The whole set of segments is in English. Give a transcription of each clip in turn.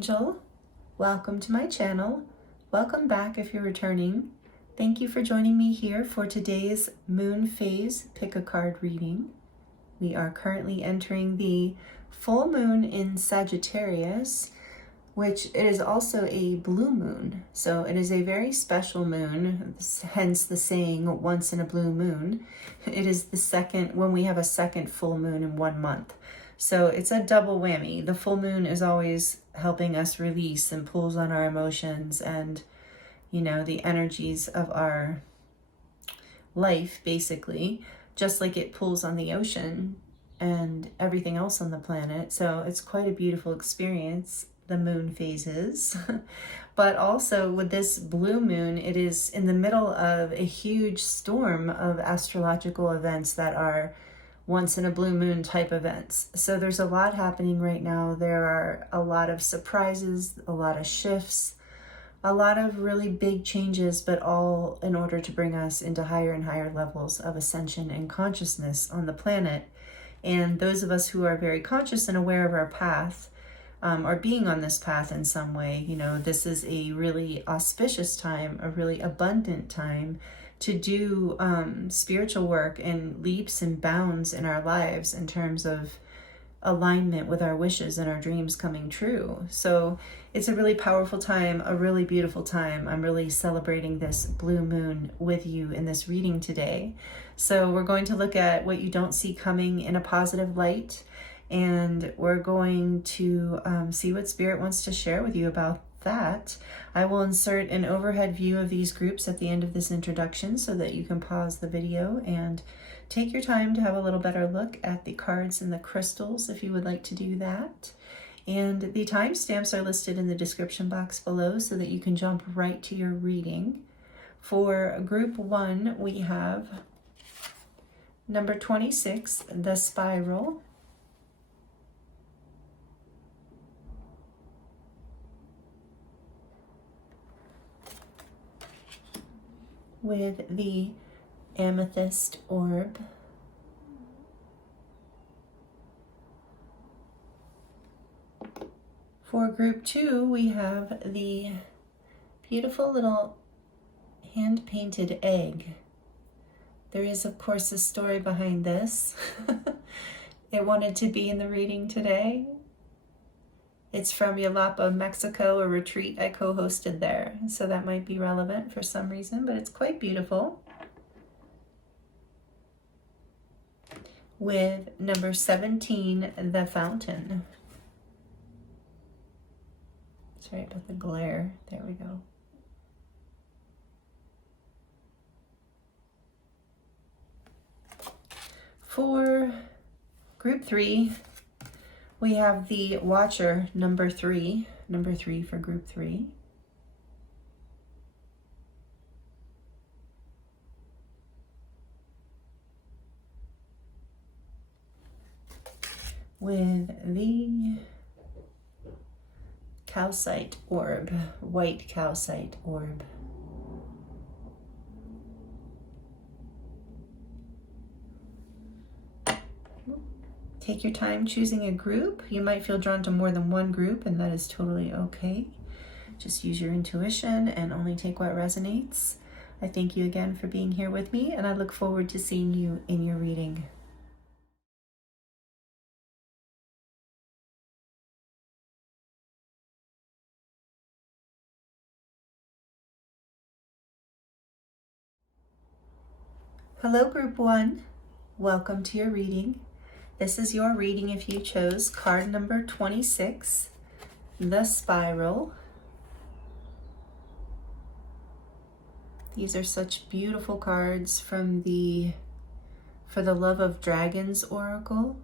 Angel. Welcome to my channel. Welcome back if you're returning. Thank you for joining me here for today's moon phase pick a card reading. We are currently entering the full moon in Sagittarius, which it is also a blue moon. So it is a very special moon, hence the saying once in a blue moon. It is the second, when we have a second full moon in 1 month. So it's a double whammy. The full moon is always helping us release and pulls on our emotions and, you know, the energies of our life, basically, just like it pulls on the ocean and everything else on the planet. So it's quite a beautiful experience, the moon phases. But also with this blue moon, it is in the middle of a huge storm of astrological events that are once in a blue moon type events. So there's a lot happening right now. There are a lot of surprises, a lot of shifts, a lot of really big changes, but all in order to bring us into higher and higher levels of ascension and consciousness on the planet. And those of us who are very conscious and aware of our path, are being on this path in some way, you know, this is a really auspicious time, a really abundant time to do spiritual work and leaps and bounds in our lives in terms of alignment with our wishes and our dreams coming true. So it's a really powerful time, a really beautiful time. I'm really celebrating this blue moon with you in this reading today. So we're going to look at what you don't see coming in a positive light, and we're going to see what Spirit wants to share with you about that. I will insert an overhead view of these groups at the end of this introduction so that you can pause the video and take your time to have a little better look at the cards and the crystals if you would like to do that. And the timestamps are listed in the description box below so that you can jump right to your reading. For group 1, we have number 26, the spiral. With the Amethyst Orb. For group 2, we have the beautiful little hand-painted egg. There is, of course, a story behind this. It wanted to be in the reading today. It's from Yalapa, Mexico, a retreat I co-hosted there. So that might be relevant for some reason, but it's quite beautiful. With number 17, the fountain. Sorry about the glare. There we go. For group 3, we have the Watcher, number 3 for group 3. With the Calcite Orb, white Calcite Orb. Take your time choosing a group. You might feel drawn to more than one group, and that is totally okay. Just use your intuition and only take what resonates. I thank you again for being here with me, and I look forward to seeing you in your reading. Hello, group 1. Welcome to your reading. This is your reading if you chose card number 26, the spiral. These are such beautiful cards from the For the Love of Dragons Oracle.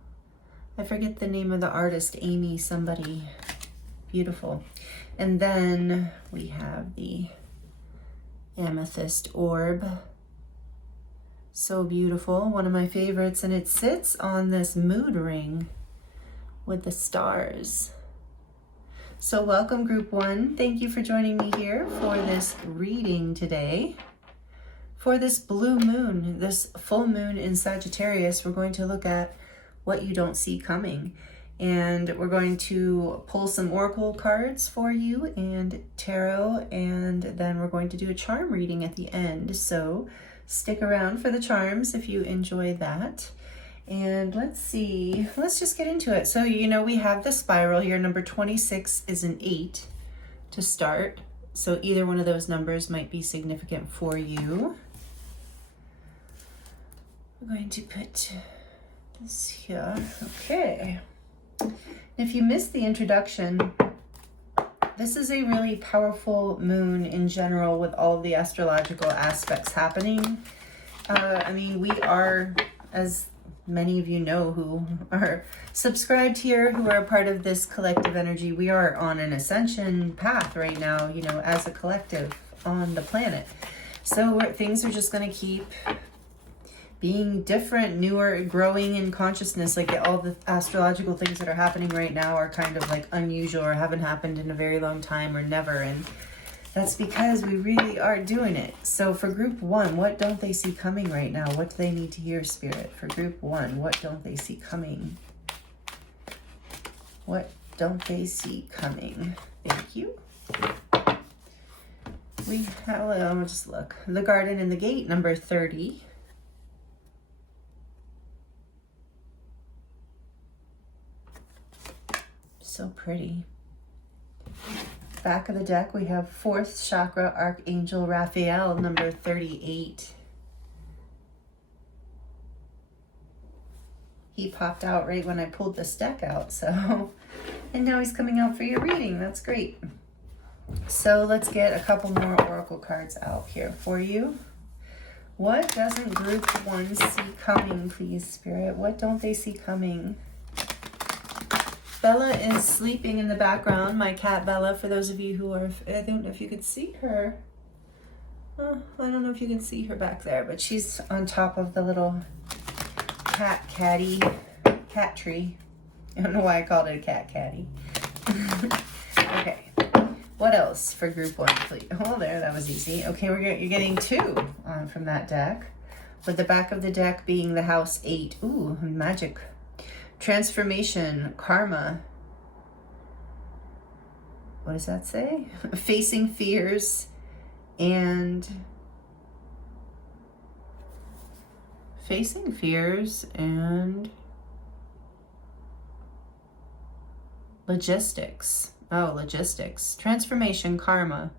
I forget the name of the artist, Amy somebody. Beautiful. And then we have the Amethyst Orb. So beautiful, one of my favorites, and it sits on this mood ring with the stars. So welcome, group 1. Thank you for joining me here for this reading today. For this blue moon, this full moon in Sagittarius, we're going to look at what you don't see coming. And we're going to pull some oracle cards for you and tarot, and then we're going to do a charm reading at the end. So stick around for the charms if you enjoy that. And let's see, let's just get into it. So, you know, we have the spiral here. Number 26 is an 8 to start. So either one of those numbers might be significant for you. I'm going to put this here. Okay. If you missed the introduction, this is a really powerful moon in general with all of the astrological aspects happening. I mean, we are, as many of you know who are subscribed here, who are a part of this collective energy, we are on an ascension path right now, you know, as a collective on the planet. So things are just going to keep being different, newer, growing in consciousness. Like all the astrological things that are happening right now are kind of like unusual or haven't happened in a very long time or never. And that's because we really are doing it. So for group 1, what don't they see coming right now? What do they need to hear, Spirit? For group 1, what don't they see coming? What don't they see coming? Thank you. We have, I'll just look. The Garden and the Gate, number 30. So pretty. Back of the deck, we have 4th chakra Archangel Raphael, number 38. He popped out right when I pulled this deck out, so, and now he's coming out for your reading. That's great. So let's get a couple more oracle cards out here for you. What doesn't group 1 see coming, please, Spirit? What don't they see coming? Bella is sleeping in the background, my cat Bella, for those of you who are, I don't know if you could see her. Oh, I don't know if you can see her back there, but she's on top of the little cat tree. I don't know why I called it a cat caddy. Okay, what else for group 1, please? Oh, there, that was easy. Okay, you're getting 2 from that deck, with the back of the deck being the house 8. Ooh, magic. Transformation, karma. What does that say? Facing fears and logistics. Oh, logistics. Transformation, karma,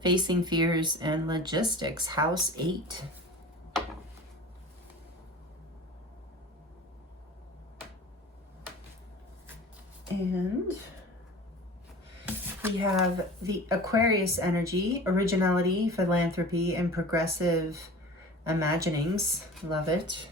facing fears and logistics. House 8. And we have the Aquarius energy, originality, philanthropy, and progressive imaginings. Love it.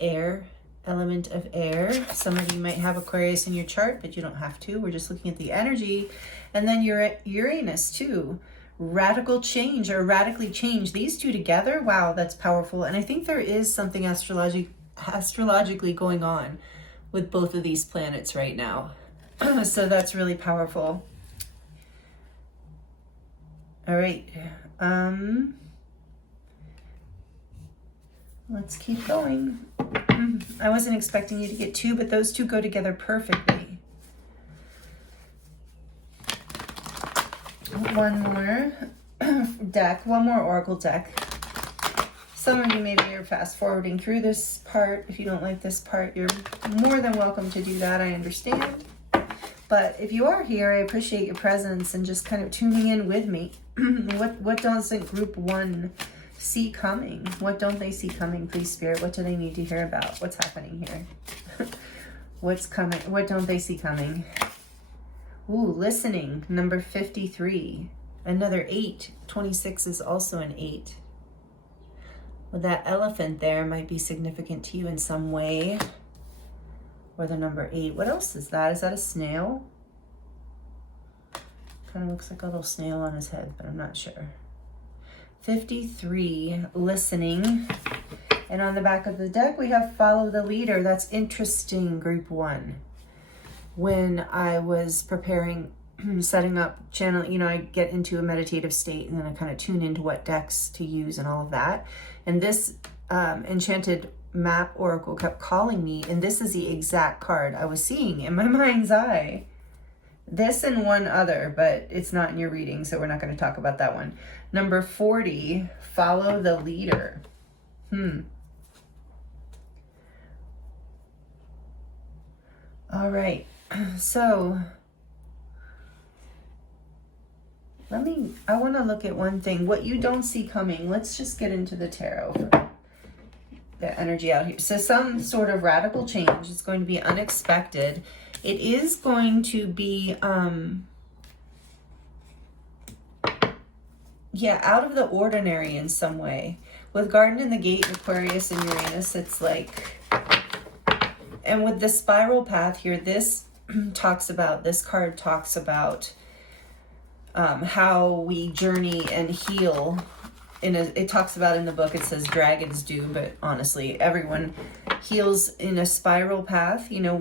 Air, element of air. Some of you might have Aquarius in your chart, but you don't have to. We're just looking at the energy. And then you're at Uranus too. Radical change or radically change. These two together, wow, that's powerful. And I think there is something astrologically going on with both of these planets right now. So that's really powerful. All right. Let's keep going. I wasn't expecting you to get 2, but those 2 go together perfectly. One more deck, one more oracle deck. Some of you maybe are fast forwarding through this part. If you don't like this part, you're more than welcome to do that. I understand. But if you are here, I appreciate your presence and just kind of tuning in with me. What doesn't group 1 see coming? What don't they see coming, please, Spirit? What do they need to hear about? What's happening here? What's coming? What don't they see coming? Ooh, listening, number 53. Another 8. 26 is also an 8. Well, that elephant there might be significant to you in some way. Or the number 8. What else is that? Is that a snail? Kind of looks like a little snail on his head, but I'm not sure. 53, listening. And on the back of the deck, we have follow the leader. That's interesting, group 1. When I was preparing, setting up channel, you know, I get into a meditative state and then I kind of tune into what decks to use and all of that. And this enchanted map oracle kept calling me, and this is the exact card I was seeing in my mind's eye. This and one other, but it's not in your reading, so we're not going to talk about that one. Number 40, follow the leader. All right, so I want to look at one thing. What you don't see coming. Let's just get into the tarot for the energy out here. So some sort of radical change is going to be unexpected. It is going to be, out of the ordinary in some way. With Garden in the Gate, Aquarius and Uranus, it's like, and with the spiral path here, this card talks about how we journey and heal. It talks about in the book, it says dragons do, but honestly, everyone heals in a spiral path. You know,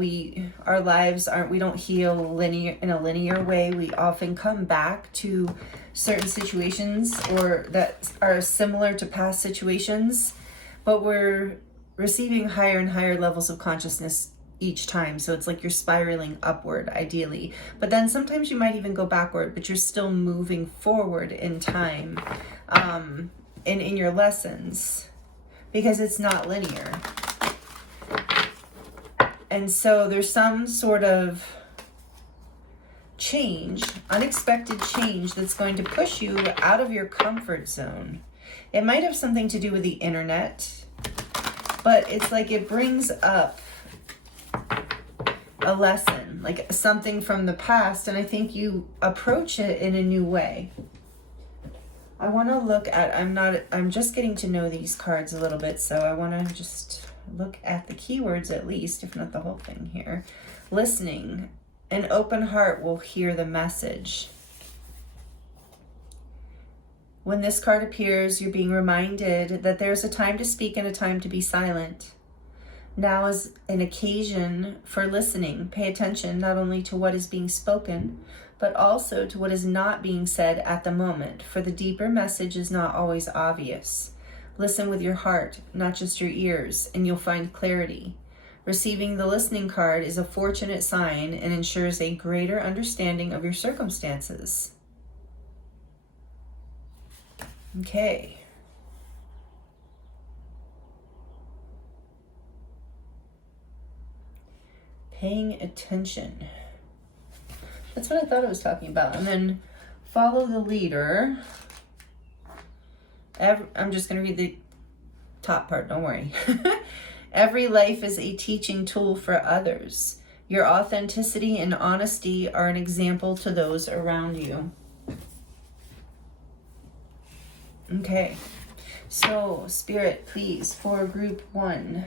our lives we don't heal in a linear way. We often come back to certain situations or that are similar to past situations, but we're receiving higher and higher levels of consciousness each time. So it's like you're spiraling upward, ideally. But then sometimes you might even go backward, but you're still moving forward in time. And in your lessons, because it's not linear. And so there's some sort of change, unexpected change, that's going to push you out of your comfort zone. It might have something to do with the internet, but it's like it brings up a lesson, like something from the past, and I think you approach it in a new way. I want to look at, I'm just getting to know these cards a little bit, so I want to just look at the keywords at least, if not the whole thing here. Listening. An open heart will hear the message. When this card appears, you're being reminded that there's a time to speak and a time to be silent. Now is an occasion for listening. Pay attention not only to what is being spoken, but also to what is not being said at the moment, for the deeper message is not always obvious. Listen with your heart, not just your ears, and you'll find clarity. Receiving the listening card is a fortunate sign and ensures a greater understanding of your circumstances. Okay. Paying attention. That's what I thought I was talking about. And then follow the leader. I'm just going to read the top part, don't worry. Every life is a teaching tool for others. Your authenticity and honesty are an example to those around you. Okay, so Spirit, please, for group 1,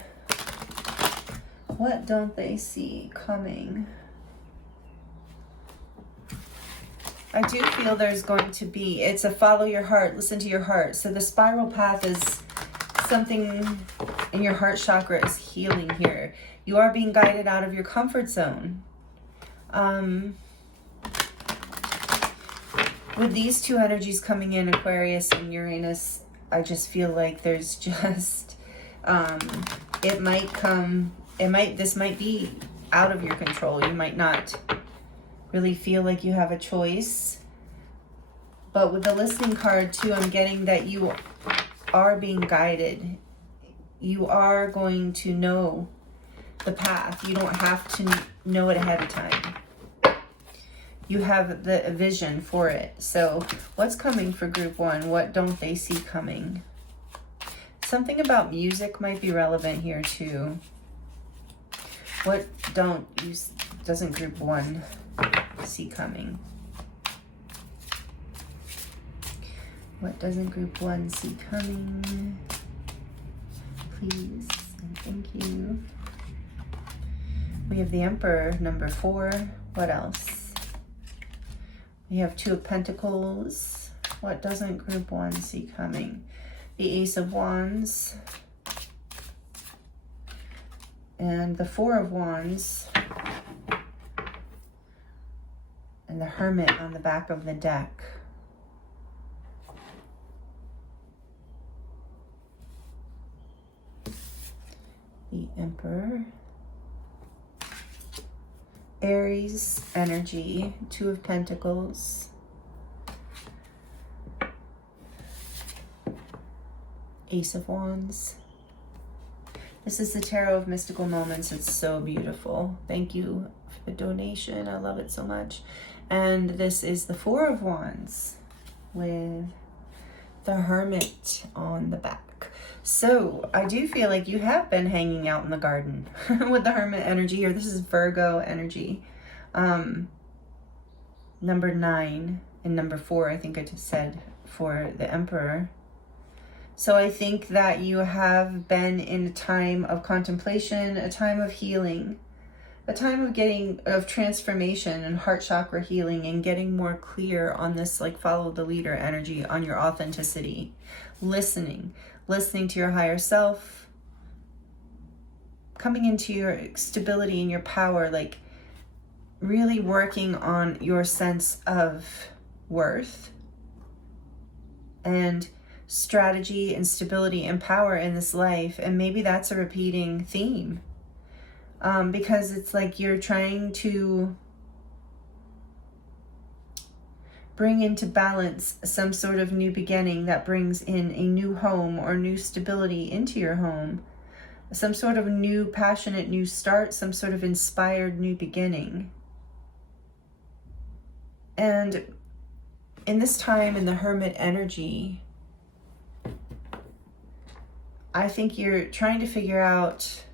what don't they see coming? I do feel there's going to be, it's a follow your heart, listen to your heart. So the spiral path is something in your heart chakra is healing here. You are being guided out of your comfort zone. With these two energies coming in, Aquarius and Uranus, I just feel like there's just, this might be out of your control. You might not really feel like you have a choice. But with the listening card too, I'm getting that you are being guided. You are going to know the path. You don't have to know it ahead of time. You have the vision for it. So what's coming for group 1? What don't they see coming? Something about music might be relevant here too. What doesn't group 1 see coming? What doesn't group 1 see coming? Please and thank you. We have the Emperor, number 4. What else? We have 2 of Pentacles. What doesn't group 1 see coming? The Ace of Wands. And the 4 of Wands. And the Hermit on the back of the deck. The Emperor. Aries energy, Two of Pentacles. Ace of Wands. This is the Tarot of Mystical Moments. It's so beautiful. Thank you for the donation. I love it so much. And this is the Four of Wands with the Hermit on the back. So I do feel like you have been hanging out in the garden with the Hermit energy, or this is Virgo energy. Number 9 and number 4, I think I just said, for the Emperor. So I think that you have been in a time of contemplation, a time of healing, a time of transformation and heart chakra healing, and getting more clear on this, like, follow the leader energy, on your authenticity, listening to your higher self, coming into your stability and your power, like really working on your sense of worth and strategy and stability and power in this life. And maybe that's a repeating theme, because it's like you're trying to bring into balance some sort of new beginning that brings in a new home or new stability into your home, some sort of new passionate new start, some sort of inspired new beginning. And in this time, in the Hermit energy, I think you're trying to figure out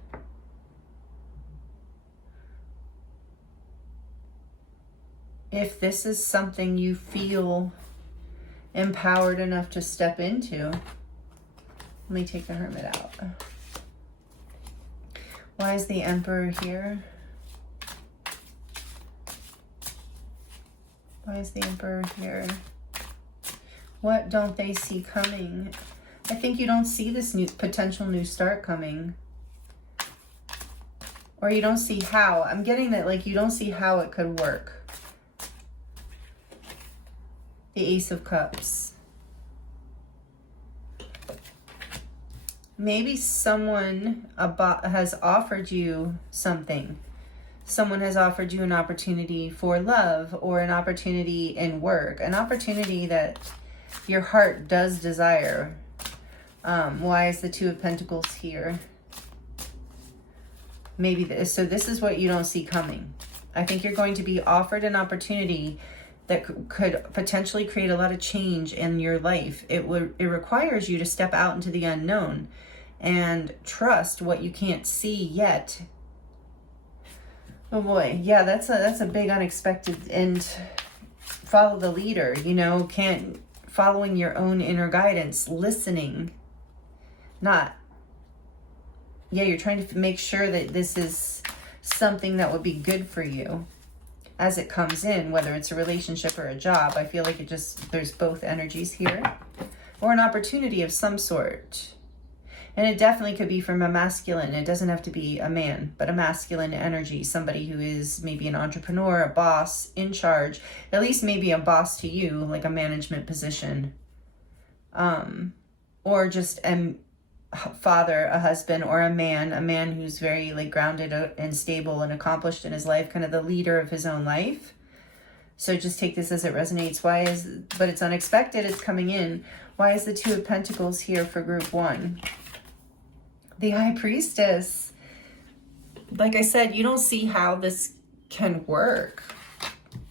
if this is something you feel empowered enough to step into. Let me take the Hermit out. Why is the Emperor here? Why is the Emperor here? What don't they see coming? I think you don't see this potential new start coming. Or you don't see how. I'm getting that, like, you don't see how it could work. The Ace of Cups. Maybe someone has offered you something. Someone has offered you an opportunity for love, or an opportunity in work, an opportunity that your heart does desire. Why is the Two of Pentacles here? Maybe this. So this is what you don't see coming. I think you're going to be offered an opportunity that could potentially create a lot of change in your life. It requires you to step out into the unknown and trust what you can't see yet. Oh boy, yeah, that's a big unexpected. And follow the leader, you know, following your own inner guidance, listening, not, yeah, you're trying to make sure that this is something that would be good for you as it comes in, whether it's a relationship or a job. I feel like there's both energies here, or an opportunity of some sort. And it definitely could be from a masculine. It doesn't have to be a man, but a masculine energy, somebody who is maybe an entrepreneur, a boss, in charge, at least maybe a boss to you, like a management position, or just a father, a husband, or a man who's very, like, grounded and stable and accomplished in his life, kind of the leader of his own life. So just take this as it resonates. But it's unexpected, it's coming in. Why is the Two of Pentacles here for group 1? The High Priestess. Like I said, you don't see how this can work,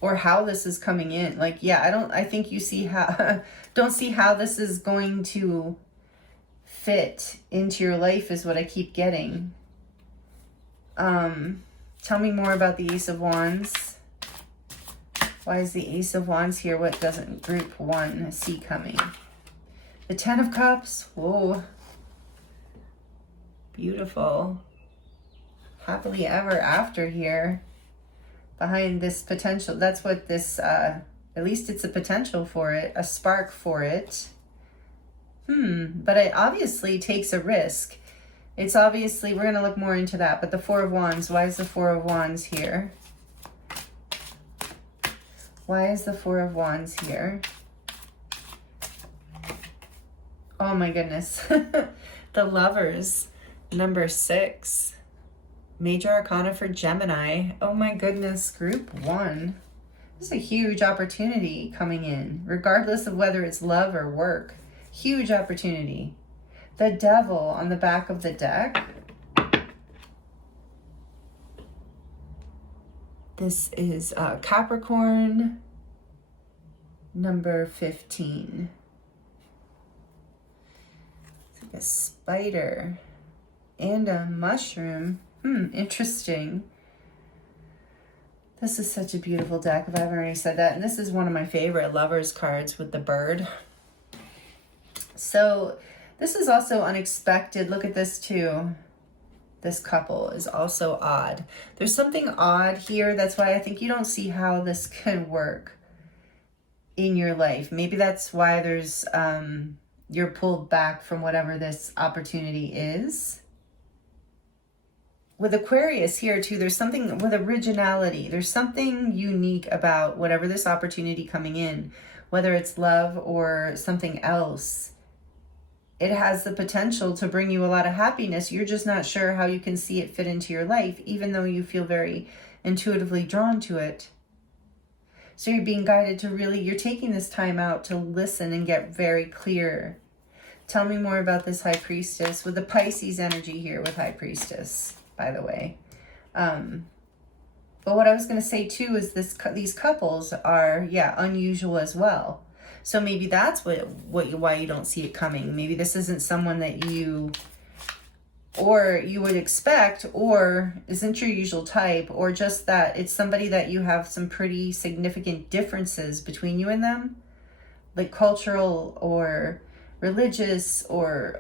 or how this is coming in. Like, yeah, I think you see how, don't see how this is going to fit into your life, is what I keep getting. Tell me more about the Ace of Wands. Why is the Ace of Wands here? What doesn't group 1 see coming? The Ten of Cups. Whoa. Beautiful. Happily ever after here. Behind this potential. That's what this, at least it's a potential for it. A spark for it. But it obviously takes a risk. It's obviously, we're going to look more into that. But the Four of Wands, why is the Four of Wands here? Why is the Four of Wands here? Oh my goodness. The Lovers. Number 6, Major Arcana for Gemini. Oh my goodness, group 1. This is a huge opportunity coming in, regardless of whether it's love or work. Huge opportunity. The Devil on the back of the deck. This is Capricorn, number 15. It's like a spider and a mushroom. Interesting. This is such a beautiful deck, if I haven't already said that. And this is one of my favorite lovers cards with the bird. So this is also unexpected. Look at this too. This couple is also odd. There's something odd here. That's why I think you don't see how this could work in your life. Maybe that's why there's you're pulled back from whatever this opportunity is. With Aquarius here too, there's something with originality. There's something unique about whatever this opportunity coming in, whether it's love or something else. It has the potential to bring you a lot of happiness. You're just not sure how you can see it fit into your life, even though you feel very intuitively drawn to it. So you're being guided to really, you're taking this time out to listen and get very clear. Tell me more about this High Priestess with the Pisces energy here with High Priestess, by the way. But what I was going to say too is these couples are, unusual as well. So maybe that's why you don't see it coming. Maybe this isn't someone that you would expect, or isn't your usual type, or just that it's somebody that you have some pretty significant differences between you and them, like cultural or religious or,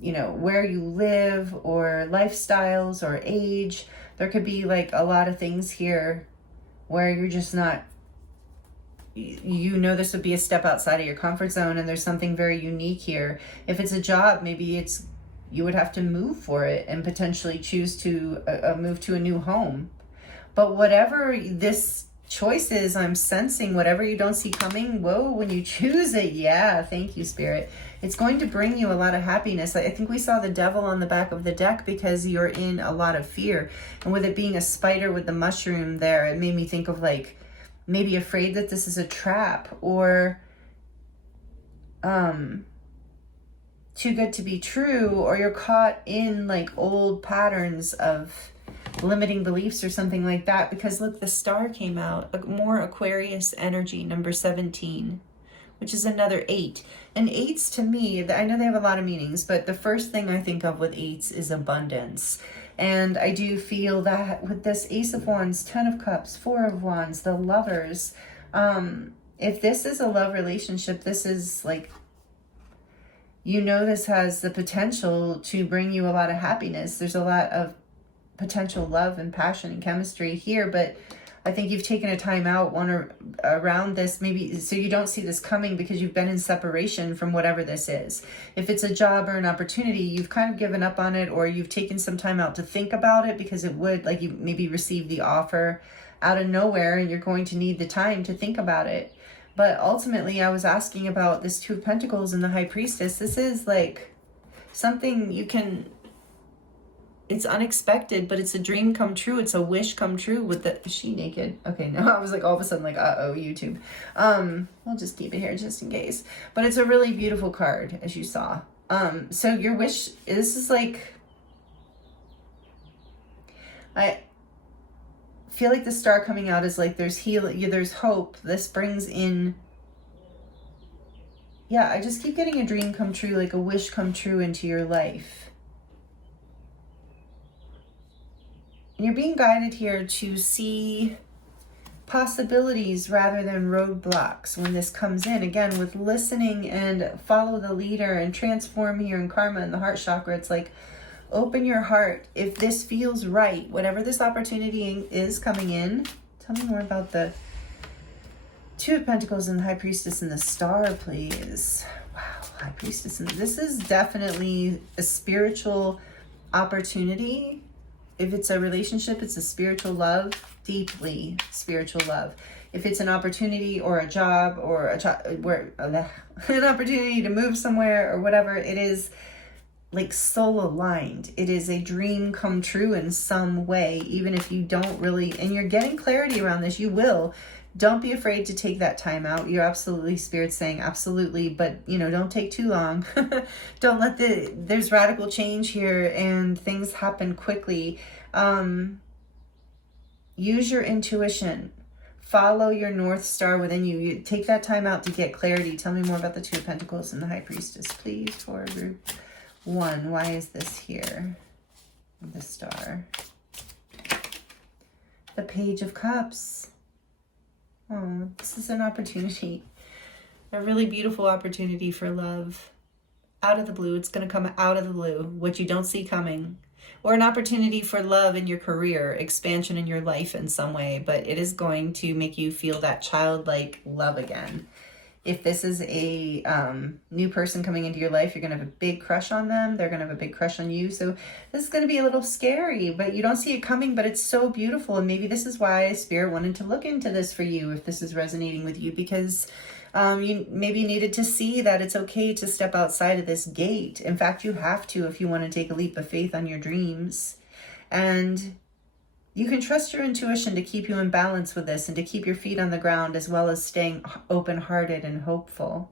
where you live or lifestyles or age. There could be like a lot of things here where you're just not, this would be a step outside of your comfort zone, and there's something very unique here. If it's a job, maybe you would have to move for it and potentially choose to move to a new home. But whatever this choice is, I'm sensing whatever you don't see coming, when you choose it, thank you, Spirit. It's going to bring you a lot of happiness. I think we saw the Devil on the back of the deck because you're in a lot of fear. And with it being a spider with the mushroom there, it made me think of like, maybe afraid that this is a trap, or too good to be true, or you're caught in like old patterns of limiting beliefs or something like that. Because look, the star came out, more Aquarius energy, number 17, which is another 8. And 8s to me, I know they have a lot of meanings, but the first thing I think of with 8s is abundance. And I do feel that with this Ace of Wands, 10 of Cups, 4 of Wands, the Lovers, if this is a love relationship, this is like, this has the potential to bring you a lot of happiness. There's a lot of potential love and passion and chemistry here, but I think you've taken a time out around this, maybe so you don't see this coming because you've been in separation from whatever this is. If it's a job or an opportunity, you've kind of given up on it, or you've taken some time out to think about it because it would, like, you maybe received the offer out of nowhere and you're going to need the time to think about it. But ultimately, I was asking about this Two of Pentacles and the High Priestess. This is like something it's unexpected, but it's a dream come true. It's a wish come true with is she naked? Okay, no, I was like all of a sudden like, uh-oh, YouTube. We'll just keep it here just in case. But it's a really beautiful card, as you saw. So your wish, this is like, I feel like the star coming out is like there's healing, there's hope. This brings in, I just keep getting a dream come true, like a wish come true into your life. And you're being guided here to see possibilities rather than roadblocks when this comes in. Again, with listening and follow the leader and transform here in karma and the heart chakra, it's like, open your heart. If this feels right, whatever this opportunity is coming in, tell me more about the Two of Pentacles and the High Priestess and the Star, please. Wow, High Priestess. And this is definitely a spiritual opportunity. If it's a relationship, it's a spiritual love, deeply spiritual love. If it's an opportunity or a job or an opportunity to move somewhere or whatever it is, like soul aligned. It is a dream come true in some way, even if you don't really, and you're getting clarity around this, you will. Don't be afraid to take that time out. You're absolutely, Spirit's saying absolutely, but you know, don't take too long. Don't let there's radical change here and things happen quickly. Use your intuition. Follow your North Star within you. You take that time out to get clarity. Tell me more about the Two of Pentacles and the High Priestess, please, for group 1. Why is this here? The Star. The Page of Cups. Oh, this is an opportunity. A really beautiful opportunity for love. Out of the blue. It's going to come out of the blue. What you don't see coming. Or an opportunity for love in your career, expansion in your life in some way, but it is going to make you feel that childlike love again. If this is a new person coming into your life, you're going to have a big crush on them. They're going to have a big crush on you. So this is going to be a little scary, but you don't see it coming, but it's so beautiful. And maybe this is why Spirit wanted to look into this for you, if this is resonating with you, because you maybe needed to see that it's okay to step outside of this gate. In fact, you have to if you want to take a leap of faith on your dreams. And you can trust your intuition to keep you in balance with this and to keep your feet on the ground, as well as staying open-hearted and hopeful.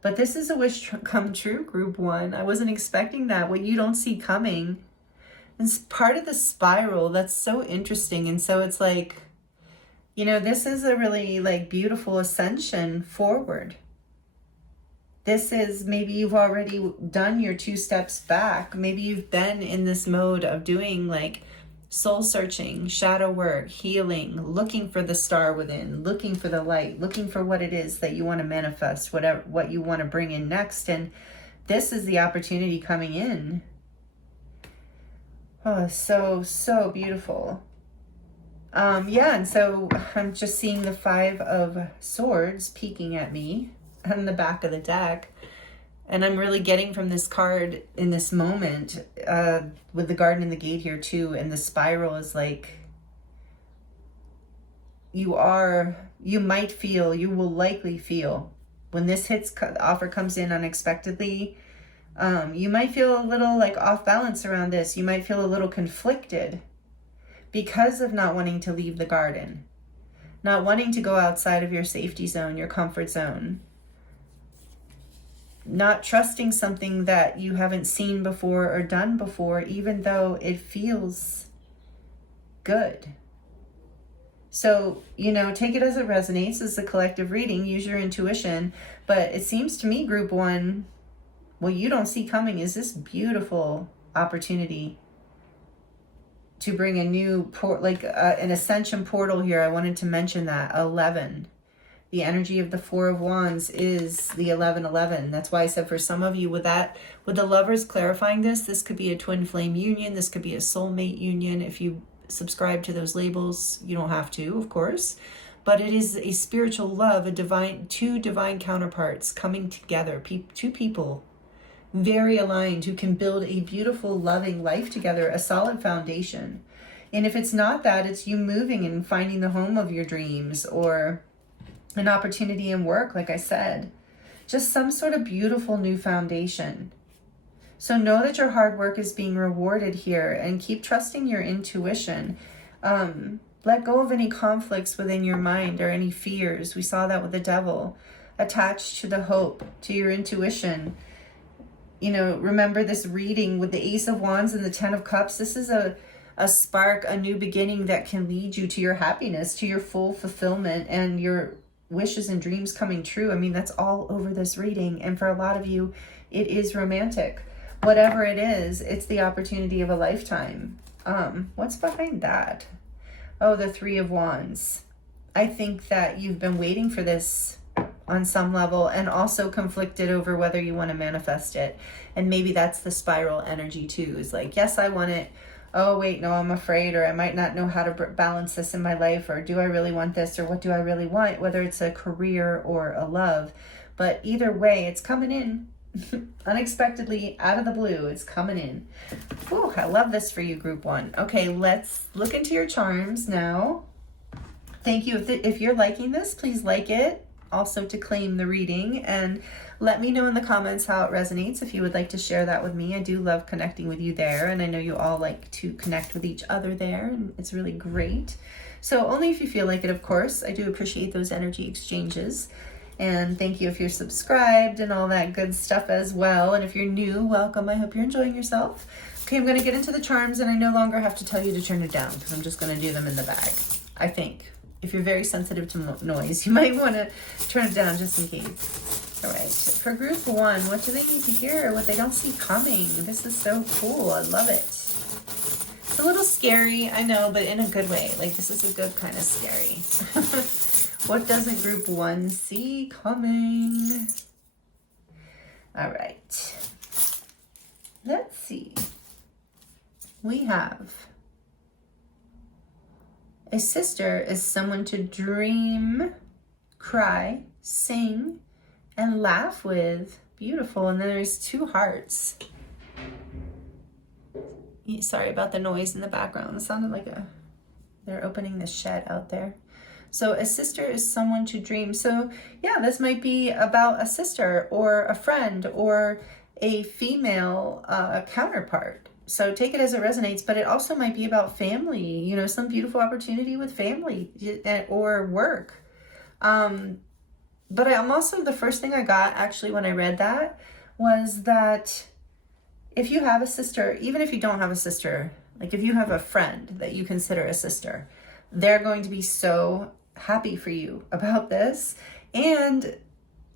But this is a wish come true, group 1. I wasn't expecting that. What you don't see coming. It's part of the spiral. That's so interesting. And so it's like, you know, this is a really like beautiful ascension forward. This is, maybe you've already done your 2 steps back. Maybe you've been in this mode of doing like soul searching, shadow work, healing, looking for the star within, looking for the light, looking for what it is that you want to manifest, what you want to bring in next. And this is the opportunity coming in. Oh, so beautiful. Yeah, and so I'm just seeing the 5 of Swords peeking at me on the back of the deck. And I'm really getting from this card in this moment, with the Garden and the Gate here too, and the spiral is like, you will likely feel, when this the offer comes in unexpectedly, you might feel a little like off balance around this. You might feel a little conflicted because of not wanting to leave the garden, not wanting to go outside of your safety zone, your comfort zone, not trusting something that you haven't seen before or done before, even though it feels good. So, you know, take it as it resonates. As a collective reading, use your intuition. But it seems to me, group 1, what you don't see coming is this beautiful opportunity to bring a new an ascension portal here. I wanted to mention that 11. The energy of the 4 of Wands is the 1111. That's why I said for some of you with the Lovers clarifying this could be a twin flame union. This could be a soulmate union. If you subscribe to those labels, you don't have to, of course. But it is a spiritual love, two divine counterparts coming together, 2 people very aligned who can build a beautiful, loving life together, a solid foundation. And if it's not that, it's you moving and finding the home of your dreams, or an opportunity in work, like I said. Just some sort of beautiful new foundation. So know that your hard work is being rewarded here, and keep trusting your intuition. Let go of any conflicts within your mind or any fears. We saw that with the Devil. Attach to the hope, to your intuition. You know, remember this reading with the Ace of Wands and the 10 of Cups. This is a spark, a new beginning that can lead you to your happiness, to your full fulfillment, and your wishes and dreams coming true. I mean, that's all over this reading. And for a lot of you, it is romantic. Whatever it is, it's the opportunity of a lifetime. What's behind that? Oh, the 3 of Wands. I think that you've been waiting for this on some level, and also conflicted over whether you want to manifest it. And maybe that's the spiral energy too. Is like, yes, I want it. Oh, wait, no, I'm afraid, or I might not know how to balance this in my life, or do I really want this, or what do I really want, whether it's a career or a love. But either way, it's coming in unexpectedly, out of the blue. It's coming in. Ooh, I love this for you, group 1. Okay, let's look into your charms now. Thank you. If you're liking this, please like it. also to claim the reading, and let me know in the comments how it resonates if you would like to share that with me. I do love connecting with you there, and I know you all like to connect with each other there, and it's really great. So only if you feel like it, of course. I do appreciate those energy exchanges. And thank you if you're subscribed and all that good stuff as well. And if you're new, welcome. I hope you're enjoying yourself. Okay, I'm going to get into the charms, and I no longer have to tell you to turn it down because I'm just going to do them in the bag, I think. If you're very sensitive to noise, you might want to turn it down just in case. All right, for group one, what do they need to hear? What they don't see coming. This is so cool. I love it. It's a little scary, I know, but in a good way. Like, this is a good kind of scary. What doesn't group one see coming? All right. Let's see. We have a sister is someone to dream, cry, sing, and laugh with. Beautiful. And then there's two hearts. Sorry about the noise in the background. It sounded like they're opening the shed out there. So a sister is someone to dream. So yeah, this might be about a sister or a friend or a female counterpart. So take it as it resonates, but it also might be about family, you know, some beautiful opportunity with family or work. But I'm also, the first thing I got actually when I read that was that if you have a sister, even if you don't have a sister, like if you have a friend that you consider a sister, they're going to be so happy for you about this. And,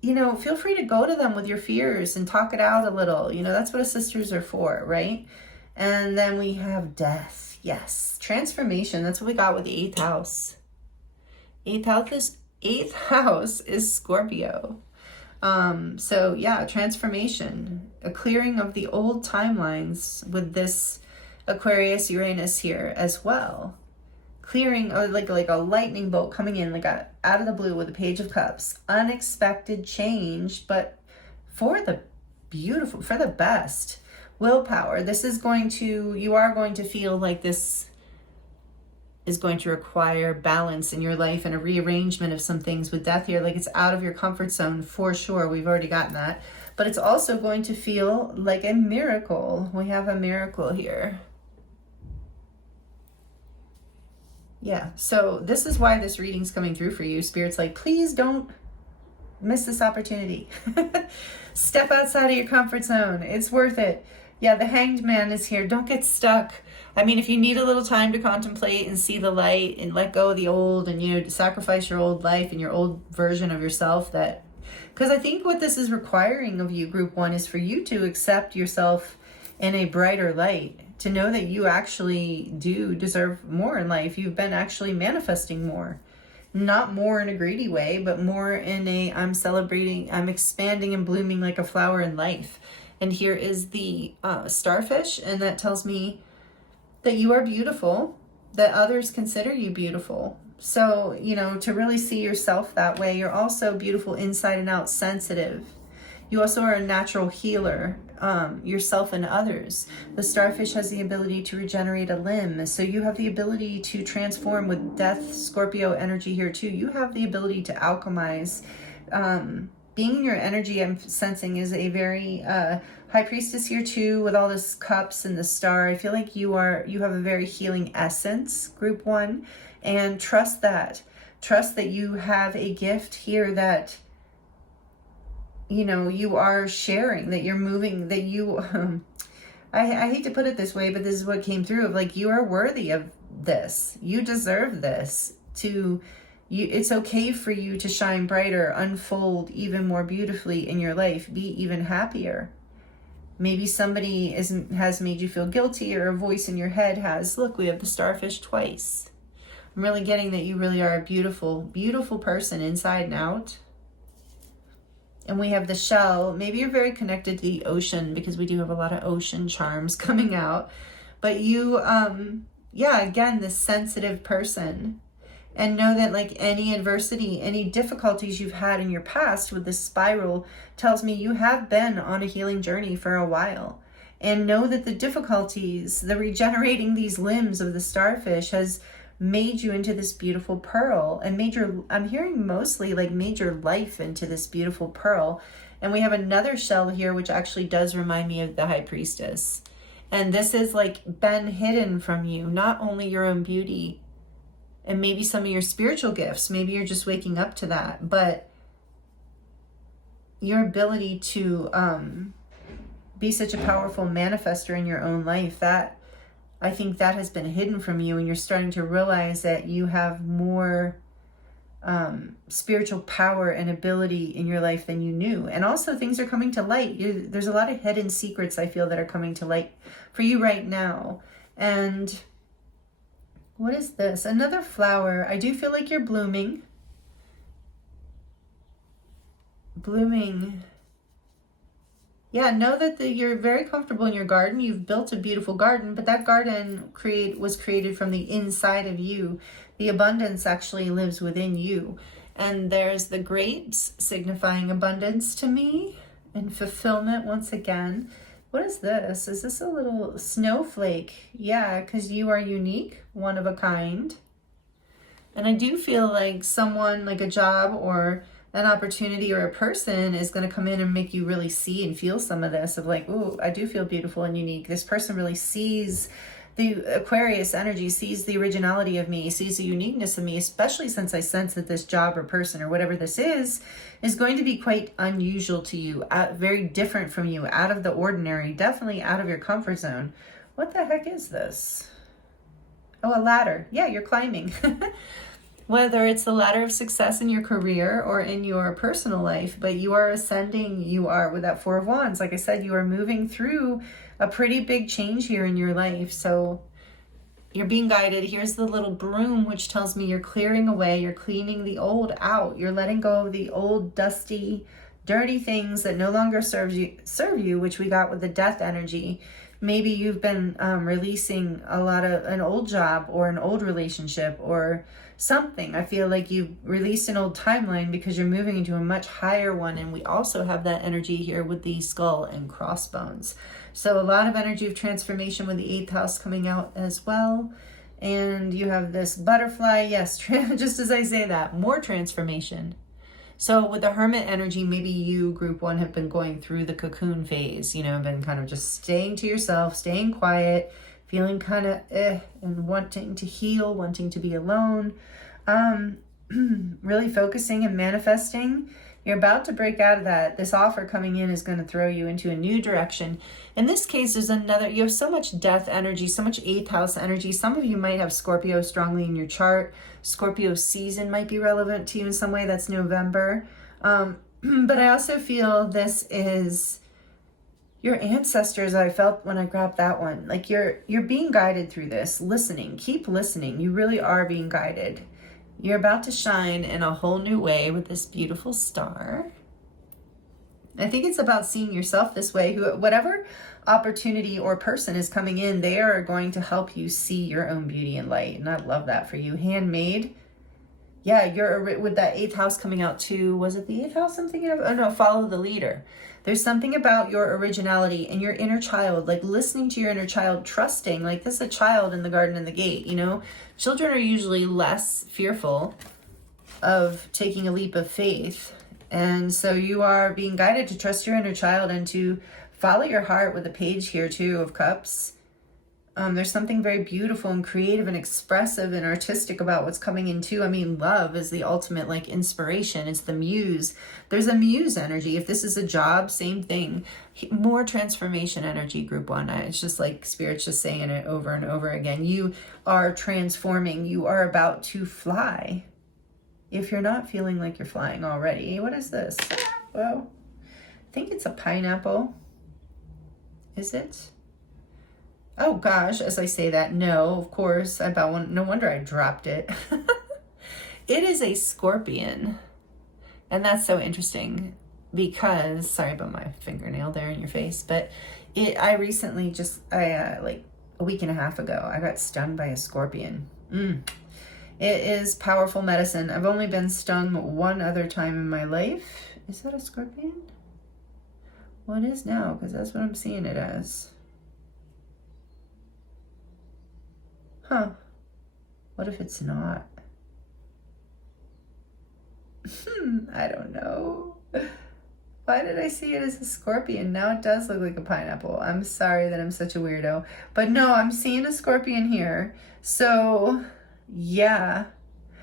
you know, feel free to go to them with your fears and talk it out a little. You know, that's what a sisters are for, right? And then we have death. Yes. Transformation. That's what we got with the 8th house. 8th house is Scorpio. So yeah, transformation, a clearing of the old timelines with this Aquarius Uranus here as well. Clearing, or like a lightning bolt coming in, like out of the blue with the Page of Cups. Unexpected change, but for the beautiful, for the best. Willpower. This is going to, you are going to feel like this is going to require balance in your life and a rearrangement of some things with death here. Like it's out of your comfort zone for sure. We've already gotten that. But it's also going to feel like a miracle. We have a miracle here. Yeah, so this is why this reading's coming through for you. Spirit's like, please don't miss this opportunity. Step outside of your comfort zone. It's worth it. Yeah, the Hanged Man is here. Don't get stuck. I mean, if you need a little time to contemplate and see the light and let go of the old and, you know, sacrifice your old life and your old version of yourself, that, because I think what this is requiring of you, group one, is for you to accept yourself in a brighter light, to know that you actually do deserve more in life. You've been actually manifesting more. Not more in a greedy way, but more in a, I'm celebrating, I'm expanding and blooming like a flower in life. And here is the starfish, and that tells me that you are beautiful, that others consider you beautiful. So, you know, to really see yourself that way, you're also beautiful inside and out, sensitive. You also are a natural healer, yourself and others. The starfish has the ability to regenerate a limb. So you have the ability to transform with death, Scorpio energy here too. You have the ability to alchemize. Being in your energy, I'm sensing, is a very high priestess here too, with all this cups and the star. I feel like you have a very healing essence, group one, and trust that you have a gift here that, you know, you are sharing, that you're moving, that you, I hate to put it this way, but this is what came through, of like, you are worthy of this. You deserve this. It's okay for you to shine brighter, unfold even more beautifully in your life, be even happier. Maybe somebody has made you feel guilty, or a voice in your head has. Look, we have the starfish twice. I'm really getting that you really are a beautiful, beautiful person inside and out. And we have the shell. Maybe you're very connected to the ocean, because we do have a lot of ocean charms coming out. But you, yeah, again, this sensitive person. And know that, like, any adversity, any difficulties you've had in your past with this spiral tells me you have been on a healing journey for a while. And know that the difficulties, the regenerating these limbs of the starfish has made you into this beautiful pearl and made your, I'm hearing mostly like made your life into this beautiful pearl. And we have another shell here, which actually does remind me of the High Priestess. And this is like been hidden from you, not only your own beauty and maybe some of your spiritual gifts. Maybe you're just waking up to that, but your ability to be such a powerful manifester in your own life, that I think that has been hidden from you, and you're starting to realize that you have more spiritual power and ability in your life than you knew. And also things are coming to light. There's a lot of hidden secrets I feel that are coming to light for you right now. And what is this? Another flower. I do feel like you're blooming. Yeah, know that you're very comfortable in your garden. You've built a beautiful garden, but that garden was created from the inside of you. The abundance actually lives within you. And there's the grapes signifying abundance to me and fulfillment once again. What is this? Is this a little snowflake? Yeah, because you are unique, one of a kind. And I do feel like someone, like a job or an opportunity or a person is going to come in and make you really see and feel some of this of like, ooh, I do feel beautiful and unique. This person really sees the Aquarius energy, sees the originality of me, sees the uniqueness of me, especially since I sense that this job or person or whatever this is going to be quite unusual to you, very different from you, out of the ordinary, definitely out of your comfort zone. What the heck is this? Oh, a ladder. Yeah, you're climbing. Whether it's the ladder of success in your career or in your personal life, but you are ascending, you are, with that Four of Wands, like I said, you are moving through a pretty big change here in your life. So you're being guided. Here's the little broom, which tells me you're clearing away, you're cleaning the old out, you're letting go of the old, dusty, dirty things that no longer serve you, which we got with the death energy. Maybe you've been releasing a lot of an old job or an old relationship or something. I feel like you've released an old timeline because you're moving into a much higher one. And we also have that energy here with the skull and crossbones. So a lot of energy of transformation with the 8th house coming out as well. And you have this butterfly. Yes, just as I say that, more transformation. So with the Hermit energy, maybe you, group 1, have been going through the cocoon phase, been kind of just staying to yourself, staying quiet, feeling kind of and wanting to heal, wanting to be alone, really focusing and manifesting. You're about to break out of that. This offer coming in is going to throw you into a new direction. In this case, there's another, you have so much death energy, so much 8th house energy. Some of you might have Scorpio strongly in your chart. Scorpio season might be relevant to you in some way. That's November. But I also feel this is your ancestors. I felt when I grabbed that one, like you're being guided through this, listening, keep listening. You really are being guided. You're about to shine in a whole new way with this beautiful star. I think it's about seeing yourself this way. Whatever opportunity or person is coming in, they are going to help you see your own beauty and light. And I love that for you. Handmade. Yeah, you're with that 8th house coming out too. Was it the 8th house I'm thinking of? Oh no, follow the leader. There's something about your originality and your inner child, like listening to your inner child, trusting, like this is a child in the garden and the gate, Children are usually less fearful of taking a leap of faith. And so you are being guided to trust your inner child and to follow your heart with a page here too of cups. There's something very beautiful and creative and expressive and artistic about what's coming in too. I mean, love is the ultimate like inspiration. It's the muse. There's a muse energy. If this is a job, same thing. More transformation energy, group 1. It's just like Spirit's just saying it over and over again. You are transforming. You are about to fly. If you're not feeling like you're flying already. What is this? Well, I think it's a pineapple. Is it? Oh gosh, as I say that, no, of course, no wonder I dropped it. It is a scorpion. And that's so interesting because, sorry about my fingernail there in your face, but I recently like a week and a half ago, I got stung by a scorpion. It is powerful medicine. I've only been stung one other time in my life. Is that a scorpion? Well, it is now because that's what I'm seeing it as. Huh. What if it's not? I don't know. Why did I see it as a scorpion? Now it does look like a pineapple. I'm sorry that I'm such a weirdo. But no, I'm seeing a scorpion here. So, yeah.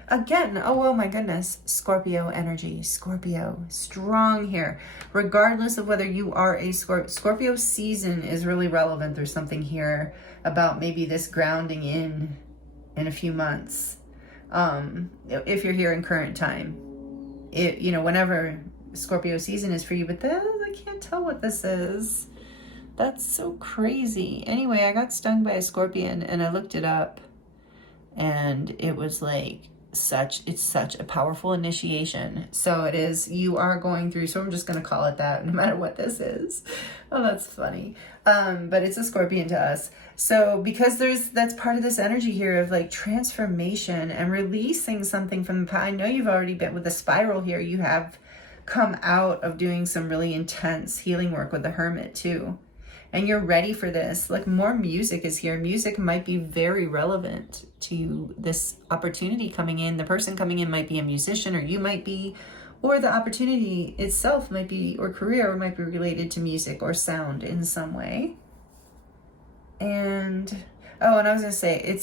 Again, oh my goodness, Scorpio energy. Scorpio, strong here. Regardless of whether you are a Scorpio season is really relevant. There's something here about maybe this grounding in a few months. If you're here in current time. Whenever Scorpio season is for you, but I can't tell what this is. That's so crazy. Anyway, I got stung by a scorpion and I looked it up and it was like it's such a powerful initiation. So it is, you are going through, so I'm just going to call it that no matter what this is. Oh, that's funny. But it's a scorpion to us. So because that's part of this energy here of like transformation and releasing something from the past. I know you've already been with the spiral here. You have come out of doing some really intense healing work with the Hermit too. And you're ready for this. Like more music is here. Music might be very relevant to this opportunity coming in. The person coming in might be a musician, or you might be, or the opportunity itself might be, or career might be related to music or sound in some way. And I was gonna say,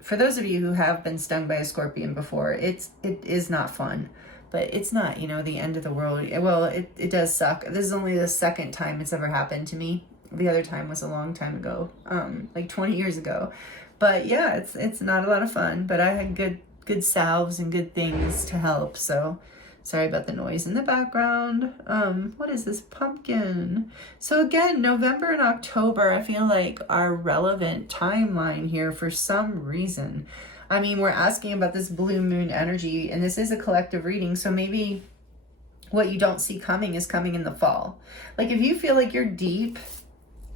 for those of you who have been stung by a scorpion before, it is not fun. But it's not, the end of the world. Well, it does suck. This is only the second time it's ever happened to me. The other time was a long time ago, like 20 years ago. But yeah, it's not a lot of fun. But I had good salves and good things to help. So sorry about the noise in the background. What is this pumpkin? So again, November and October, I feel like are relevant timeline here for some reason. I mean, we're asking about this blue moon energy, and this is a collective reading. So maybe what you don't see coming is coming in the fall. Like if you feel like you're deep,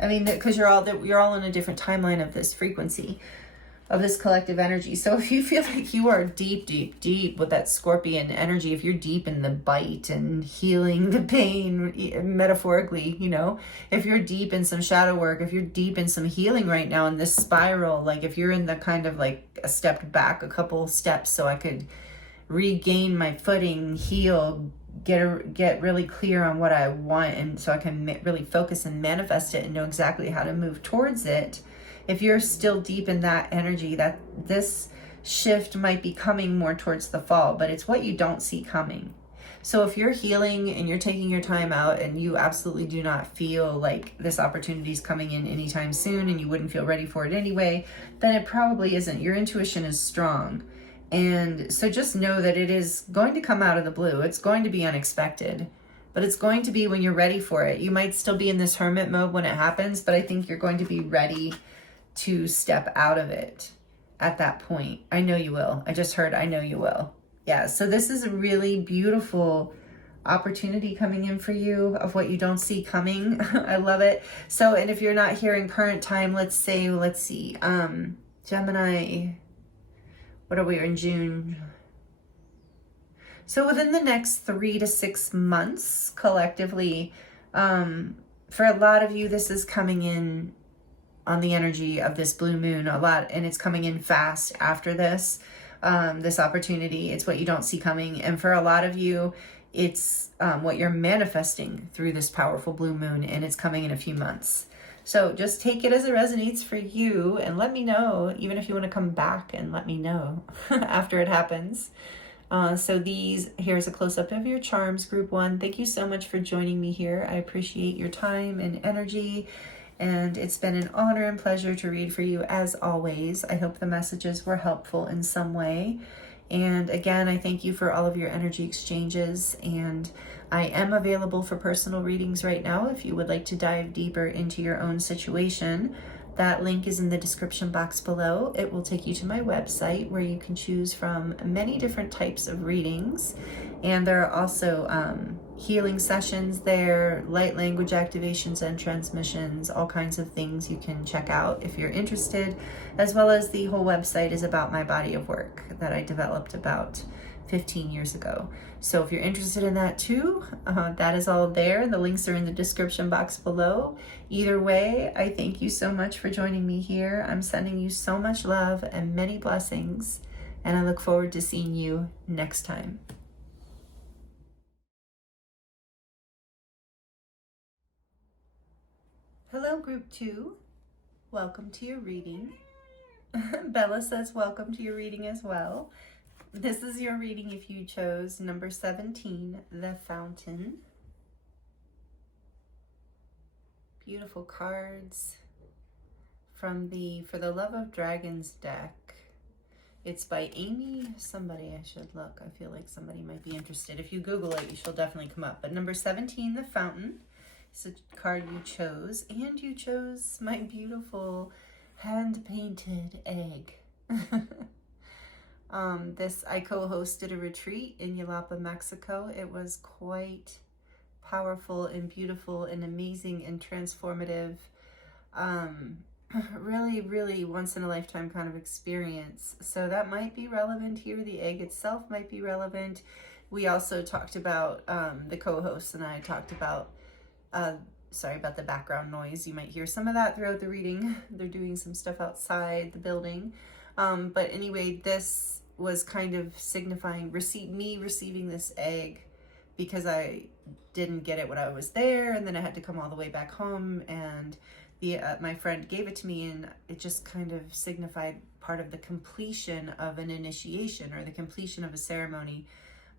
I mean, because you're all in a different timeline of this frequency, of this collective energy. So if you feel like you are deep, deep, deep with that scorpion energy, if you're deep in the bite and healing the pain, metaphorically, if you're deep in some shadow work, if you're deep in some healing right now in this spiral, like if you're in the kind of like a step back, a couple steps so I could regain my footing, heal, get really clear on what I want, and so I can really focus and manifest it and know exactly how to move towards it. If you're still deep in that energy, that this shift might be coming more towards the fall, but it's what you don't see coming. So if you're healing and you're taking your time out and you absolutely do not feel like this opportunity is coming in anytime soon and you wouldn't feel ready for it anyway, then it probably isn't. Your intuition is strong. And so just know that it is going to come out of the blue. It's going to be unexpected, but it's going to be when you're ready for it. You might still be in this hermit mode when it happens, but I think you're going to be ready to step out of it at that point. I know you will. I just heard, I know you will. Yeah, so this is a really beautiful opportunity coming in for you of what you don't see coming. I love it. So, and if you're not here in current time, let's see, Gemini, what are we in June? So within the next 3 to 6 months, collectively, for a lot of you, this is coming in on the energy of this blue moon a lot, and it's coming in fast after this opportunity. It's what you don't see coming. And for a lot of you, it's what you're manifesting through this powerful blue moon, and it's coming in a few months. So just take it as it resonates for you and let me know, even if you want to come back and let me know after it happens. So here's a close-up of your charms, group 1. Thank you so much for joining me here. I appreciate your time and energy. And it's been an honor and pleasure to read for you as always. I hope the messages were helpful in some way. And again, I thank you for all of your energy exchanges. And I am available for personal readings right now if you would like to dive deeper into your own situation. That link is in the description box below. It will take you to my website where you can choose from many different types of readings. And there are also healing sessions there, light language activations and transmissions, all kinds of things you can check out if you're interested, as well as the whole website is about my body of work that I developed about 15 years ago. So if you're interested in that too, that is all there. The links are in the description box below. Either way, I thank you so much for joining me here. I'm sending you so much love and many blessings, and I look forward to seeing you next time. Hello, Group 2. Welcome to your reading. Bella says welcome to your reading as well. This is your reading if you chose number 17, The Fountain. Beautiful cards from the For the Love of Dragons deck. It's by Amy, somebody I should look. I feel like somebody might be interested. If you Google it, she'll definitely come up. But number 17, The Fountain, is a card you chose. And you chose my beautiful hand-painted egg. I co-hosted a retreat in Yalapa, Mexico. It was quite powerful and beautiful and amazing and transformative. Really once in a lifetime kind of experience. So that might be relevant here. The egg itself might be relevant. We also talked about, the co-host and I talked about, sorry about the background noise. You might hear some of that throughout the reading. They're doing some stuff outside the building. But anyway, this was kind of signifying me receiving this egg because I didn't get it when I was there, and then I had to come all the way back home, and my friend gave it to me, and it just kind of signified part of the completion of an initiation or the completion of a ceremony,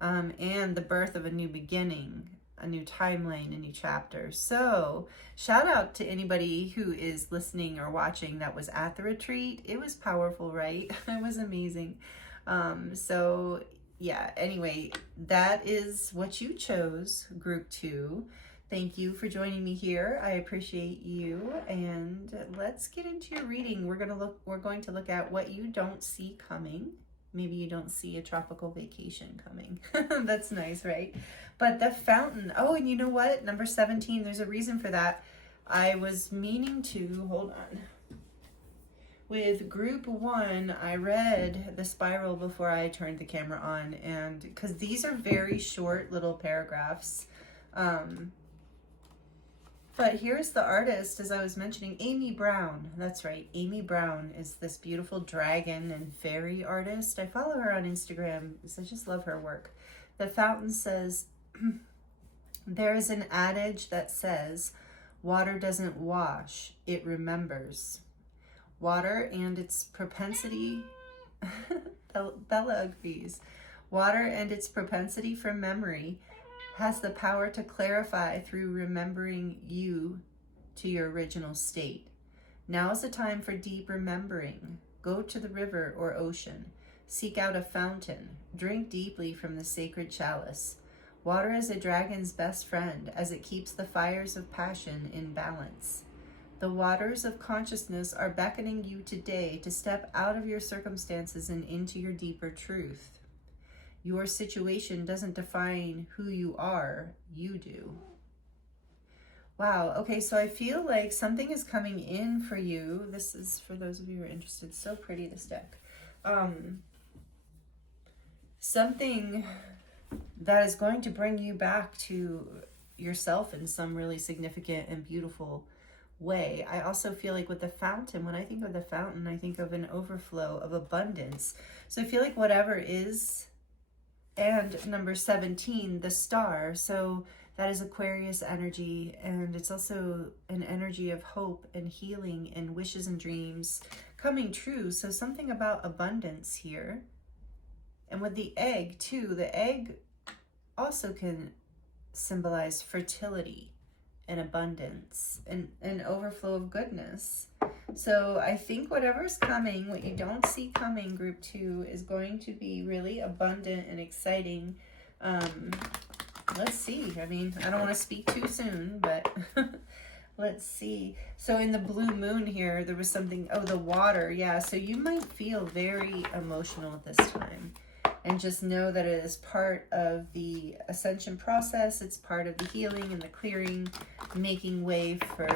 and the birth of a new beginning, a new timeline, a new chapter. So shout out to anybody who is listening or watching that was at the retreat. It was powerful, right? It was amazing. So yeah, anyway, that is what you chose, Group 2. Thank you for joining me here. I appreciate you, and let's get into your reading. We're going to look at what you don't see coming. Maybe you don't see a tropical vacation coming. That's nice, right? But the fountain. Oh, and you know what? Number 17, there's a reason for that. I was meaning to, hold on. With Group 1, I read the spiral before I turned the camera on, and because these are very short little paragraphs. But here's the artist, as I was mentioning, Amy Brown. That's right, Amy Brown is this beautiful dragon and fairy artist. I follow her on Instagram because I just love her work. The fountain says, there is an adage that says, water doesn't wash, it remembers. Water and its propensity, Bella agrees, water and its propensity for memory has the power to clarify through remembering you to your original state. Now is the time for deep remembering. Go to the river or ocean. Seek out a fountain. Drink deeply from the sacred chalice. Water is a dragon's best friend as it keeps the fires of passion in balance. The waters of consciousness are beckoning you today to step out of your circumstances and into your deeper truth. Your situation doesn't define who you are, you do. Wow, okay, so I feel like something is coming in for you. This is for those of you who are interested. So pretty, this deck. Something that is going to bring you back to yourself in some really significant and beautiful way. I also feel like with the fountain, when I think of the fountain, I think of an overflow of abundance. So I feel like whatever is, and number 17, the star. So that is Aquarius energy, and it's also an energy of hope and healing and wishes and dreams coming true. So something about abundance here. And with the egg too, the egg also can symbolize fertility and abundance and an overflow of goodness. So I think whatever's coming, what you don't see coming, Group 2, is going to be really abundant and exciting. Let's see. I mean, I don't want to speak too soon, but let's see. So in the blue moon here, there was something, oh, the water. Yeah, so you might feel very emotional at this time. And just know that it is part of the ascension process. It's part of the healing and the clearing, making way for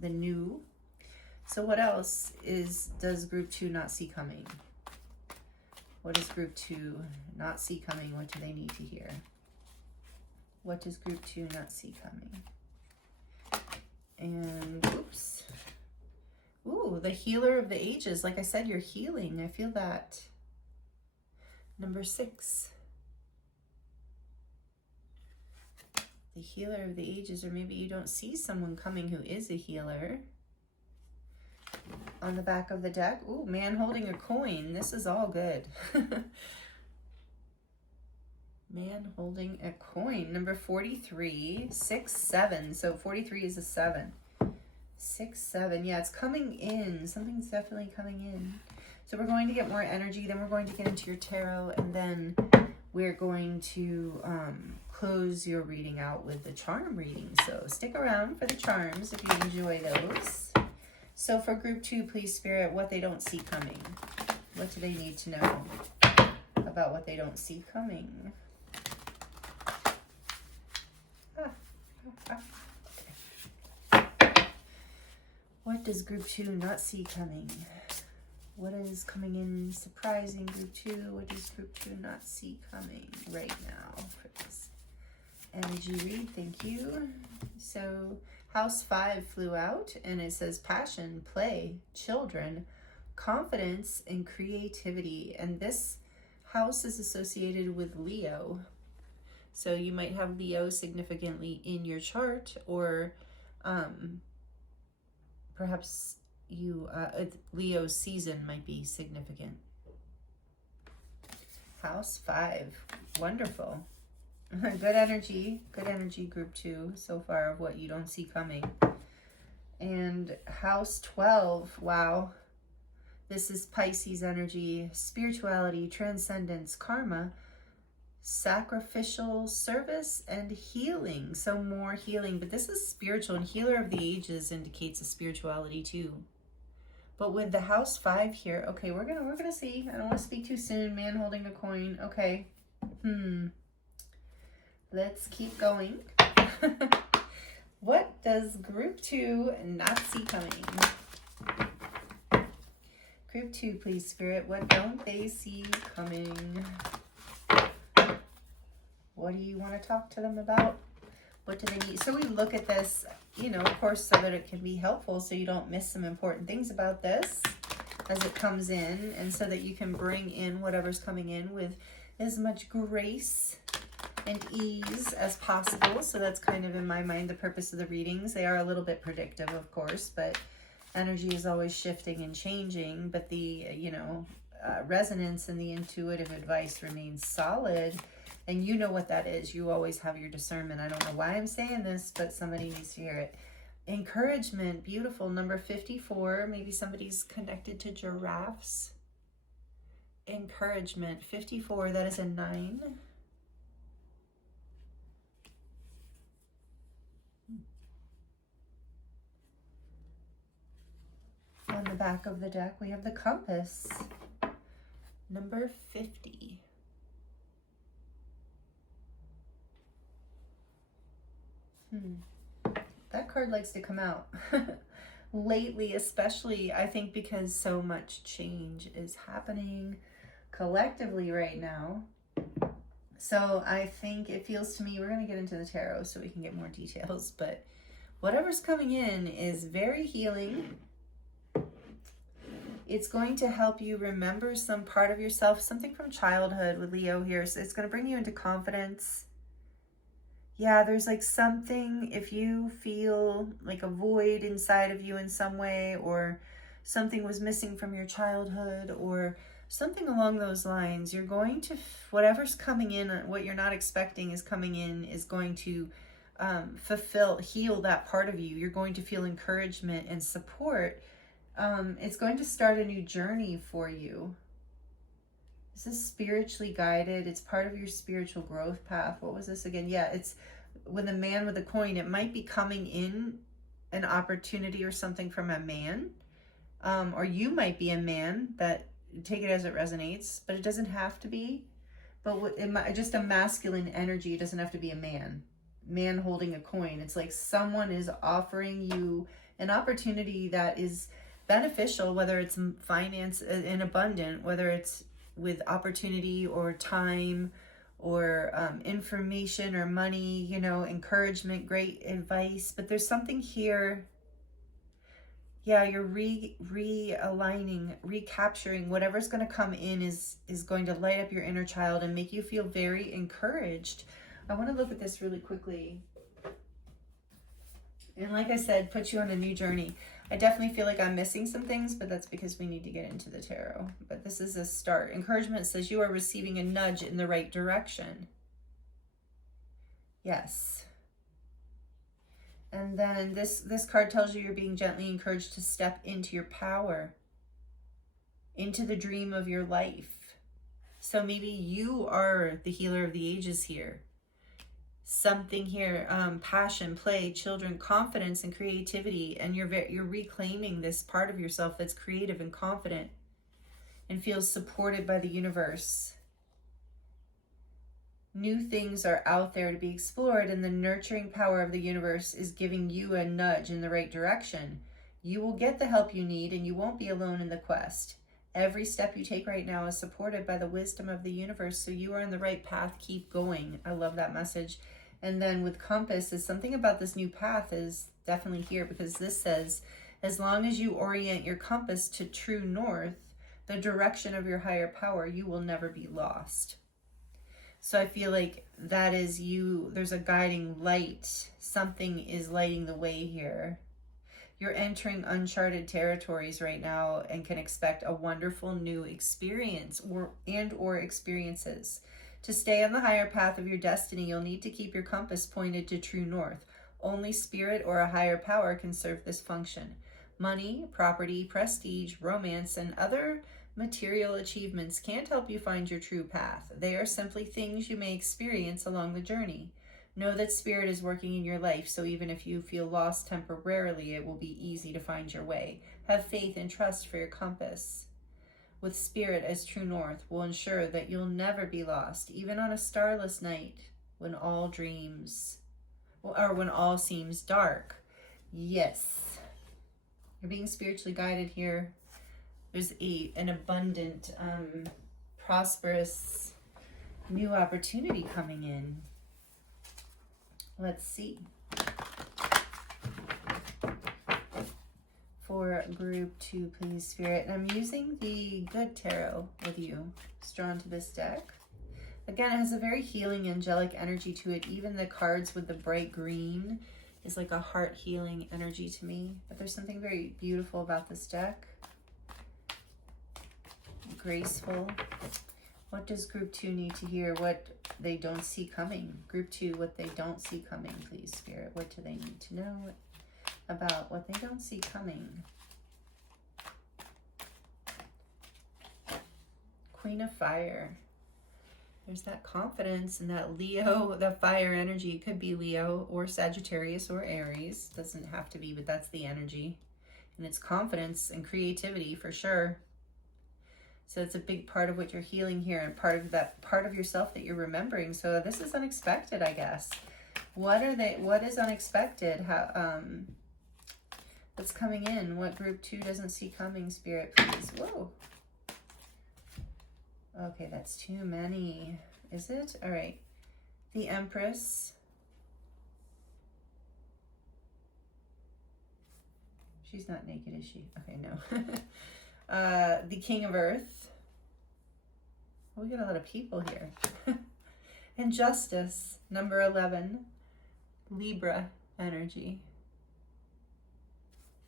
the new. So what else does Group 2 not see coming? What does group 2 not see coming? What do they need to hear? What does group 2 not see coming? And, oops. Ooh, the healer of the ages. Like I said, you're healing. I feel that. Number 6. The healer of the ages, or maybe you don't see someone coming who is a healer. On the back of the deck, ooh, man holding a coin. This is all good. Man holding a coin. Number 43, 6, 7. So 43 is a 7. 6, 7. Yeah, it's coming in. Something's definitely coming in. So we're going to get more energy. Then we're going to get into your tarot. And then we're going to close your reading out with the charm reading. So stick around for the charms if you enjoy those. So for group 2, please, Spirit, what they don't see coming. What do they need to know about what they don't see coming? What does group 2 not see coming? What is coming in surprising group 2? What does group 2 not see coming right now for this energy read? Thank you. So house 5 flew out and it says passion, play, children, confidence, and creativity. And this house is associated with Leo. So you might have Leo significantly in your chart, or perhaps you Leo's season might be significant. House 5, wonderful. Good energy group 2 so far of what you don't see coming. And house 12, wow, this is Pisces energy, spirituality, transcendence, karma, sacrificial service, and healing. So more healing, but this is spiritual, and healer of the ages indicates a spirituality too. But with the house 5 here, okay, we're gonna see. I don't want to speak too soon. Man holding a coin. Okay. Let's keep going. What does group 2 not see coming? Group 2, please, Spirit. What don't they see coming? What do you want to talk to them about? What do they need? So we look at this, you know, of course, so that it can be helpful, so you don't miss some important things about this as it comes in, and so that you can bring in whatever's coming in with as much grace and ease as possible. So that's kind of, in my mind, the purpose of the readings. They are a little bit predictive, of course, but energy is always shifting and changing. But the, resonance and the intuitive advice remains solid. And you know what that is. You always have your discernment. I don't know why I'm saying this, but somebody needs to hear it. Encouragement, beautiful. Number 54, maybe somebody's connected to giraffes. Encouragement, 54, that is a 9. On the back of the deck, we have the compass. Number 50. That card likes to come out lately, especially, I think, because so much change is happening collectively right now. So I think it feels to me, we're going to get into the tarot so we can get more details, but whatever's coming in is very healing. It's going to help you remember some part of yourself, something from childhood with Leo here. So it's going to bring you into confidence. Yeah, there's like something, if you feel like a void inside of you in some way, or something was missing from your childhood, or something along those lines, you're going to, whatever's coming in, what you're not expecting is coming in, is going to heal that part of you. You're going to feel encouragement and support. It's going to start a new journey for you. This is spiritually guided. It's part of your spiritual growth path. What was this again? Yeah, it's with a man with a coin. It might be coming in an opportunity or something from a man. Or you might be a man, that, take it as it resonates, but it doesn't have to be. But just a masculine energy, it doesn't have to be a man. Man holding a coin. It's like someone is offering you an opportunity that is beneficial, whether it's finance and abundant, whether it's with opportunity or time or information or money, you know, encouragement, great advice. But there's something here. Yeah, you're realigning, recapturing whatever's going to come in is going to light up your inner child and make you feel very encouraged. I want to look at this really quickly. And like I said, put you on a new journey. I definitely feel like I'm missing some things, but that's because we need to get into the tarot. But this is a start. Encouragement says you are receiving a nudge in the right direction. Yes. And then this card tells you you're being gently encouraged to step into your power, into the dream of your life. So maybe you are the healer of the ages here. Something here, passion, play, children, confidence, and creativity. And you're reclaiming this part of yourself that's creative and confident and feels supported by the universe. New things are out there to be explored, and the nurturing power of the universe is giving you a nudge in the right direction. You will get the help you need, and you won't be alone in the quest. Every step you take right now is supported by the wisdom of the universe, so you are on the right path. Keep going. I love that message. And then with compass, is something about this new path is definitely here, because this says, as long as you orient your compass to true north, the direction of your higher power, you will never be lost. So I feel like that is you, there's a guiding light. Something is lighting the way here. You're entering uncharted territories right now and can expect a wonderful new experience or experiences. To stay on the higher path of your destiny, you'll need to keep your compass pointed to true north. Only spirit or a higher power can serve this function. Money, property, prestige, romance, and other material achievements can't help you find your true path. They are simply things you may experience along the journey. Know that spirit is working in your life, so even if you feel lost temporarily, it will be easy to find your way. Have faith and trust for your compass. With spirit as true north will ensure that you'll never be lost, even on a starless night when all dreams, or when all seems dark. Yes, you're being spiritually guided here. There's an abundant, prosperous, new opportunity coming in. Let's see. For group 2, please, Spirit. And I'm using the Good Tarot with you. It's drawn to this deck. Again, it has a very healing, angelic energy to it. Even the cards with the bright green is like a heart healing energy to me. But there's something very beautiful about this deck. Graceful. What does group 2 need to hear? What they don't see coming. Group 2, what they don't see coming, please, Spirit. What do they need to know about what they don't see coming? Queen of Fire. There's that confidence and that Leo, the fire energy. It could be Leo or Sagittarius or Aries. Doesn't have to be, but that's the energy. And it's confidence and creativity for sure. So it's a big part of what you're healing here, and part of that part of yourself that you're remembering. So this is unexpected, I guess. What is unexpected? What's coming in? What group 2 doesn't see coming, Spirit, please? Whoa. Okay, that's too many. Is it? All right. The Empress. She's not naked, is she? Okay, no. The King of Earth. We got a lot of people here. And Justice, number 11. Libra energy.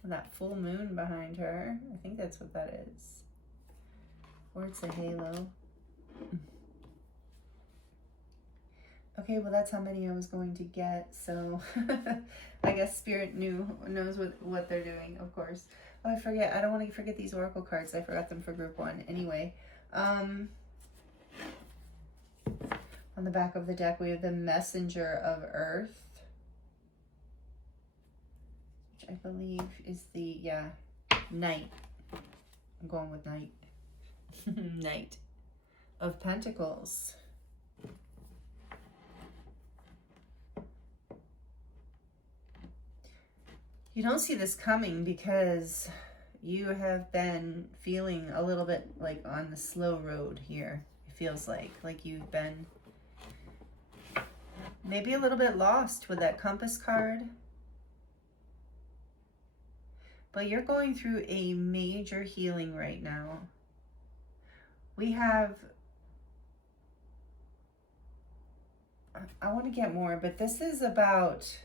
And that full moon behind her. I think that's what that is. Or it's a halo. Okay, well that's how many I was going to get. So I guess Spirit knows what they're doing, of course. Oh, I forget. I don't want to forget these Oracle cards. I forgot them for group 1. Anyway, on the back of the deck, we have the Messenger of Earth, which I believe is the, Knight. I'm going with Knight. Knight of Pentacles. You don't see this coming because you have been feeling a little bit like on the slow road here. It feels like you've been maybe a little bit lost with that compass card. But you're going through a major healing right now. We have, I want to get more, but this is about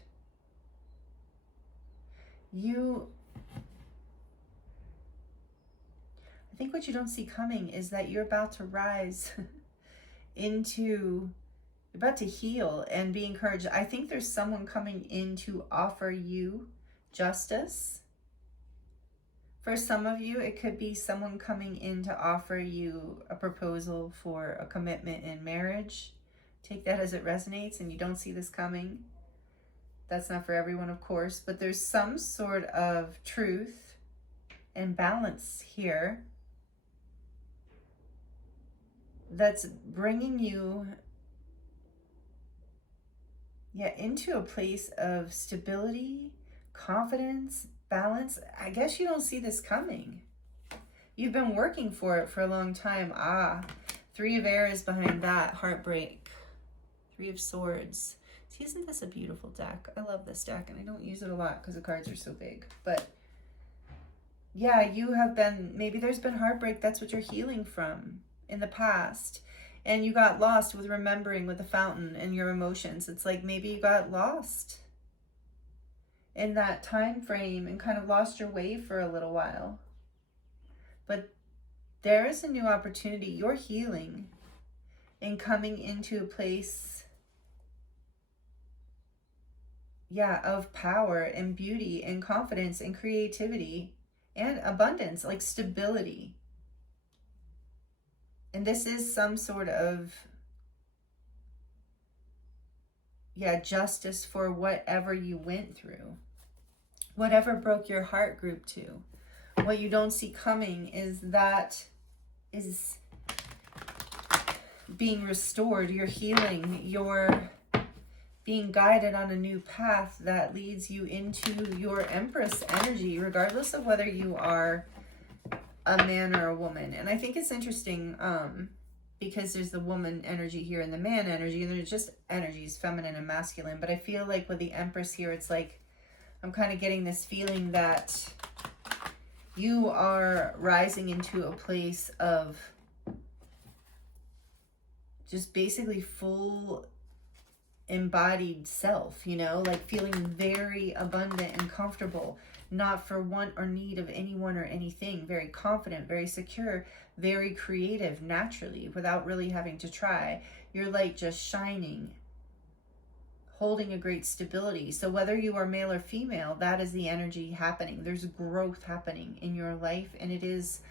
you. I think what you don't see coming is that you're about to rise into, you're about to heal and be encouraged. I think there's someone coming in to offer you justice. For some of you, it could be someone coming in to offer you a proposal for a commitment in marriage. Take that as it resonates, and you don't see this coming. That's not for everyone, of course, but there's some sort of truth and balance here that's bringing you into a place of stability, confidence, balance. I guess you don't see this coming. You've been working for it for a long time. Three of Air is behind that. Heartbreak. Three of Swords. See, isn't this a beautiful deck? I love this deck, and I don't use it a lot because the cards are so big. But yeah, you have been, maybe there's been heartbreak. That's what you're healing from in the past. And you got lost with remembering with the fountain and your emotions. It's like maybe you got lost in that time frame and kind of lost your way for a little while. But there is a new opportunity. You're healing and coming into a place, of power and beauty and confidence and creativity and abundance, like stability. And this is some sort of, justice for whatever you went through. Whatever broke your heart, group 2. What you don't see coming is that is being restored. You're healing. You're being guided on a new path that leads you into your Empress energy, regardless of whether you are a man or a woman. And I think it's interesting because there's the woman energy here and the man energy, and there's just energies, feminine and masculine. But I feel like with the Empress here, it's like I'm kind of getting this feeling that you are rising into a place of just basically full embodied self, like feeling very abundant and comfortable, not for want or need of anyone or anything, very confident, very secure, very creative naturally without really having to try. Your light just shining, holding a great stability. So whether you are male or female, that is the energy happening. There's growth happening in your life, and it is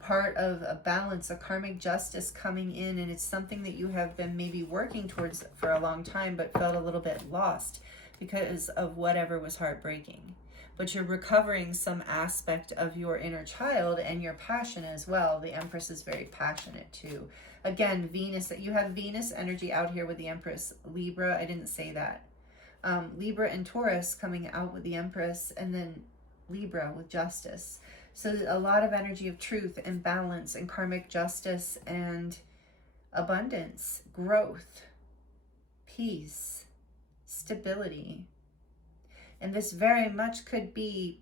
part of a balance, a karmic justice coming in, and it's something that you have been maybe working towards for a long time but felt a little bit lost because of whatever was heartbreaking. But you're recovering some aspect of your inner child and your passion as well. The Empress is very passionate too. Again, Venus, you have Venus energy out here with the Empress. Libra, I didn't say that. Libra and Taurus coming out with the Empress, and then Libra with Justice. So a lot of energy of truth and balance and karmic justice and abundance, growth, peace, stability. And this very much could be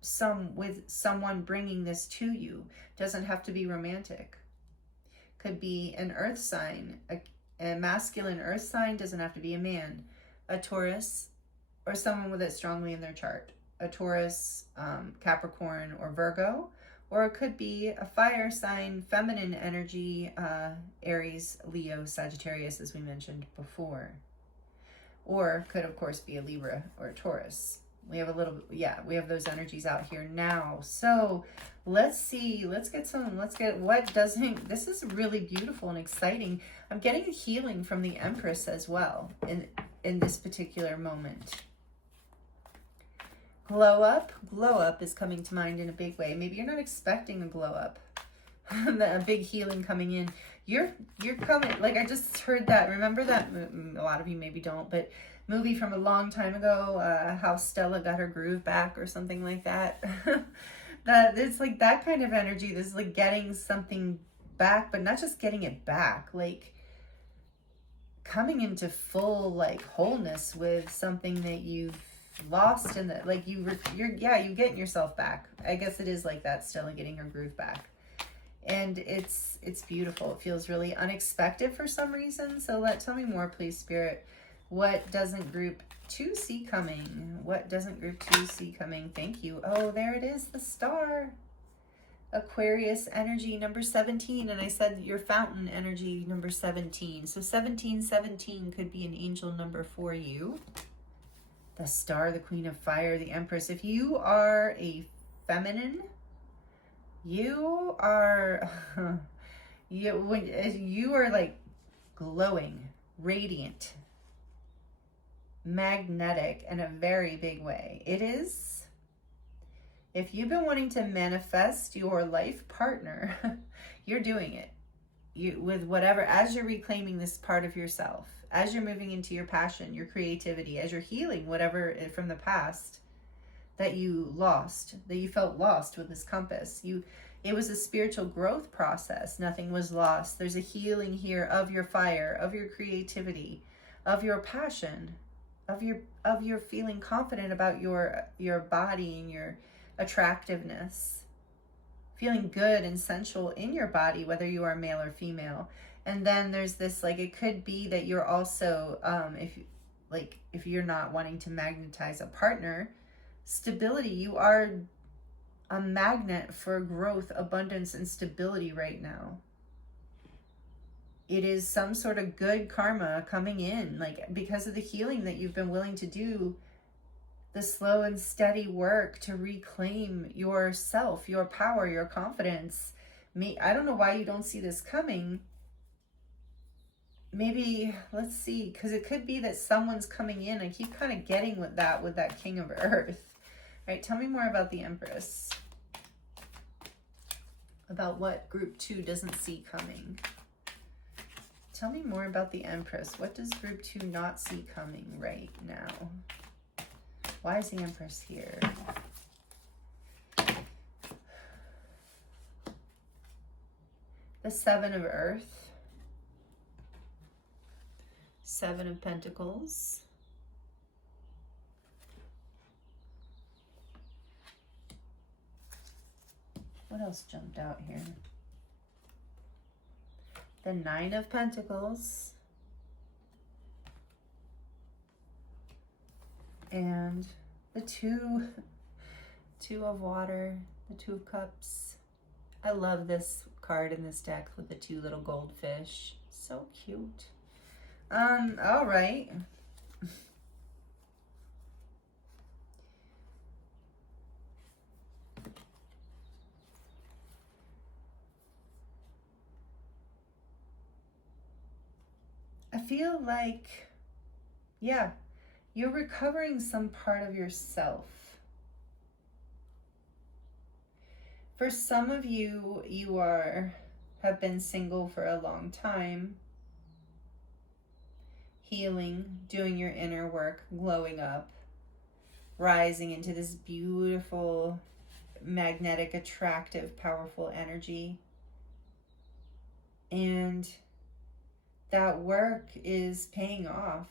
someone bringing this to you. Doesn't have to be romantic. Could be an earth sign, a masculine earth sign, doesn't have to be a man. A Taurus, or someone with it strongly in their chart. A Taurus, Capricorn, or Virgo. Or it could be a fire sign, feminine energy, Aries, Leo, Sagittarius, as we mentioned before. Or could, of course, be a Libra or a Taurus. We have we have those energies out here now. So let's see, this is really beautiful and exciting. I'm getting healing from the Empress as well in this particular moment. Glow up is coming to mind in a big way. Maybe you're not expecting a glow up, a big healing coming in. You're coming, like I just heard that. Remember that, a lot of you maybe don't, but movie from a long time ago, How Stella Got Her Groove Back or something like that. That it's like that kind of energy. This is like getting something back, but not just getting it back, like coming into full like wholeness with something that you've lost, and that like you're getting yourself back. I guess it is like that still, and getting your groove back. And it's beautiful. It feels really unexpected for some reason. So tell me more, please, Spirit. What doesn't group 2 see coming? What doesn't group 2 see coming? Thank you. Oh, there it is, the star. Aquarius energy number 17. And I said your fountain energy number 17. So 1717 could be an angel number for you. The star, the queen of fire, the empress. If you are a feminine, you are you are like glowing, radiant, magnetic in a very big way. It is, if you've been wanting to manifest your life partner, you're doing it. With whatever, as you're reclaiming this part of yourself, as you're moving into your passion, your creativity, as you're healing whatever from the past that you lost, that you felt lost with this compass. It was a spiritual growth process. Nothing was lost. There's a healing here of your fire, of your creativity, of your passion, of your feeling confident about your body and your attractiveness, feeling good and sensual in your body, whether you are male or female. And then there's this, like, it could be that you're also, if you're not wanting to magnetize a partner, stability. You are a magnet for growth, abundance, and stability right now. It is some sort of good karma coming in, like, because of the healing that you've been willing to do, the slow and steady work to reclaim yourself, your power, your confidence. I don't know why you don't see this coming. Maybe, let's see, because it could be that someone's coming in. I keep kind of getting with that King of Earth. All right, tell me more about the Empress. About what group 2 doesn't see coming. Tell me more about the Empress. What does group 2 not see coming right now? Why is the Empress here? The 7 of Earth. 7 of Pentacles. What else jumped out here? The 9 of Pentacles. And the 2 of water, the 2 of cups. I love this card in this deck with the 2 little goldfish. So cute. All right. I feel like, yeah, you're recovering some part of yourself. For some of you, you have been single for a long time, healing, doing your inner work, glowing up, rising into this beautiful, magnetic, attractive, powerful energy. And that work is paying off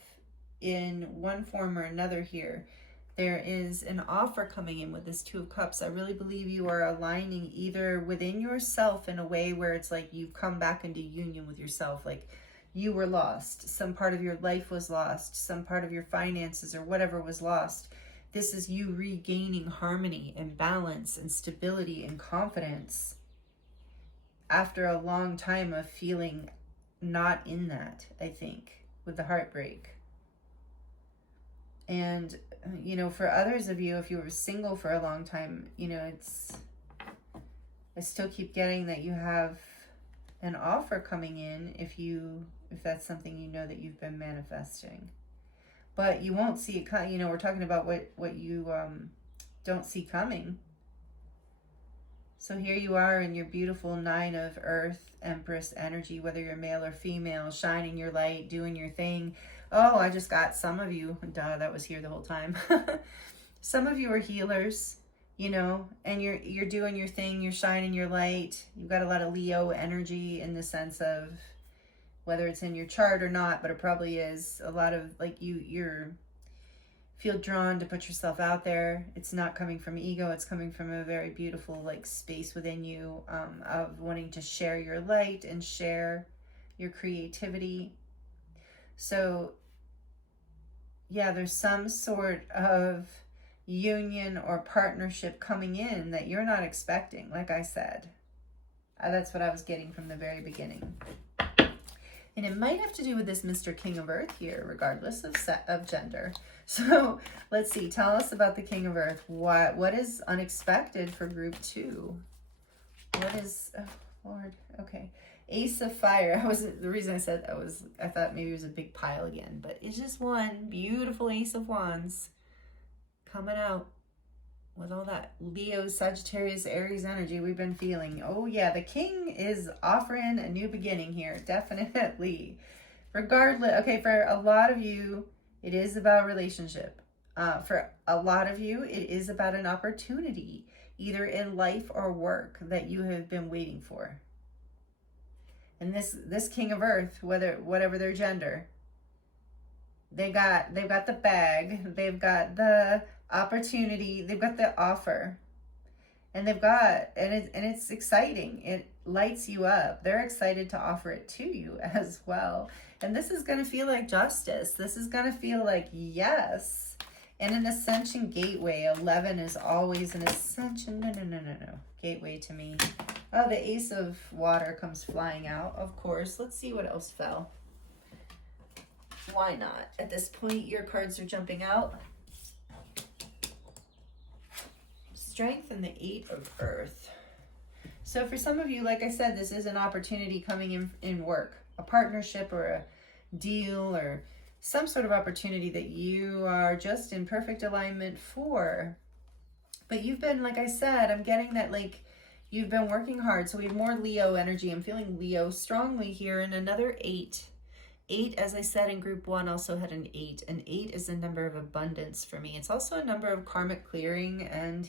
in one form or another here. There is an offer coming in with this 2 of Cups. I really believe you are aligning either within yourself in a way where it's like you've come back into union with yourself, like you were lost. Some part of your life was lost. Some part of your finances or whatever was lost. This is you regaining harmony and balance and stability and confidence after a long time of feeling not in that, I think, with the heartbreak. And, you know, for others of you, if you were single for a long time, you know, I still keep getting that you have an offer coming in if that's something you know that you've been manifesting. But you won't see it, you know, we're talking about what you don't see coming. So here you are in your beautiful 9 of Earth, Empress energy, whether you're male or female, shining your light, doing your thing. Oh, I just got some of you, duh, that was here the whole time. Some of you are healers. you know, and you're doing your thing, you're shining your light. You've got a lot of Leo energy in the sense of whether it's in your chart or not, but it probably is a lot of like you're feel drawn to put yourself out there. It's not coming from ego, it's coming from a very beautiful like space within you, of wanting to share your light and share your creativity. So yeah, there's some sort of union or partnership coming in that you're not expecting, like I said. That's what I was getting from the very beginning. And it might have to do with this Mr. King of Earth here, regardless of gender. So let's see. Tell us about the King of Earth. What is unexpected for group 2? What is... Oh, Lord. Okay. Ace of Fire. The reason I said that was I thought maybe it was a big pile again. But it's just one beautiful Ace of Wands coming out with all that Leo, Sagittarius, Aries energy we've been feeling. Oh yeah, the King is offering a new beginning here, definitely. Regardless, okay, for a lot of you, it is about relationship. For a lot of you, it is about an opportunity, either in life or work, that you have been waiting for. And this King of Earth, whatever their gender, they've got the bag, they've got the opportunity, they've got the offer, and it's exciting. It lights you up. They're excited to offer it to you as well. And this is going to feel like justice. This is going to feel like yes. And an ascension gateway. 11 is always an ascension. No. Gateway to me. Oh, the Ace of Water comes flying out, of course. Let's see what else fell. Why not? At this point, your cards are jumping out. Strength and the 8 of Earth. So for some of you, like I said, this is an opportunity coming in work, a partnership or a deal or some sort of opportunity that you are just in perfect alignment for. But you've been, like I said, I'm getting that like you've been working hard. So we have more Leo energy. I'm feeling Leo strongly here, and another 8. 8, as I said in group 1, also had an 8. An 8 is a number of abundance for me. It's also a number of karmic clearing and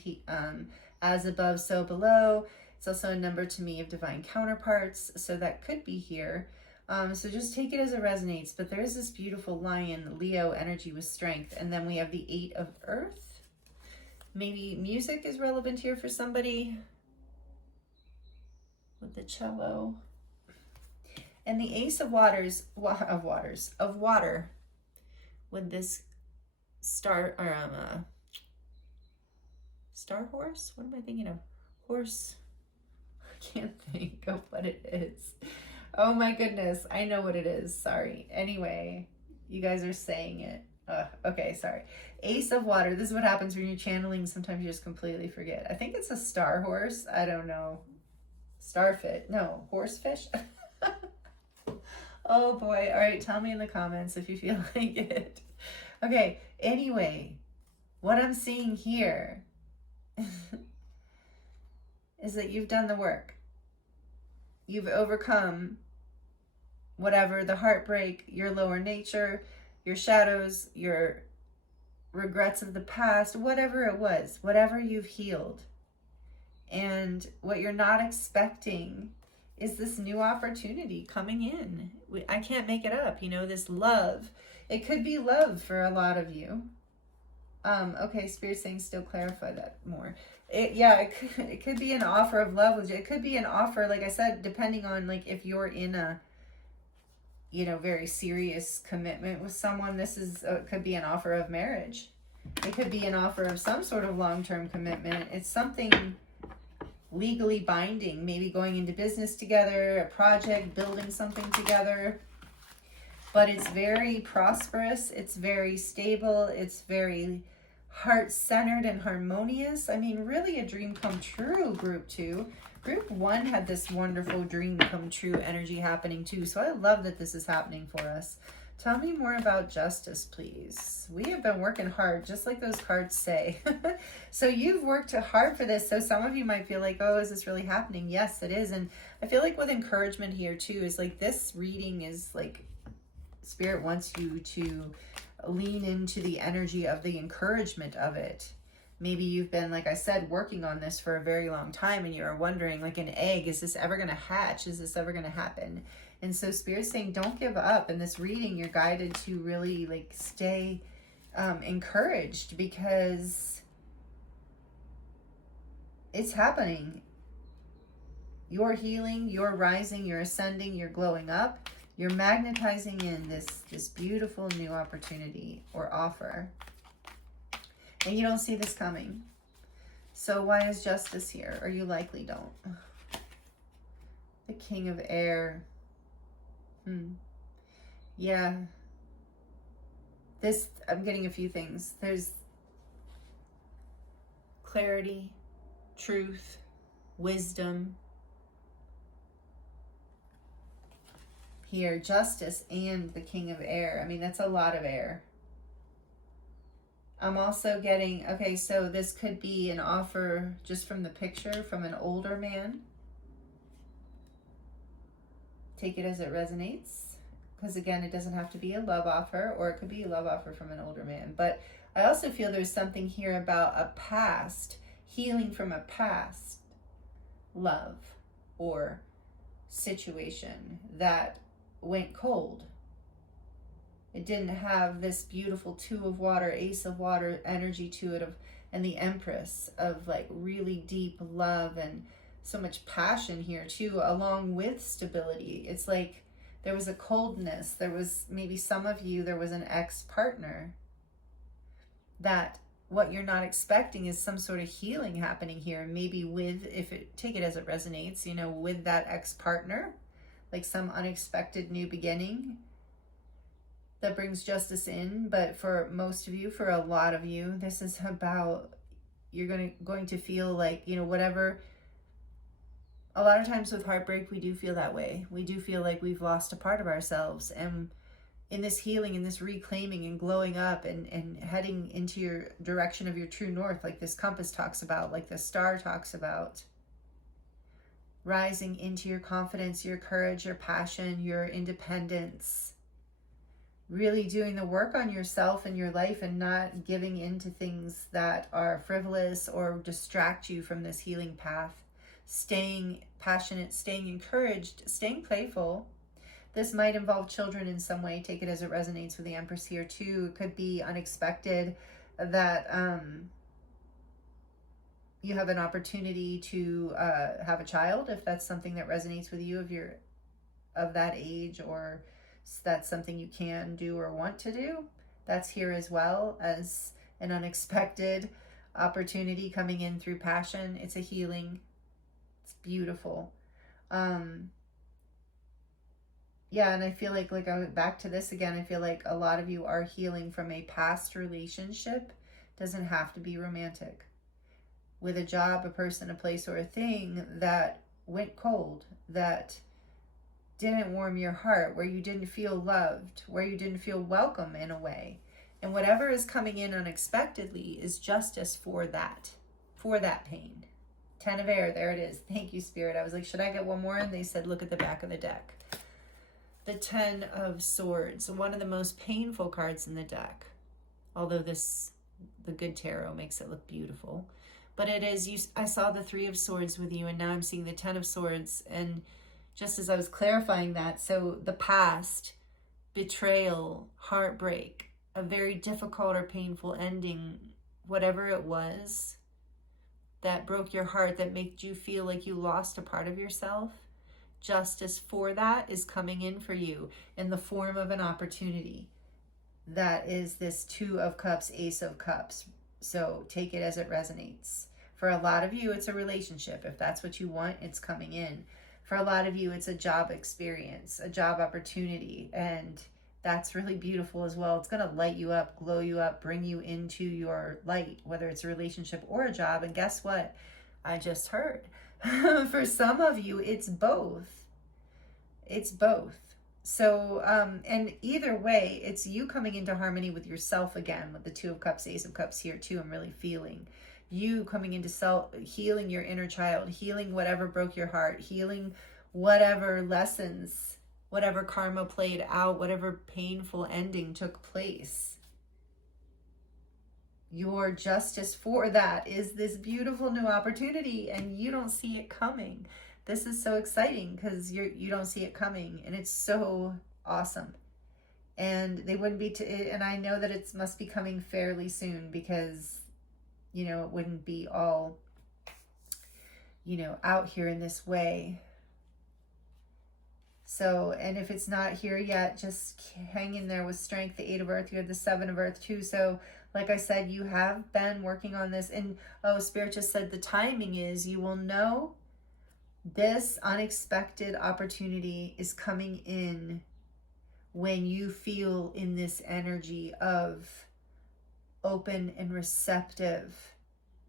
as above, so below. It's also a number to me of divine counterparts. So that could be here. So just take it as it resonates. But there is this beautiful lion, Leo energy with strength. And then we have the 8 of Earth. Maybe music is relevant here for somebody with the cello. And the Ace of Water with this star horse. What am I thinking of? Horse. I can't think of what it is. Oh my goodness, I know what it is. Sorry. Anyway, you guys are saying it. Okay, sorry. Ace of Water. This is what happens when you're channeling. Sometimes you just completely forget. I think it's a star horse. I don't know. Starfish. No, horsefish. Oh boy. All right, tell me in the comments if you feel like it. Okay, anyway, what I'm seeing here is that you've done the work. You've overcome whatever the heartbreak, your lower nature, your shadows, your regrets of the past, whatever it was, whatever you've healed. And what you're not expecting is this new opportunity coming in. I can't make it up, you know, this love. It could be love for a lot of you. Okay, Spirit's saying still clarify that more. It could be an offer of love. It could be an offer, like I said, depending on like if you're in a, you know, very serious commitment with someone. This is could be an offer of marriage. It could be an offer of some sort of long-term commitment. It's something legally binding, maybe going into business together, a project, building something together. But it's very prosperous, it's very stable, it's very heart-centered and harmonious. I mean, really a dream come true, group 2. Group 1 had this wonderful dream come true energy happening too. So I love that this is happening for us. Tell me more about justice, please. We have been working hard, just like those cards say. So you've worked hard for this. So some of you might feel like, oh, is this really happening? Yes, it is. And I feel like with encouragement here too, is like this reading is like, Spirit wants you to lean into the energy of the encouragement of it. Maybe you've been, like I said, working on this for a very long time, and you're wondering, like an egg, is this ever going to hatch? Is this ever going to happen? And so Spirit's saying, don't give up. In this reading, you're guided to really like stay encouraged, because it's happening. You're healing, you're rising, you're ascending, you're glowing up, you're magnetizing in this beautiful new opportunity or offer. And you don't see this coming. So why is justice here? Or you likely don't. The King of Air. Yeah. This, I'm getting a few things. There's clarity, truth, wisdom. Here, justice and the King of Air. I mean, that's a lot of air. I'm also getting, okay, so this could be an offer just from the picture from an older man. Take it as it resonates. Because again, it doesn't have to be a love offer, or it could be a love offer from an older man. But I also feel there's something here about a past, healing from a past love or situation that went cold. It didn't have this beautiful Two of Water, Ace of Water energy to it, and the Empress of like really deep love and so much passion here too, along with stability. It's like there was a coldness. There was maybe some of you, there was an ex-partner that what you're not expecting is some sort of healing happening here. Maybe with, take it as it resonates, you know, with that ex-partner, like some unexpected new beginning that brings justice in. But for most of you, for a lot of you, this is about, you're going to feel like, you know, whatever. A lot of times with heartbreak, we do feel that way. We do feel like we've lost a part of ourselves. And in this healing, in this reclaiming and glowing up and heading into your direction of your true north, like this compass talks about, like the star talks about, rising into your confidence, your courage, your passion, your independence, really doing the work on yourself and your life and not giving in to things that are frivolous or distract you from this healing path. Staying passionate, staying encouraged, staying playful. This might involve children in some way. Take it as it resonates with the Empress here too. It could be unexpected that you have an opportunity to have a child, if that's something that resonates with you, if you're of that age, or that's something you can do or want to do. That's here as well as an unexpected opportunity coming in through passion. It's a healing. It's beautiful. Yeah, and I feel like I went back to this again. I feel like a lot of you are healing from a past relationship. Doesn't have to be romantic. With a job, a person, a place, or a thing that went cold, that didn't warm your heart, where you didn't feel loved, where you didn't feel welcome in a way. And whatever is coming in unexpectedly is justice for that pain. 10 of Air, there it is. Thank you, Spirit. I was like, should I get one more? And they said, look at the back of the deck. The 10 of Swords, one of the most painful cards in the deck. Although the good tarot makes it look beautiful. But it is, I saw the 3 of Swords with you, and now I'm seeing the 10 of Swords. And just as I was clarifying that, so the past, betrayal, heartbreak, a very difficult or painful ending, whatever it was that broke your heart, that made you feel like you lost a part of yourself, justice for that is coming in for you in the form of an opportunity. That is this 2 of Cups, Ace of Cups. So take it as it resonates. For a lot of you, it's a relationship. If that's what you want, it's coming in. For a lot of you, it's a job experience, a job opportunity. And that's really beautiful as well. It's going to light you up, glow you up, bring you into your light, whether it's a relationship or a job. And guess what? I just heard. For some of you, it's both. It's both. So, and either way, it's you coming into harmony with yourself again, with the 2 of Cups, Ace of Cups here too. I'm really feeling you coming into healing your inner child, healing whatever broke your heart, healing whatever lessons, whatever karma played out, whatever painful ending took place. your justice for that is this beautiful new opportunity, and you don't see it coming. This is so exciting because you don't see it coming, and it's so awesome. And they wouldn't be and I know that it must be coming fairly soon, because you know, it wouldn't be all, you know, out here in this way. So, and if it's not here yet, just hang in there with strength. The 8 of Earth, you have the 7 of Earth too. So, like I said, you have been working on this. And, oh, Spirit just said the timing is, you will know this unexpected opportunity is coming in when you feel in this energy of open and receptive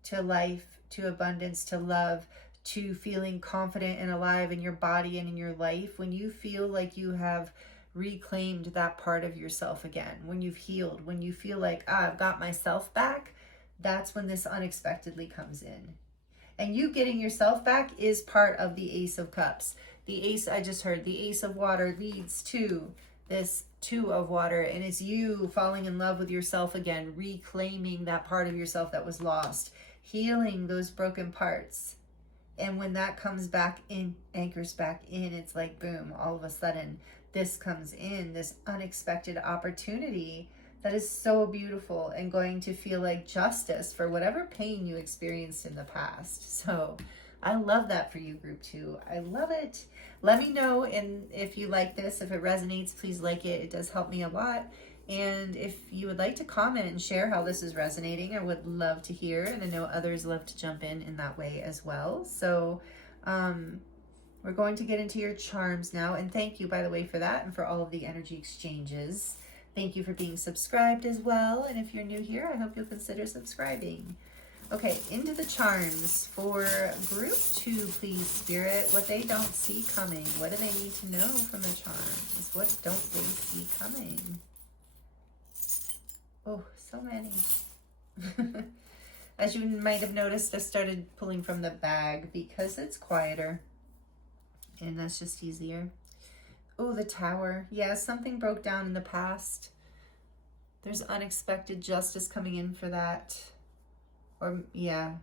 to life, to abundance, to love, to feeling confident and alive in your body and in your life. When you feel like you have reclaimed that part of yourself again, when you've healed, when you feel like, I've got myself back, that's when this unexpectedly comes in. And you getting yourself back is part of the Ace of Cups. The Ace, I just heard, the Ace of Water leads to this 2 of Water, and it's you falling in love with yourself again, reclaiming that part of yourself that was lost, healing those broken parts. And when that comes back in, anchors back in, it's like, boom, all of a sudden, this comes in, this unexpected opportunity that is so beautiful and going to feel like justice for whatever pain you experienced in the past. So I love that for you, group 2. I love it. Let me know, and if you like this, if it resonates, please like it. It does help me a lot. And if you would like to comment and share how this is resonating, I would love to hear. And I know others love to jump in that way as well. So we're going to get into your charms now. And thank you, by the way, for that and for all of the energy exchanges. Thank you for being subscribed as well. And if you're new here, I hope you'll consider subscribing. Okay, into the charms for group 2, please, Spirit. What they don't see coming. What do they need to know from the charms? What don't they see coming? Oh, so many. As you might have noticed, I started pulling from the bag because it's quieter. And that's just easier. Oh, the Tower. Yeah, something broke down in the past. There's unexpected justice coming in for that. Or, yeah,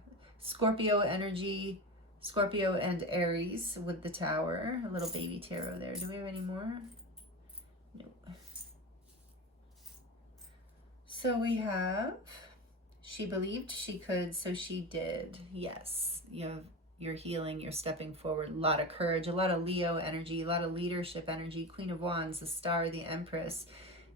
Scorpio energy. Scorpio and Aries with the Tower. A little baby tarot there. Do we have any more? Nope. So we have, she believed she could, so she did. Yes, you know, you're healing, you're stepping forward. A lot of courage, a lot of Leo energy, a lot of leadership energy. Queen of Wands, the Star, the Empress.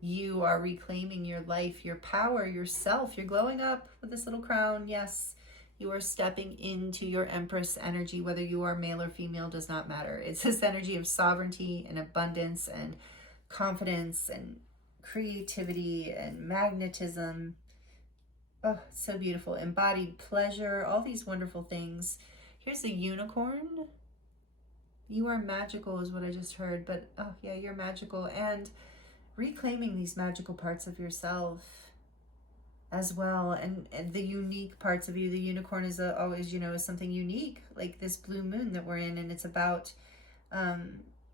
You are reclaiming your life, your power, yourself. You're glowing up with this little crown. Yes, you are stepping into your Empress energy. Whether you are male or female does not matter. It's this energy of sovereignty and abundance and confidence and creativity and magnetism. Oh, so beautiful. Embodied pleasure, all these wonderful things. Here's the Unicorn. You are magical is what I just heard, but oh yeah, you're magical. And reclaiming these magical parts of yourself as well, and the unique parts of you. The Unicorn is always, you know, is something unique, like this blue moon that we're in, and it's about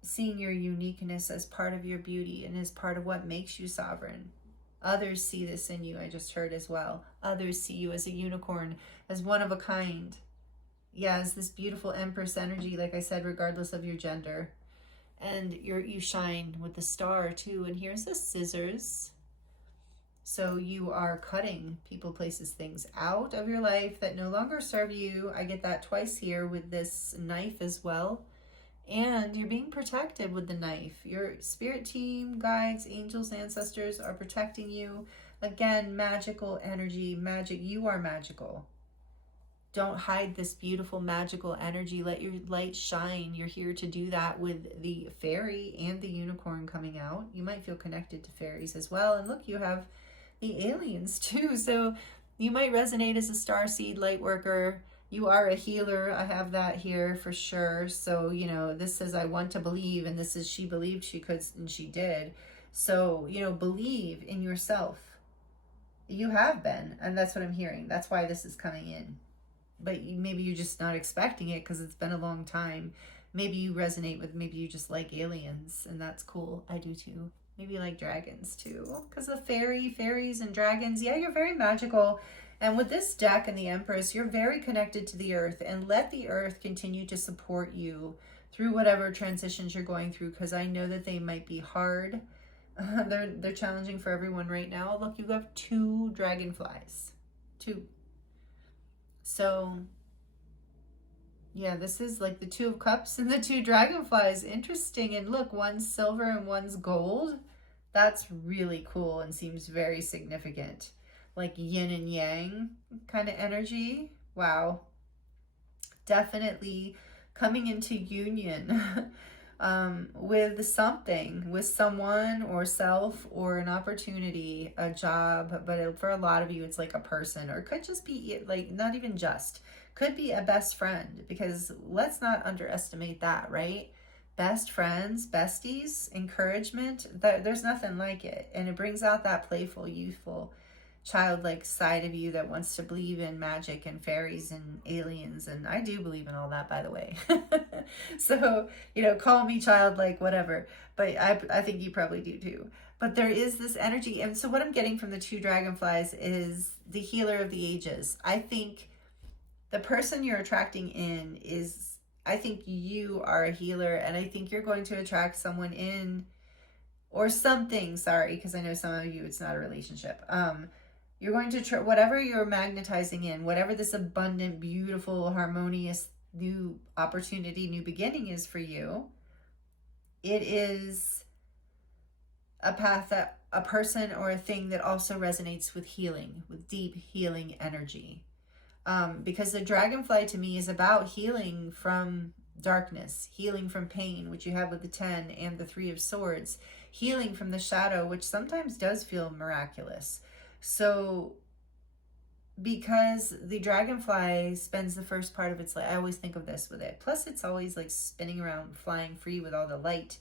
seeing your uniqueness as part of your beauty and as part of what makes you sovereign. Others see this in you, I just heard as well. Others see you as a unicorn, as one of a kind. Yeah, as this beautiful Empress energy, like I said, regardless of your gender. And you shine with the Star too. And here's the Scissors. So you are cutting people, places, things out of your life that no longer serve you. I get that twice here with this knife as well. And you're being protected with the knife. Your spirit team, guides, angels, ancestors are protecting you. Again, magical energy, magic. You are magical. Don't hide this beautiful magical energy. Let your light shine. You're here to do that with the fairy and the unicorn coming out. You might feel connected to fairies as well. And look, you have the aliens too. So you might resonate as a starseed light worker. You are a healer. I have that here for sure. So, you know, this says, I want to believe, and this is, she believed she could, and she did. So, you know, believe in yourself. You have been, and that's what I'm hearing. That's why this is coming in. But maybe you're just not expecting it because it's been a long time. Maybe you resonate with, maybe you just like aliens, and that's cool. I do too. Maybe you like dragons too, because of fairies and dragons. Yeah, you're very magical. And with this deck and the Empress, you're very connected to the earth, and let the earth continue to support you through whatever transitions you're going through, because I know that they might be hard. They're challenging for everyone right now. Look, you have 2 dragonflies. 2. So yeah, this is like the 2 of Cups and the 2 dragonflies. Interesting. And look, one's silver and one's gold. That's really cool and seems very significant. Like yin and yang kind of energy. Wow. Definitely coming into union with something, with someone or self or an opportunity, a job. But for a lot of you, it's like a person, or it could just be like, not even just, could be a best friend, because let's not underestimate that, right? Best friends, besties, encouragement, there's nothing like it. And it brings out that playful, youthful, childlike side of you that wants to believe in magic and fairies and aliens. And I do believe in all that, by the way. So, you know, call me childlike, whatever. But I think you probably do too. But there is this energy. And so what I'm getting from the 2 dragonflies is the healer of the ages. I think the person you're attracting in is, I think you are a healer, and I think you're going to attract someone in, or something, sorry, because I know some of you, it's not a relationship. You're going to, whatever you're magnetizing in, whatever this abundant, beautiful, harmonious, new opportunity, new beginning is for you, it is a path that, a person or a thing that also resonates with healing, with deep healing energy. Because the dragonfly to me is about healing from darkness, healing from pain, which you have with the 10 and the 3 of swords, healing from the shadow, which sometimes does feel miraculous. So because the dragonfly spends the first part of its life, I always think of this with it. Plus it's always like spinning around, flying free with all the light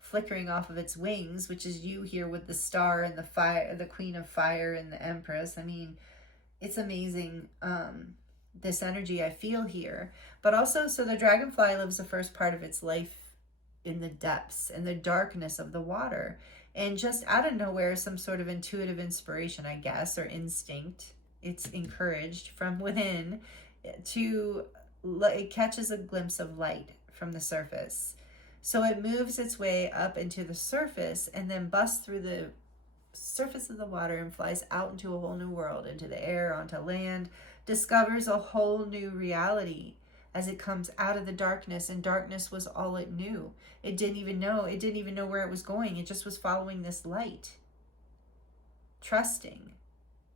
flickering off of its wings, which is you here with the star and the fire, the queen of fire and the empress. I mean, it's amazing, this energy I feel here. But also, so the dragonfly lives the first part of its life in the depths and the darkness of the water. And just out of nowhere, some sort of intuitive inspiration, I guess, or instinct, it's encouraged from within to, it catches a glimpse of light from the surface. So it moves its way up into the surface and then busts through the surface of the water and flies out into a whole new world, into the air, onto land, discovers a whole new reality as it comes out of the darkness. And darkness was all it knew. It didn't even know where it was going. It just was following this light, trusting.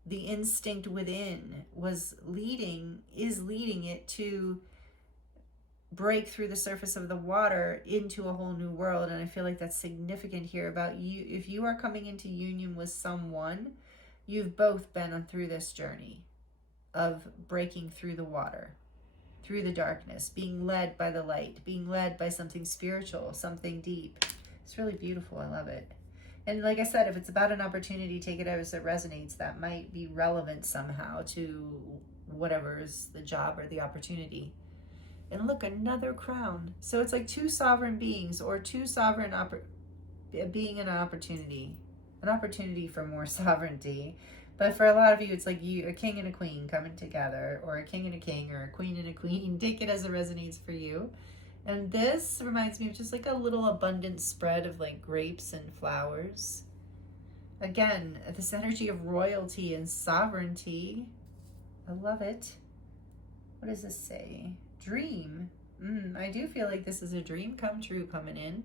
The instinct within is leading it to break through the surface of the water into a whole new world. And I feel like that's significant here about you. If you are coming into union with someone, you've both been through this journey of breaking through the water, through the darkness, being led by the light, being led by something spiritual, something deep. It's really beautiful. I love it. And like I said, if it's about an opportunity, take it as it resonates. That might be relevant somehow to whatever is the job or the opportunity. And look, another crown. So it's like 2 sovereign beings, or 2 sovereign being an opportunity for more sovereignty. But for a lot of you, it's like a king and a queen coming together, or a king and a king, or a queen and a queen. Take it as it resonates for you. And this reminds me of just like a little abundant spread of like grapes and flowers. Again, this energy of royalty and sovereignty. I love it. What does this say? Dream. I do feel like this is a dream come true coming in.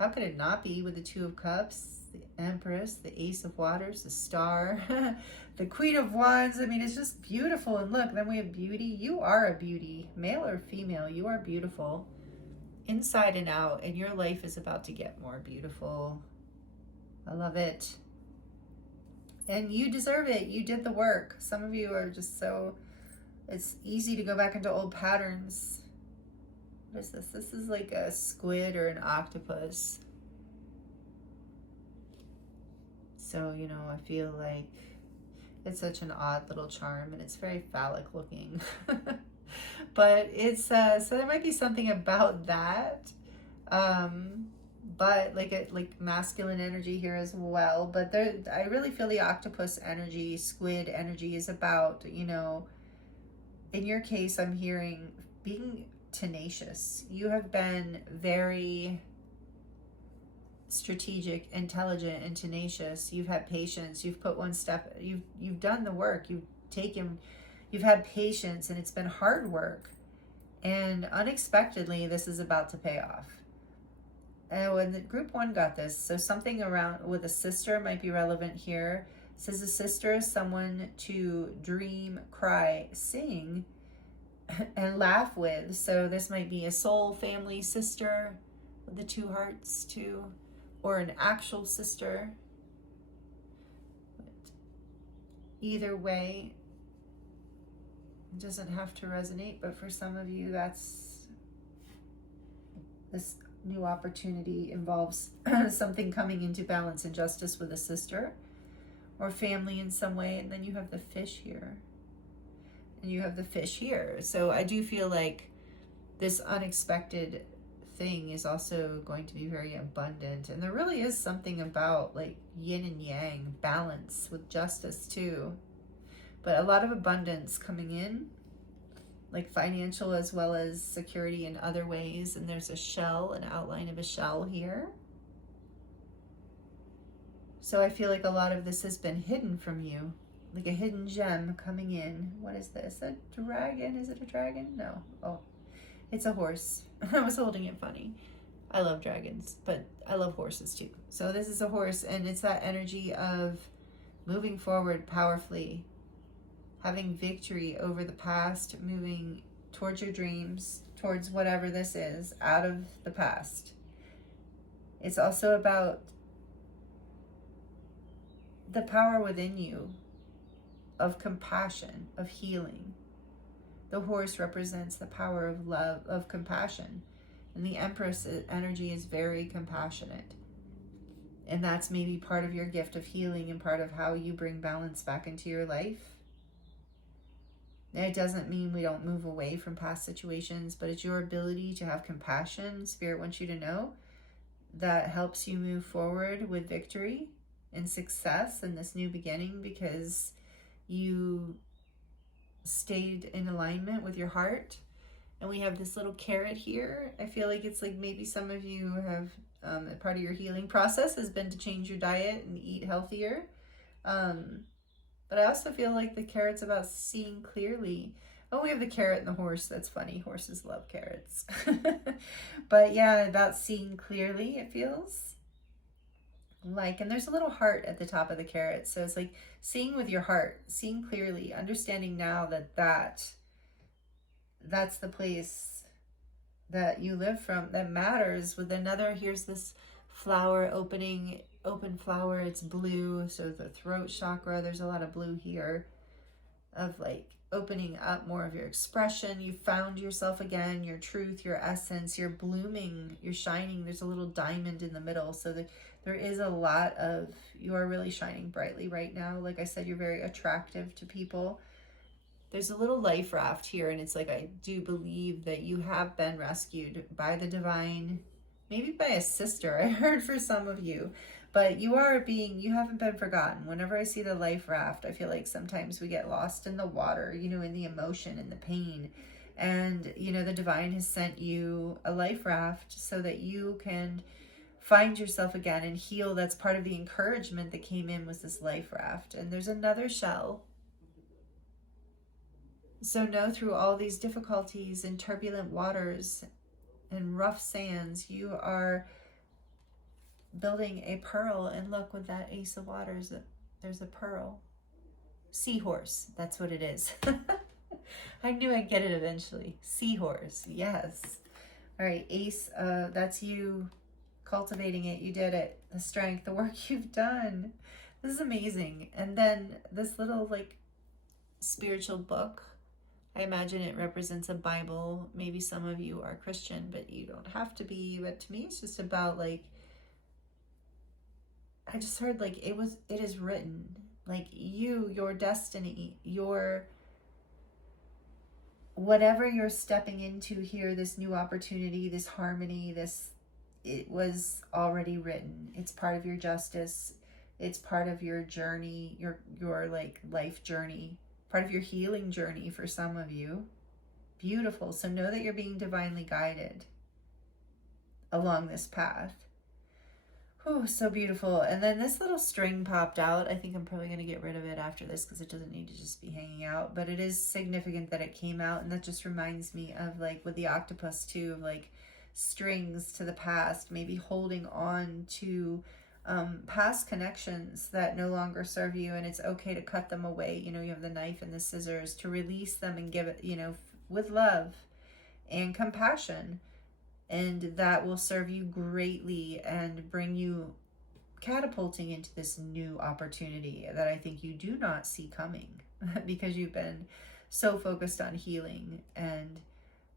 How could it not be with the 2 of Cups, the Empress, the Ace of Waters, the Star, the Queen of Wands? I mean, it's just beautiful. And look, then we have beauty. You are a beauty, male or female. You are beautiful inside and out, and your life is about to get more beautiful. I love it. And you deserve it. You did the work. Some of you are just so... It's easy to go back into old patterns. What is this? This is like a squid or an octopus. So, you know, I feel like it's such an odd little charm, and it's very phallic looking. But it's, so there might be something about that. but like masculine energy here as well. But there, I really feel the octopus energy, squid energy is about, you know, in your case, I'm hearing being tenacious. You have been very strategic, intelligent, and tenacious. You've had patience. You've put one step. You've done the work. You've had patience, and it's been hard work. And unexpectedly, this is about to pay off. And when the group one got this, so something around with a sister might be relevant here. It says a sister is someone to dream, cry, sing, and laugh with. So this might be a soul family sister with the two hearts too, or an actual sister. But either way, it doesn't have to resonate, but for some of you, that's this new opportunity involves something coming into balance and justice with a sister or family in some way. And then you have the fish here. And you have the fish here. So I do feel like this unexpected thing is also going to be very abundant. And there really is something about like yin and yang, balance with justice too. But a lot of abundance coming in, like financial as well as security in other ways. And there's a shell, an outline of a shell here. So I feel like a lot of this has been hidden from you, like a hidden gem coming in. What is this? A dragon? Is it a dragon? No. Oh, it's a horse. I was holding it funny. I love dragons, but I love horses too. So this is a horse, and it's that energy of moving forward powerfully, having victory over the past, moving towards your dreams, towards whatever this is, out of the past. It's also about the power within you of compassion, of healing. The horse represents the power of love, of compassion. And the Empress energy is very compassionate. And that's maybe part of your gift of healing and part of how you bring balance back into your life. And it doesn't mean we don't move away from past situations, but it's your ability to have compassion, Spirit wants you to know, that helps you move forward with victory and success in this new beginning because you stayed in alignment with your heart. And we have this little carrot here. I feel like it's like maybe some of you have, part of your healing process has been to change your diet and eat healthier. But I also feel like the carrot's about seeing clearly. Oh, we have the carrot and the horse. That's funny. Horses love carrots. But yeah, about seeing clearly, it feels like. And there's a little heart at the top of the carrot. So it's like seeing with your heart, seeing clearly, understanding now that's the place that you live from that matters. With another, here's this flower open flower, it's blue, so the throat chakra, there's a lot of blue here of like opening up more of your expression. You found yourself again, your truth, your essence, you're blooming, you're shining. There's a little diamond in the middle, so there is a lot of, you are really shining brightly right now. Like I said, you're very attractive to people. There's a little life raft here, and it's like, I do believe that you have been rescued by the divine, maybe by a sister, I heard for some of you. But you haven't been forgotten. Whenever I see the life raft, I feel like sometimes we get lost in the water, you know, in the emotion and the pain. And, you know, the divine has sent you a life raft so that you can find yourself again and heal. That's part of the encouragement that came in, was this life raft. And there's another shell. So know through all these difficulties and turbulent waters and rough sands, you are building a pearl. And look, with that Ace of Waters, there's a pearl. Seahorse, that's what it is. I knew I'd get it eventually. Seahorse, yes. All right, Ace, that's you cultivating it. You did it. The strength, the work you've done. This is amazing. And then this little like spiritual book, I imagine it represents a Bible. Maybe some of you are Christian, but you don't have to be. But to me, it's just about like, I just heard like it is written, like your destiny, your whatever you're stepping into here, this new opportunity, this harmony, this it was already written. It's part of your justice. It's part of your journey, your like life journey, part of your healing journey for some of you. Beautiful. So know that you're being divinely guided along this path. Oh, so beautiful. And then this little string popped out. I think I'm probably going to get rid of it after this because it doesn't need to just be hanging out. But it is significant that it came out. And that just reminds me of, like, with the octopus too, of like strings to the past, maybe holding on to past connections that no longer serve you. And it's okay to cut them away. You know, you have the knife and the scissors to release them and give it, you know, with love and compassion. And that will serve you greatly and bring you catapulting into this new opportunity that I think you do not see coming because you've been so focused on healing and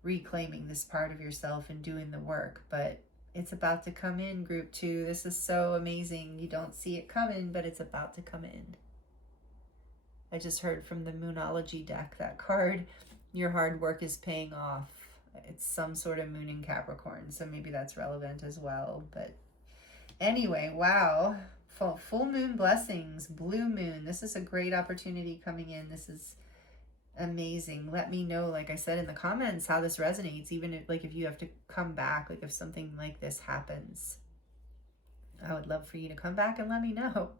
reclaiming this part of yourself and doing the work. But it's about to come in, group 2. This is so amazing. You don't see it coming, but it's about to come in. I just heard from the Moonology deck, that card, your hard work is paying off. It's some sort of moon in Capricorn, so maybe that's relevant as well. But anyway, wow. Full moon blessings, blue moon. This is a great opportunity coming in. This is amazing. Let me know, like I said in the comments, how this resonates, even if, like, if you have to come back, like if something like this happens. I would love for you to come back and let me know.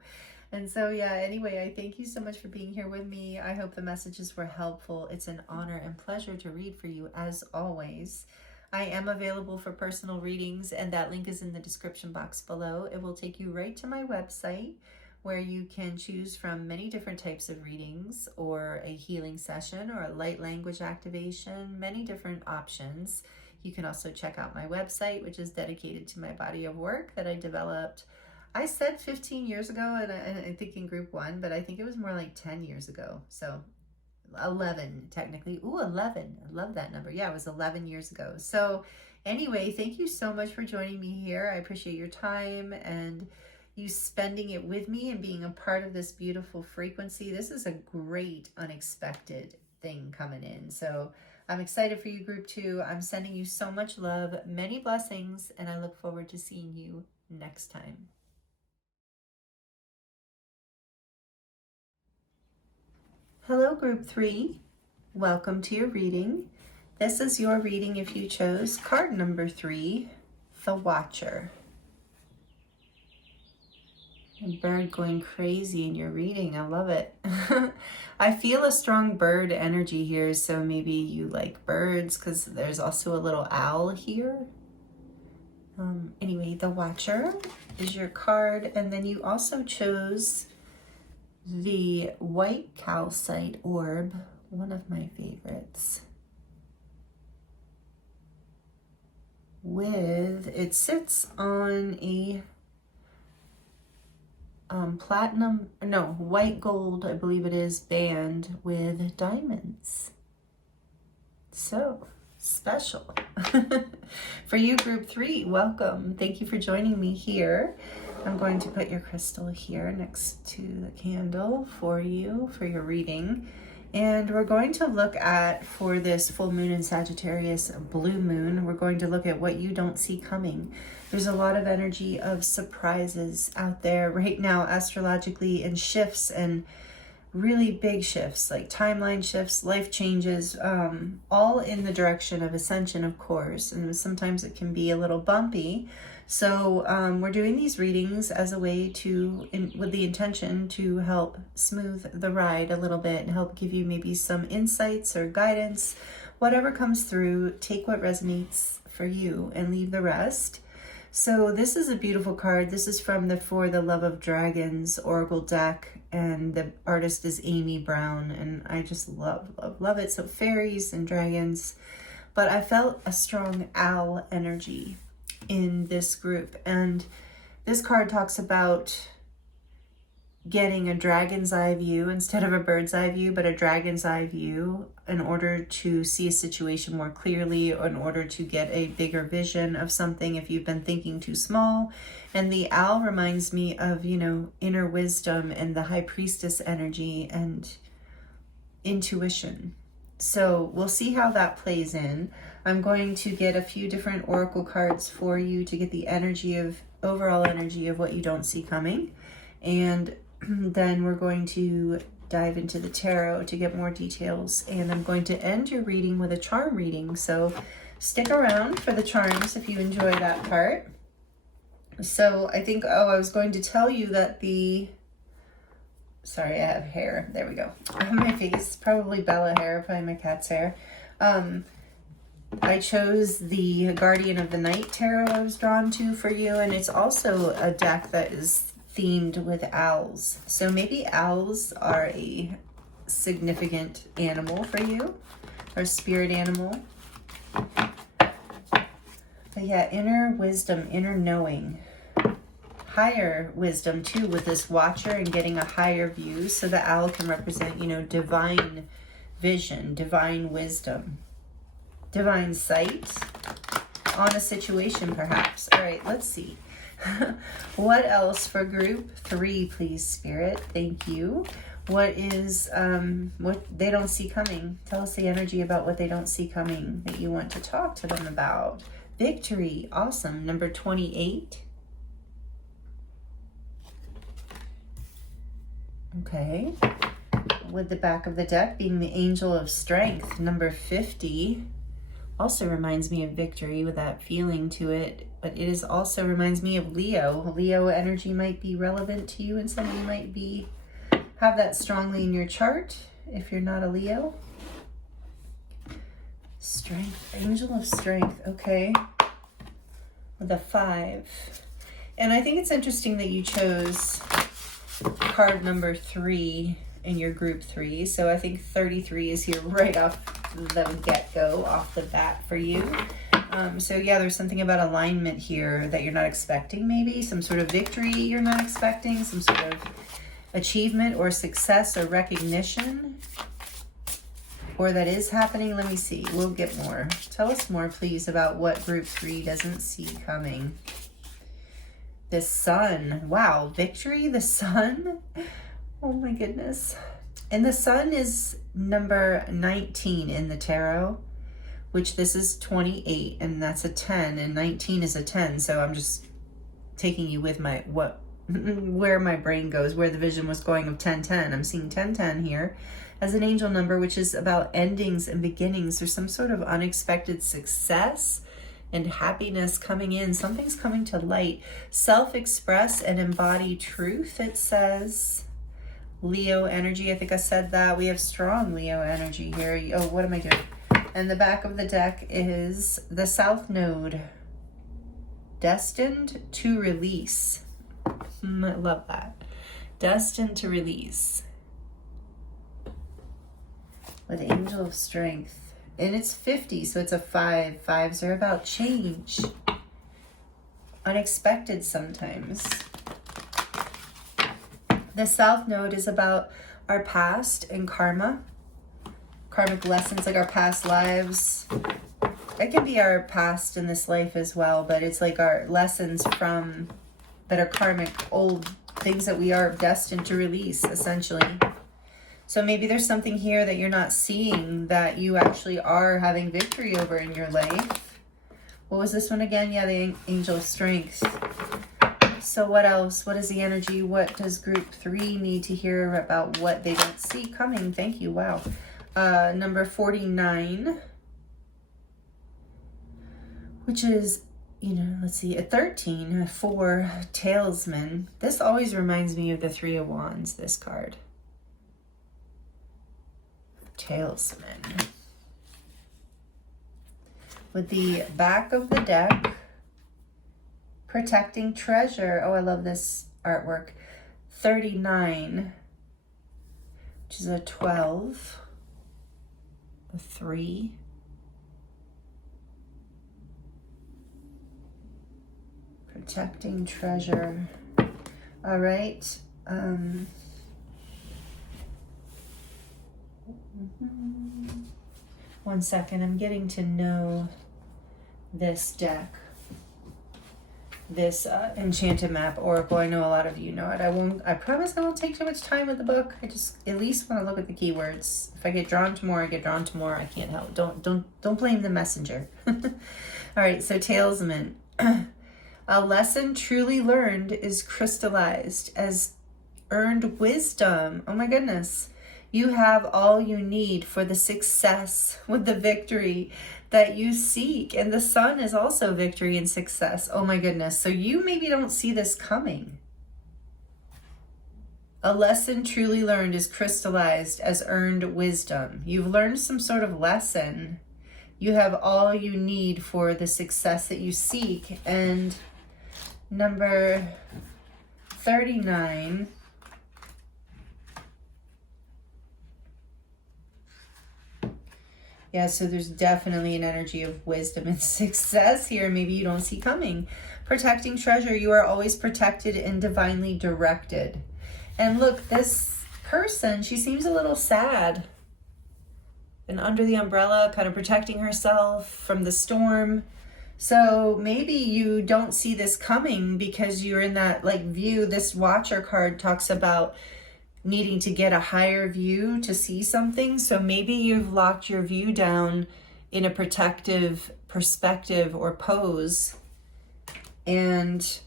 And so, yeah, anyway, I thank you so much for being here with me. I hope the messages were helpful. It's an honor and pleasure to read for you, as always. I am available for personal readings, and that link is in the description box below. It will take you right to my website, where you can choose from many different types of readings, or a healing session, or a light language activation, many different options. You can also check out my website, which is dedicated to my body of work that I developed. I said 15 years ago, and I think in group 1, but I think it was more like 10 years ago. So 11, technically. Ooh, 11. I love that number. Yeah, it was 11 years ago. So anyway, thank you so much for joining me here. I appreciate your time and you spending it with me and being a part of this beautiful frequency. This is a great unexpected thing coming in. So I'm excited for you, group 2. I'm sending you so much love, many blessings, and I look forward to seeing you next time. Hello, group 3. Welcome to your reading. This is your reading if you chose card number 3, the Watcher. A bird going crazy in your reading. I love it. I feel a strong bird energy here, so maybe you like birds because there's also a little owl here. Anyway, the Watcher is your card, and then you also chose the white calcite orb, one of my favorites. It sits on a white gold, I believe it is, band with diamonds. So special. For you, group 3, welcome. Thank you for joining me here. I'm going to put your crystal here next to the candle for you, for your reading. And we're going to look at, for this full moon in Sagittarius, blue moon, we're going to look at what you don't see coming. There's a lot of energy of surprises out there right now, astrologically, and shifts, and really big shifts, like timeline shifts, life changes, all in the direction of ascension, of course. And sometimes it can be a little bumpy. So we're doing these readings as a way to, with the intention to help smooth the ride a little bit and help give you maybe some insights or guidance. Whatever comes through, take what resonates for you and leave the rest. So this is a beautiful card. This is from the For the Love of Dragons Oracle deck, and the artist is Amy Brown, and I just love it. So fairies and dragons, but I felt a strong owl energy in this group, and this card talks about getting a dragon's eye view instead of a bird's eye view, but a dragon's eye view in order to see a situation more clearly, or in order to get a bigger vision of something if you've been thinking too small. And the owl reminds me of, you know, inner wisdom and the high priestess energy and intuition. So we'll see how that plays in. I'm going to get a few different oracle cards for you to get the energy of, overall energy of what you don't see coming. And then we're going to dive into the tarot to get more details. And I'm going to end your reading with a charm reading. So stick around for the charms if you enjoy that part. So I think, oh, I was going to tell you that sorry, I have hair. There we go. On my face, probably Bella hair, probably my cat's hair. I chose the Guardian of the Night tarot I was drawn to for you, and it's also a deck that is themed with owls. So maybe owls are a significant animal for you, or spirit animal. But yeah, inner wisdom, inner knowing. Higher wisdom too with this watcher and getting a higher view. So the owl can represent, you know, divine vision, divine wisdom, divine sight on a situation perhaps. All right, let's see. What else for group 3, please, Spirit? Thank you. What is what they don't see coming? Tell us the energy about what they don't see coming that you want to talk to them about. Victory. Awesome. Number 28. Okay. With the back of the deck being the Angel of Strength. Number 50. Also reminds me of victory with that feeling to it, but it is also reminds me of Leo. Leo energy might be relevant to you, and some of you might have that strongly in your chart if you're not a Leo. Strength, Angel of Strength, okay. With a 5. And I think it's interesting that you chose card number 3 in your group 3. So I think 33 is here right off the get-go, off the bat for you. So yeah, there's something about alignment here that you're not expecting, maybe some sort of victory you're not expecting, some sort of achievement or success or recognition, or that is happening. Let me see. We'll get more. Tell us more, please, about what group 3 doesn't see coming. The Sun. Wow, victory, the Sun. Oh my goodness. And the Sun is number 19 in the tarot, which this is 28, and that's a 10, and 19 is a 10. So I'm just taking you with my where my brain goes, where the vision was going of 1010. I'm seeing 1010 here as an angel number, which is about endings and beginnings. There's some sort of unexpected success and happiness coming in. Something's coming to light. Self-express and embody truth, it says. Leo energy, I think I said that. We have strong Leo energy here. Oh, what am I doing? And the back of the deck is the South Node. Destined to release. I love that. Destined to release. With Angel of Strength. And it's 50, so it's a 5. 5s are about change. Unexpected sometimes. The South Node is about our past and karma. Karmic lessons, like our past lives. It can be our past in this life as well, but it's like our lessons from that are karmic, old things that we are destined to release, essentially. So maybe there's something here that you're not seeing that you actually are having victory over in your life. What was this one again? Yeah, the Angel of Strength. So what else? What is the energy? What does group 3 need to hear about what they don't see coming? Thank you. Wow. Number 49, which is, let's see, a 13, a 4, Talesman. This always reminds me of the 3 of Wands, this card. Talesman. With the back of the deck, protecting treasure. Oh, I love this artwork. 39, which is a 12, a 3, protecting treasure. All right. One second, I'm getting to know this deck. this Enchanted Map Oracle. I know a lot of you know it. I promise I won't take too much time with the book. I just at least want to look at the keywords. If I get drawn to more, I get drawn to more. I can't help. Don't blame the messenger. All right, so Talisman. A lesson truly learned is crystallized as earned wisdom. Oh my goodness. You have all you need for the success with the victory that you seek. And the sun is also victory and success. Oh my goodness. So you maybe don't see this coming. A lesson truly learned is crystallized as earned wisdom. You've learned some sort of lesson. You have all you need for the success that you seek. And number 39. Yeah, so there's definitely an energy of wisdom and success here. Maybe you don't see coming. Protecting treasure. You are always protected and divinely directed. And look, this person, she seems a little sad. And under the umbrella, kind of protecting herself from the storm. So maybe you don't see this coming because you're in that like view. This Watcher card talks about needing to get a higher view to see something. So maybe you've locked your view down in a protective perspective or pose. And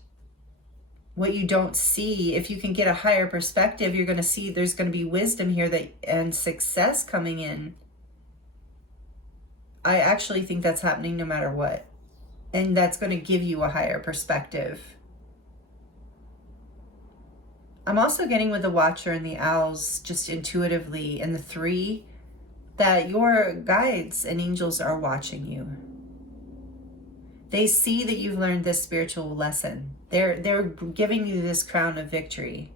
what you don't see, if you can get a higher perspective, you're going to see there's going to be wisdom here and success coming in. I actually think that's happening no matter what. And that's going to give you a higher perspective. I'm also getting with the Watcher and the Owls just intuitively, and the 3, that your guides and angels are watching you. They see that you've learned this spiritual lesson. They're giving you this crown of victory.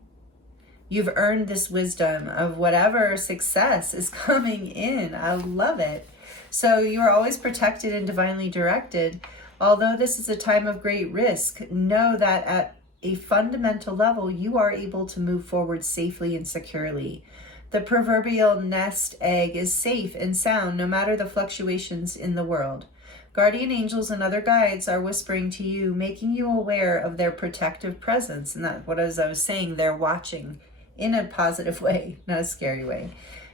You've earned this wisdom of whatever success is coming in. I love it. So you are always protected and divinely directed. Although this is a time of great risk, know that at a fundamental level, you are able to move forward safely and securely. The proverbial nest egg is safe and sound no matter the fluctuations in the world. Guardian angels and other guides are whispering to you, making you aware of their protective presence. And that's what, as I was saying, they're watching in a positive way, not a scary way.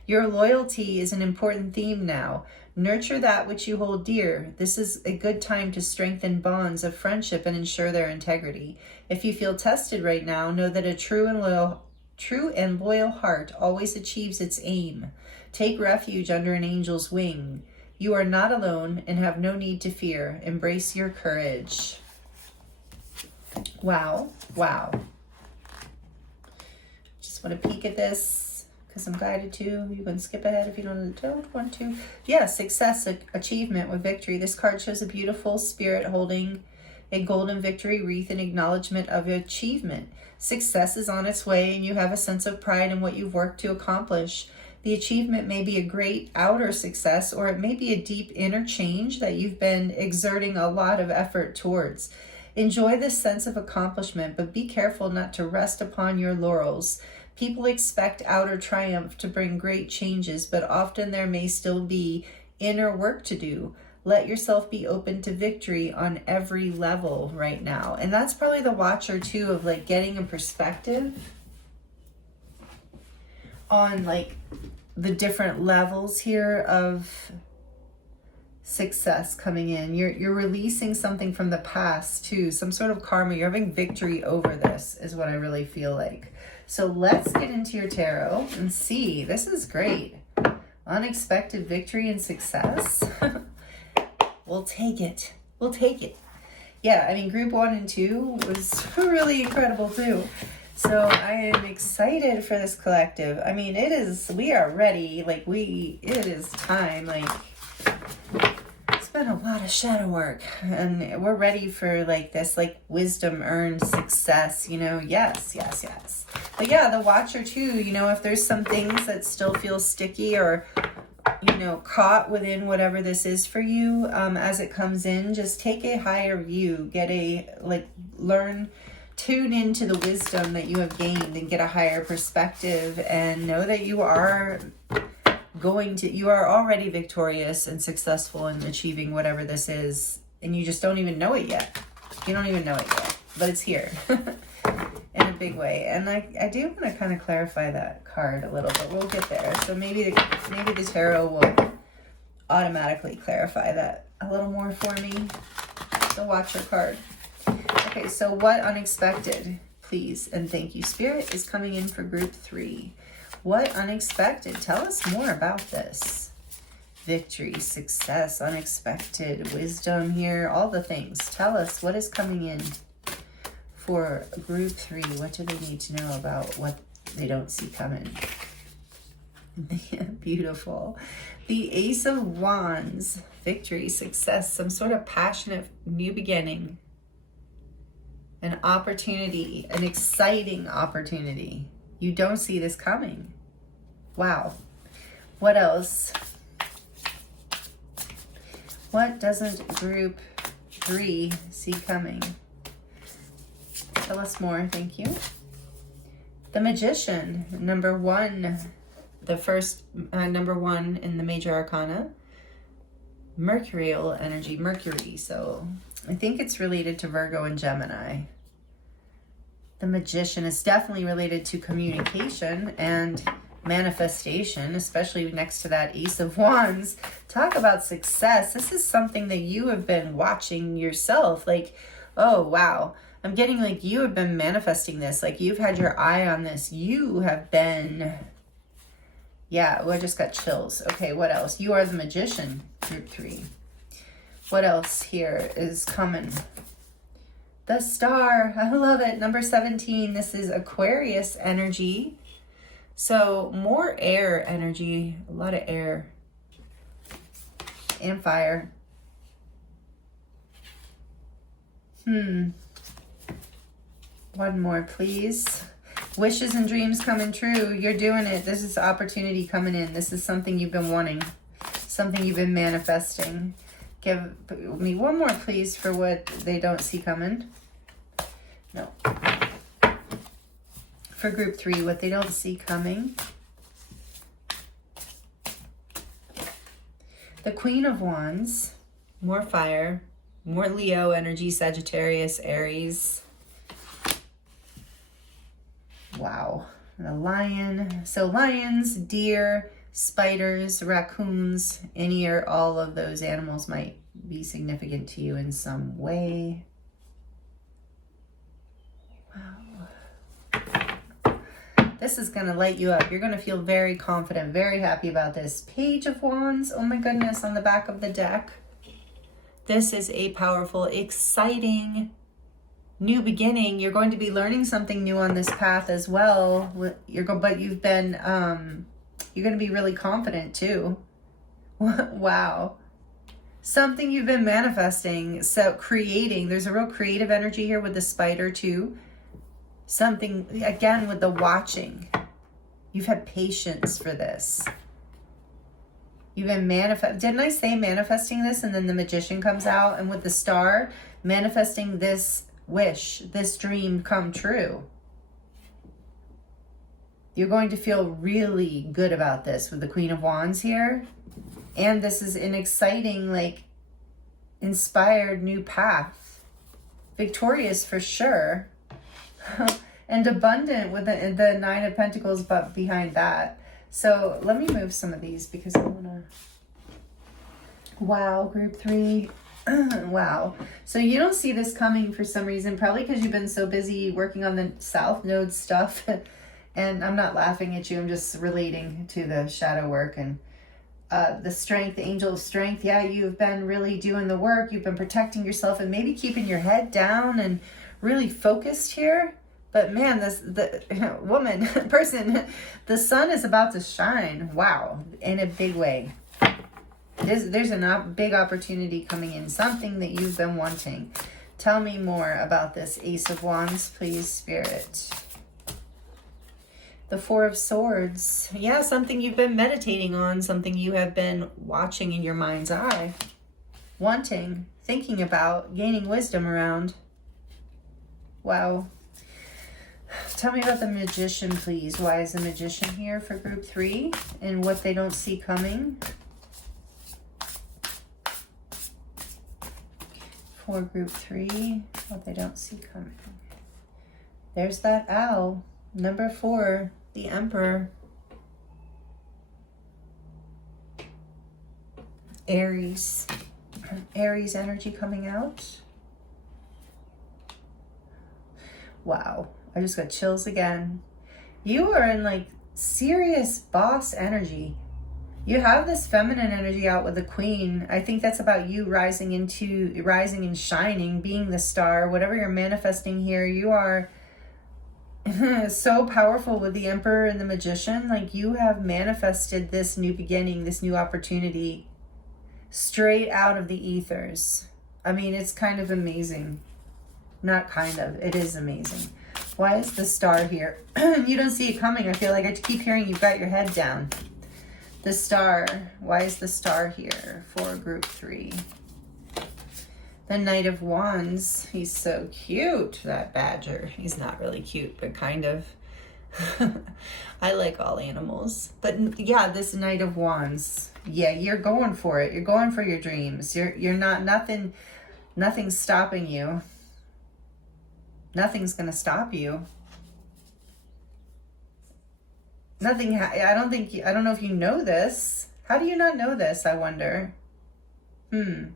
Your loyalty is an important theme now. Nurture that which you hold dear. This is a good time to strengthen bonds of friendship and ensure their integrity. If you feel tested right now, know that a true and loyal heart always achieves its aim. Take refuge under an angel's wing. You are not alone and have no need to fear. Embrace your courage. Wow. Wow. Just want to peek at this. I'm guided to. You can skip ahead if you don't want to. Yeah, success, achievement with victory. This card shows a beautiful spirit holding a golden victory wreath in acknowledgement of achievement. Success is on its way and you have a sense of pride in what you've worked to accomplish. The achievement may be a great outer success, or it may be a deep inner change that you've been exerting a lot of effort towards. Enjoy this sense of accomplishment, but be careful not to rest upon your laurels. People expect outer triumph to bring great changes, but often there may still be inner work to do. Let yourself be open to victory on every level right now. And that's probably the Watcher too, of like getting a perspective on like the different levels here of success coming in. You're releasing something from the past too, some sort of karma. You're having victory over this is what I really feel like. So let's get into your tarot and see. This is great. Unexpected victory and success. We'll take it. We'll take it. Yeah, I mean, group 1 and 2 was really incredible too. So I am excited for this collective. I mean, we are ready. Like it is time. Like it's been a lot of shadow work and we're ready for like this, like wisdom earned success, you know? Yes. But yeah, the Watcher too, you know, if there's some things that still feel sticky or, you know, caught within whatever this is for you, as it comes in, just take a higher view, tune into the wisdom that you have gained and get a higher perspective, and know that you are already victorious and successful in achieving whatever this is, and you just don't even know it yet. You don't even know it yet. but it's here in a big way. And I do want to kind of clarify that card a little bit. We'll get there. So maybe the tarot will automatically clarify that a little more for me. The Watcher card. Okay, so what unexpected, please, and thank you, Spirit, is coming in for group 3? What unexpected? Tell us more about this. Victory, success, unexpected, wisdom here, all the things. Tell us what is coming in for group 3. What do they need to know about what they don't see coming? Beautiful. The Ace of Wands, victory, success, some sort of passionate new beginning, an opportunity, an exciting opportunity. You don't see this coming. Wow. What else? What doesn't group 3 see coming? Tell us more, thank you. The Magician, number 1. The first number 1 in the major arcana, mercurial energy, Mercury. So I think it's related to Virgo and Gemini. The Magician is definitely related to communication and manifestation, especially next to that Ace of Wands. Talk about success. This is something that you have been watching yourself. Like, oh, wow. I'm getting like you have been manifesting this. Like you've had your eye on this. You have been... Yeah, I just got chills. Okay, what else? You are the Magician, group 3. What else here is coming? The Star. I love it. Number 17. This is Aquarius energy. So more air energy. A lot of air. And fire. One more, please. Wishes and dreams coming true. You're doing it. This is opportunity coming in. This is something you've been wanting. Something you've been manifesting. Give me one more, please, for what they don't see coming. No. For group 3, what they don't see coming. The Queen of Wands. More fire. More Leo energy, Sagittarius, Aries. Wow. The Lion. So lions, deer, spiders, raccoons, any or all of those animals might be significant to you in some way. Wow. This is going to light you up. You're going to feel very confident, very happy about this. Page of Wands. Oh my goodness, on the back of the deck. This is a powerful, exciting new beginning. You're going to be learning something new on this path as well. But you've been, you're going to be really confident too. Wow. Something you've been manifesting. So creating, there's a real creative energy here with the spider too. Something, again, with the watching. You've had patience for this. You've been didn't I say manifesting this? And then the Magician comes out, and with the Star, manifesting this wish, this dream come true. You're going to feel really good about this with the Queen of Wands here. And this is an exciting, like, inspired new path. Victorious for sure. And abundant with the Nine of Pentacles but behind that. So let me move some of these because I want to... Wow, group 3. Wow. So you don't see this coming for some reason, probably because you've been so busy working on the South Node stuff. And I'm not laughing at you. I'm just relating to the shadow work and the strength, the angel of strength. Yeah, you've been really doing the work. You've been protecting yourself and maybe keeping your head down and really focused here. But man, the woman, person, the sun is about to shine. Wow, in a big way. There's a big opportunity coming in, something that you've been wanting. Tell me more about this Ace of Wands, please, Spirit. The Four of Swords. Yeah, something you've been meditating on, something you have been watching in your mind's eye. Wanting, thinking about, gaining wisdom around. Wow. Tell me about the Magician, please. Why is the Magician here for group 3 and what they don't see coming? for group 3, what they don't see coming. There's that owl. Number 4, the Emperor. Aries. Aries energy coming out. Wow, I just got chills again. You are in like serious boss energy. You have this feminine energy out with the Queen. I think that's about you rising and shining, being the star, whatever you're manifesting here. You are so powerful with the Emperor and the Magician. Like, you have manifested this new beginning, this new opportunity straight out of the ethers. I mean, it's kind of amazing. Not kind of, it is amazing. Why is the star here? You don't see it coming. I feel like I keep hearing you've got your head down. The star. Why is the star here for group 3? The Knight of Wands. He's so cute, that badger. He's not really cute, but kind of. I like all animals. But yeah, this Knight of Wands. Yeah, you're going for it. You're going for your dreams. You're not, nothing's stopping you. Nothing's going to stop you. Nothing, I don't know if you know this. How do you not know this, I wonder? I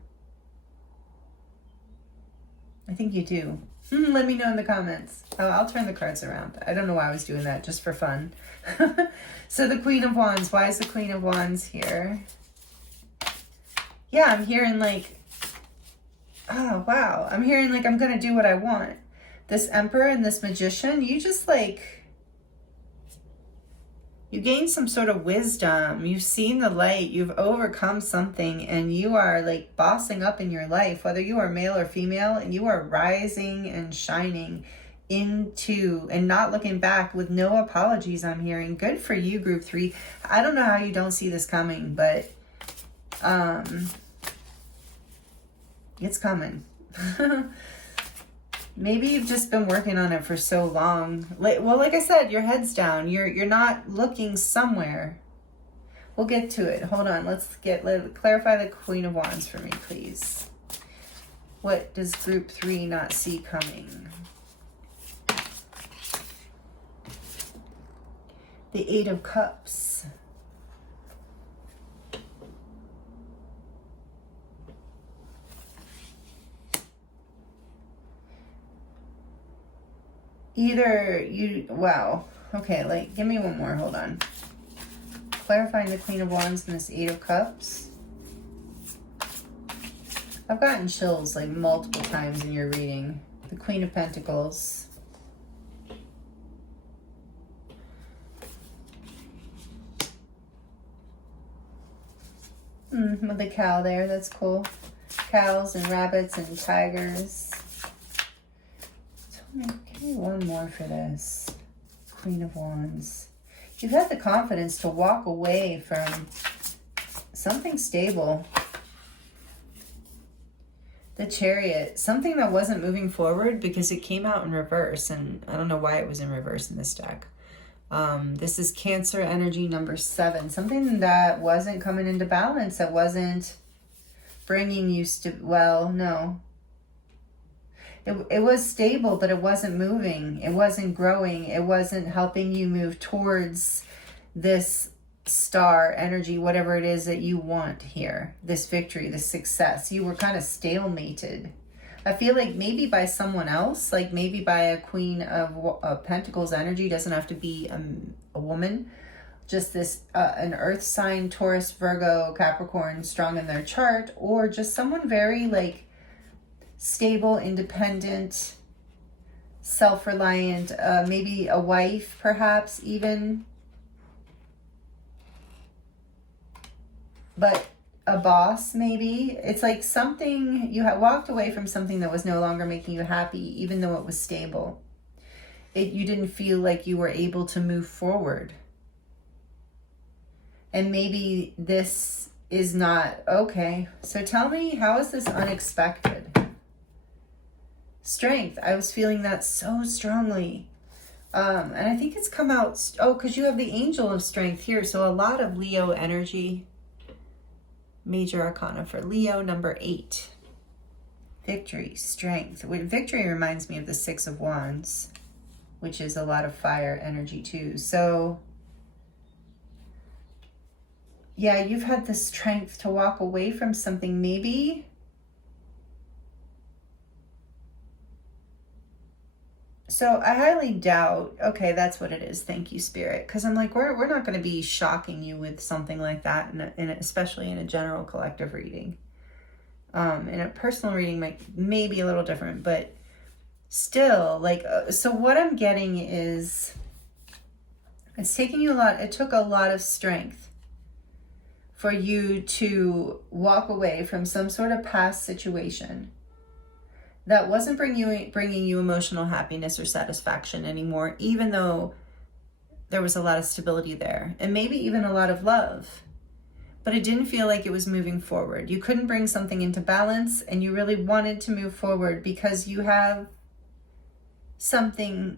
think you do. Let me know in the comments. Oh, I'll turn the cards around. I don't know why I was doing that, just for fun. So the Queen of Wands. Why is the Queen of Wands here? Yeah, I'm hearing like, oh, wow. I'm hearing like I'm going to do what I want. This Emperor and this Magician, you just like, you gain some sort of wisdom. You've seen the light. You've overcome something, and you are like bossing up in your life, whether you are male or female, and you are rising and shining into and not looking back with no apologies, I'm hearing. Good for you, group 3. I don't know how you don't see this coming, but it's coming. Maybe you've just been working on it for so long. Well, like I said, your head's down. You're not looking somewhere. We'll get to it. Hold on. Let's clarify the Queen of Wands for me, please. What does group 3 not see coming? The 8 of Cups. Either you, wow. Okay, like, give me one more, hold on. Clarifying the Queen of Wands and this 8 of Cups. I've gotten chills like multiple times in your reading. The Queen of Pentacles. With the cow there, that's cool. Cows and rabbits and tigers. Give me one more for this. Queen of Wands. You've had the confidence to walk away from something stable. The Chariot. Something that wasn't moving forward because it came out in reverse. And I don't know why it was in reverse in this deck. This is Cancer energy number 7. Something that wasn't coming into balance. That wasn't bringing you well, no. It was stable, but it wasn't moving. It wasn't growing. It wasn't helping you move towards this star energy, whatever it is that you want here. This victory, this success. You were kind of stalemated. I feel like maybe by someone else, like maybe by a Queen of Pentacles energy. Doesn't have to be a woman. Just this, an earth sign, Taurus, Virgo, Capricorn, strong in their chart. Or just someone very like stable, independent, self-reliant, maybe a wife, perhaps even, but a boss, maybe. It's like something, you walked away from something that was no longer making you happy, even though it was stable. You didn't feel like you were able to move forward. And maybe this is not okay. So tell me, how is this unexpected? Strength. I was feeling that so strongly. And I think it's come out, because you have the Angel of Strength here. So a lot of Leo energy. Major Arcana for Leo, number 8. Victory, strength. Victory reminds me of the Six of Wands, which is a lot of fire energy too. So yeah, you've had the strength to walk away from something. Maybe so I highly doubt, okay, that's what it is. Thank you, Spirit. Because I'm like, we're not going to be shocking you with something like that, especially in a general collective reading. In a personal reading, maybe a little different, but still, like, so what I'm getting is it's taking you it took a lot of strength for you to walk away from some sort of past situation that wasn't bringing you emotional happiness or satisfaction anymore, even though there was a lot of stability there and maybe even a lot of love, but it didn't feel like it was moving forward. You couldn't bring something into balance, and you really wanted to move forward because you have something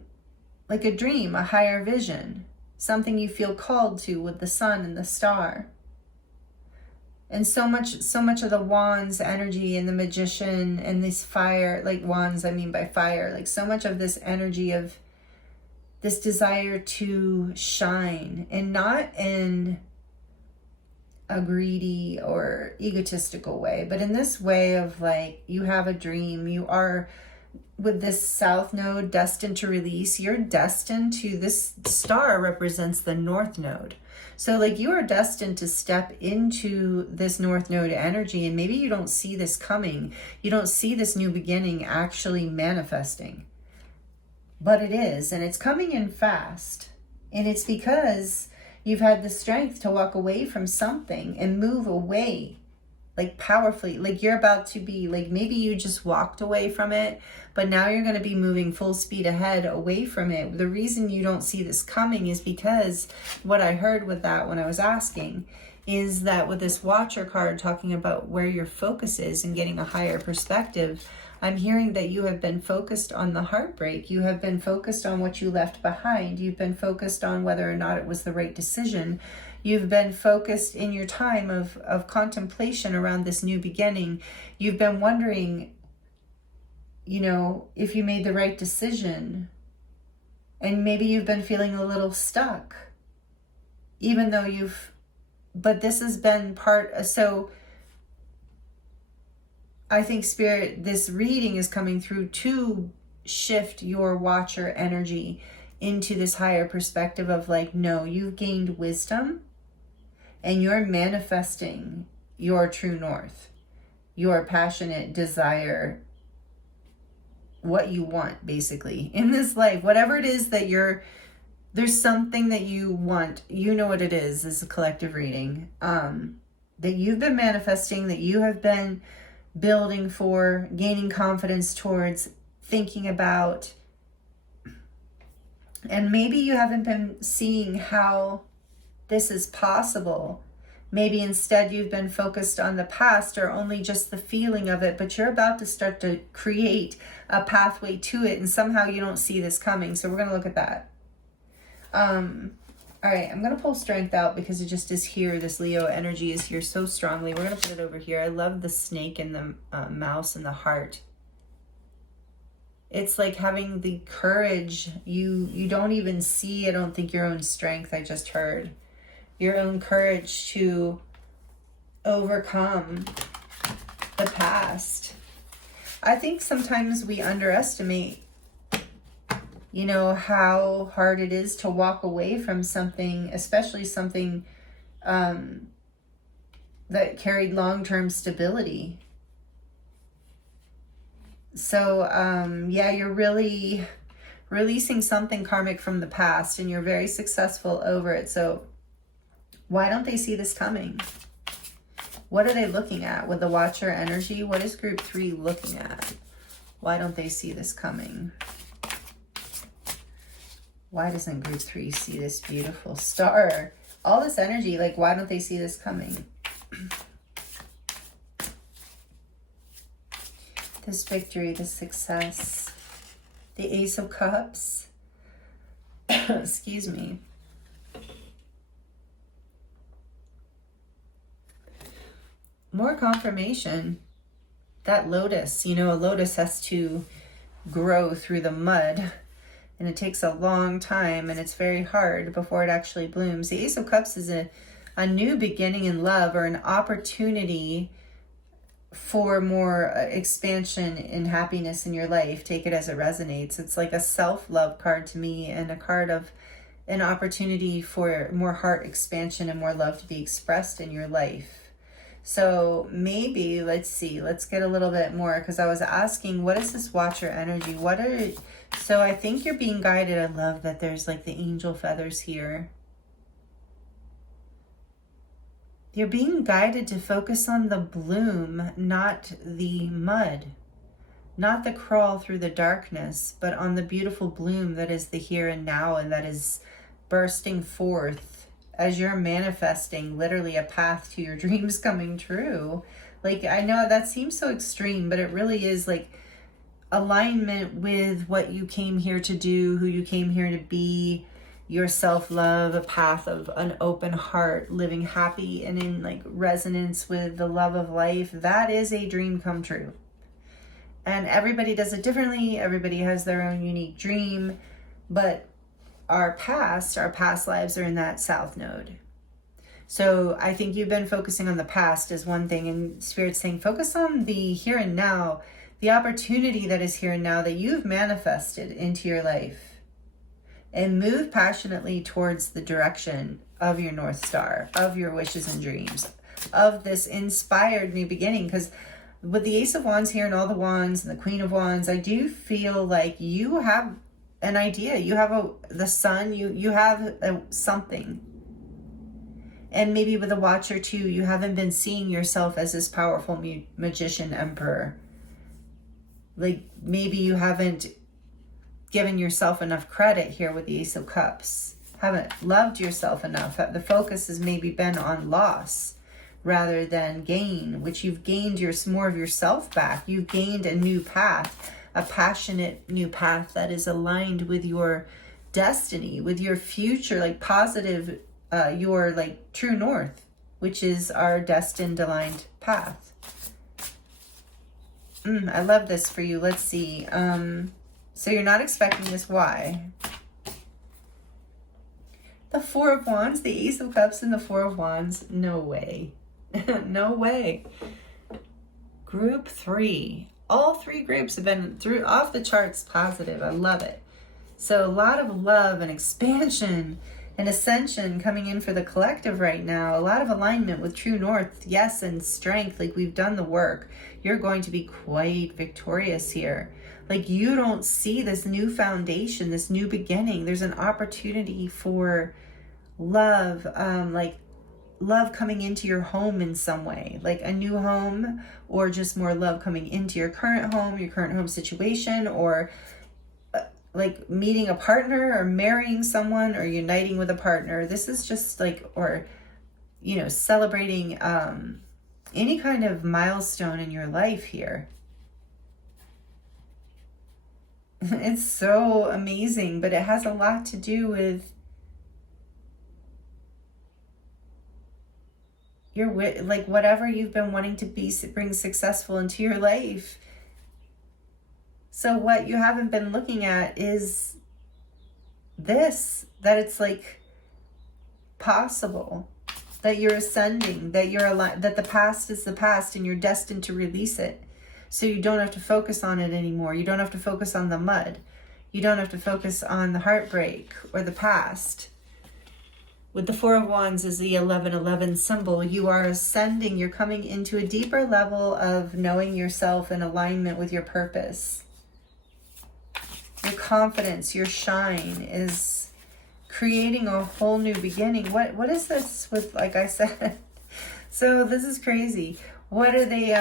like a dream, a higher vision, something you feel called to with the sun and the star. And so much of the wands energy and the magician and this fire, like wands, I mean by fire, like so much of this energy of this desire to shine, and not in a greedy or egotistical way, but in this way of like, you have a dream, you are with this south node destined to release, you're destined to, this star represents the north node. So like you are destined to step into this north node energy, and maybe you don't see this coming. You don't see this new beginning actually manifesting, but it is, and it's coming in fast. And it's because you've had the strength to walk away from something and move away, like powerfully, like you're about to be, like maybe you just walked away from it, but now you're going to be moving full speed ahead away from it. The reason you don't see this coming is because what I heard with that when I was asking is that with this Watcher card talking about where your focus is and getting a higher perspective, I'm hearing that you have been focused on the heartbreak. You have been focused on what you left behind. You've been focused on whether or not it was the right decision. You've been focused in your time of contemplation around this new beginning. You've been wondering, you know, if you made the right decision. And maybe you've been feeling a little stuck, even though but this has been so I think Spirit, this reading is coming through to shift your Watcher energy into this higher perspective of like, no, you've gained wisdom and you're manifesting your true north, your passionate desire, what you want basically in this life, whatever it is that there's something that you want, you know what it is a collective reading, that you've been manifesting, that you have been building for, gaining confidence towards, thinking about, and maybe you haven't been seeing how this is possible. Maybe instead you've been focused on the past or only just the feeling of it, but you're about to start to create a pathway to it, and somehow you don't see this coming. So we're going to look at that. All right, I'm going to pull strength out because it just is here. This Leo energy is here so strongly. We're going to put it over here. I love the snake and the mouse and the heart. It's like having the courage. You don't even see, I don't think, your own strength. I just heard your own courage to overcome the past. I think sometimes we underestimate, you know, how hard it is to walk away from something, especially something that carried long-term stability. So, yeah, you're really releasing something karmic from the past, and you're very successful over it. So why don't they see this coming? What are they looking at with the Watcher energy? What is group 3 looking at? Why don't they see this coming? Why doesn't group 3 see this beautiful star? All this energy, like, why don't they see this coming? This victory, this success, the Ace of Cups, excuse me. More confirmation. that lotus, you know, a lotus has to grow through the mud, and it takes a long time, and it's very hard before it actually blooms. The Ace of Cups is a new beginning in love, or an opportunity for more expansion and happiness in your life. Take it as it resonates. It's like a self-love card to me, and a card of an opportunity for more heart expansion and more love to be expressed in your life. So maybe, let's see, let's get a little bit more, because I was asking, what is this Watcher energy? So I think you're being guided. I love that there's like the angel feathers here. You're being guided to focus on the bloom, not the mud, not the crawl through the darkness, but on the beautiful bloom that is the here and now, and that is bursting forth as you're manifesting literally a path to your dreams coming true. Like, I know that seems so extreme, but it really is like alignment with what you came here to do, who you came here to be, your self-love, a path of an open heart, living happy and in like resonance with the love of life. That is a dream come true. And everybody does it differently. Everybody has their own unique dream, but our past lives are in that south node. So I think you've been focusing on the past is one thing, and Spirit's saying focus on the here and now, the opportunity that is here and now that you've manifested into your life, and move passionately towards the direction of your North Star, of your wishes and dreams, of this inspired new beginning. Because with the Ace of Wands here and all the wands and the Queen of Wands, I do feel like you have an idea. You have the sun, you have something. And maybe with the Watcher too, you haven't been seeing yourself as this powerful magician emperor. Like maybe you haven't given yourself enough credit here with the Ace of Cups. Haven't loved yourself enough. The focus has maybe been on loss rather than gain, which you've gained more of yourself back. You've gained a new path, a passionate new path that is aligned with your destiny, with your future, like positive, your like true north, which is our destined aligned path. I love this for you. Let's see. So you're not expecting this. Why? The Four of Wands, the Ace of Cups and the Four of Wands. No way. No way. Group 3. All 3 groups have been off the charts positive. I love it. So a lot of love and expansion and ascension coming in for the collective right now. A lot of alignment with true north. Yes, and strength. Like we've done the work. You're going to be quite victorious here. Like you don't see this new foundation, this new beginning. There's an opportunity for love, like love coming into your home in some way, like a new home, or just more love coming into your current home situation, or like meeting a partner or marrying someone or uniting with a partner. This is just like, or, you know, celebrating any kind of milestone in your life here. It's so amazing, but it has a lot to do with your, like whatever you've been wanting to bring successful into your life. So what you haven't been looking at is this, that it's like possible, that you're ascending, that you're alive, that the past is the past and you're destined to release it. So you don't have to focus on it anymore. You don't have to focus on the mud. You don't have to focus on the heartbreak or the past. With the Four of Wands as the 1111 symbol, you are ascending. You're coming into a deeper level of knowing yourself in alignment with your purpose. Your confidence, your shine is creating a whole new beginning. What is this with, like I said? So this is crazy. What are they,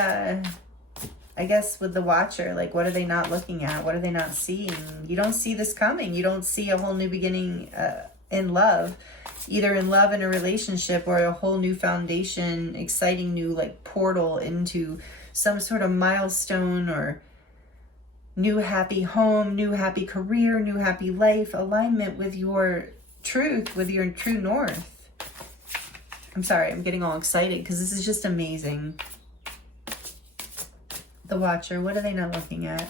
I guess with the Watcher, like what are they not looking at? What are they not seeing? You don't see this coming. You don't see a whole new beginning in love, either in love in a relationship or a whole new foundation, exciting new like portal into some sort of milestone or new happy home, new happy career, new happy life, alignment with your truth, with your true north. I'm sorry, I'm getting all excited because this is just amazing. The Watcher, what are they not looking at?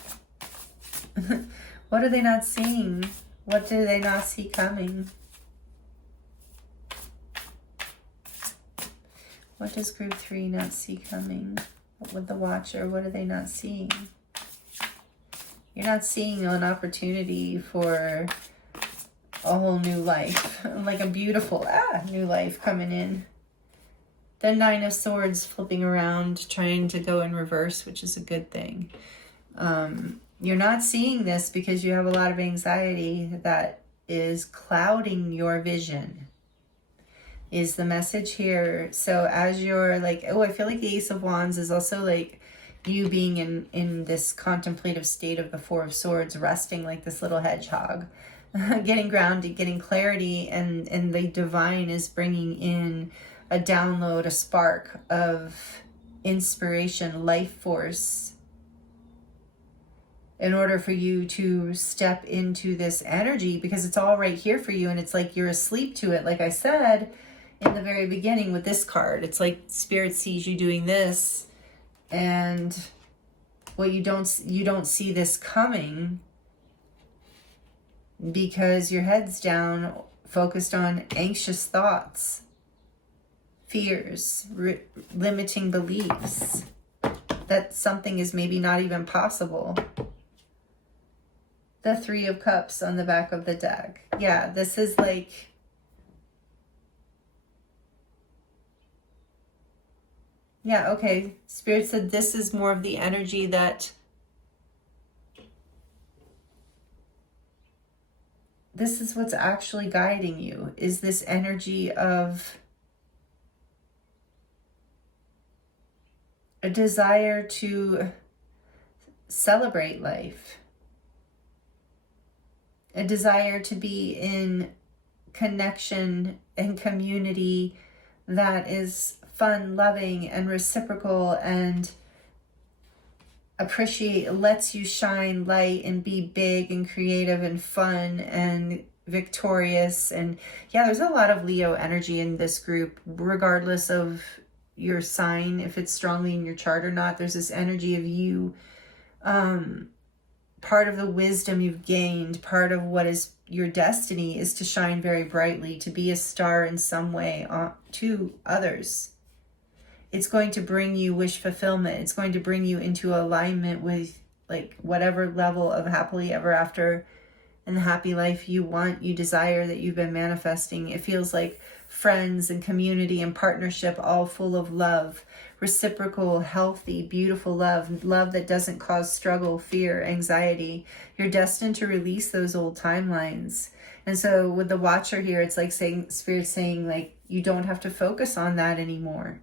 What are they not seeing? What do they not see coming? What does group 3 not see coming? With the Watcher, what are they not seeing? You're not seeing an opportunity for a whole new life. Like a beautiful, new life coming in. The 9 of Swords flipping around, trying to go in reverse, which is a good thing. You're not seeing this because you have a lot of anxiety that is clouding your vision, is the message here. So as you're like, I feel like the Ace of Wands is also like you being in this contemplative state of the 4 of Swords, resting like this little hedgehog, getting grounded, getting clarity, and the divine is bringing in a download, a spark of inspiration, life force, in order for you to step into this energy, because it's all right here for you, and it's like you're asleep to it. Like I said in the very beginning with this card, it's like Spirit sees you doing this, and well, you don't see this coming because your head's down, focused on anxious thoughts, fears, limiting beliefs that something is maybe not even possible. The 3 of Cups on the back of the deck. Yeah, this is like, yeah, okay. Spirit said this is more of the energy that this is what's actually guiding you, is this energy of a desire to celebrate life, a desire to be in connection and community that is fun, loving, and reciprocal, and lets you shine light and be big and creative and fun and victorious. And yeah, there's a lot of Leo energy in this group, regardless of your sign, if it's strongly in your chart or not. There's this energy of you, part of the wisdom you've gained, part of what is your destiny is to shine very brightly, to be a star in some way to others. It's going to bring you wish fulfillment. It's going to bring you into alignment with like whatever level of happily ever after and the happy life you want, you desire, that you've been manifesting. It feels like friends and community and partnership, all full of love, reciprocal, healthy, beautiful love that doesn't cause struggle, fear, anxiety. You're destined to release those old timelines. And so with the Watcher here, it's like Spirit saying like, you don't have to focus on that anymore.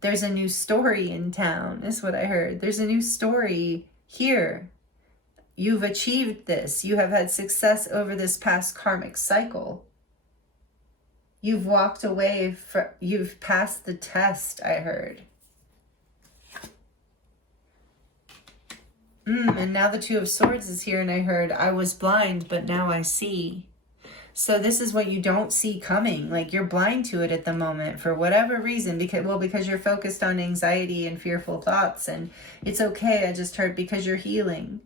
There's a new story in town, is what I heard. There's a new story here. You've achieved this. You have had success over this past karmic cycle. You've walked away, you've passed the test, I heard. And now the 2 of Swords is here, and I heard, I was blind, but now I see. So this is what you don't see coming. Like you're blind to it at the moment for whatever reason, because you're focused on anxiety and fearful thoughts. And it's okay, I just heard, because you're healing.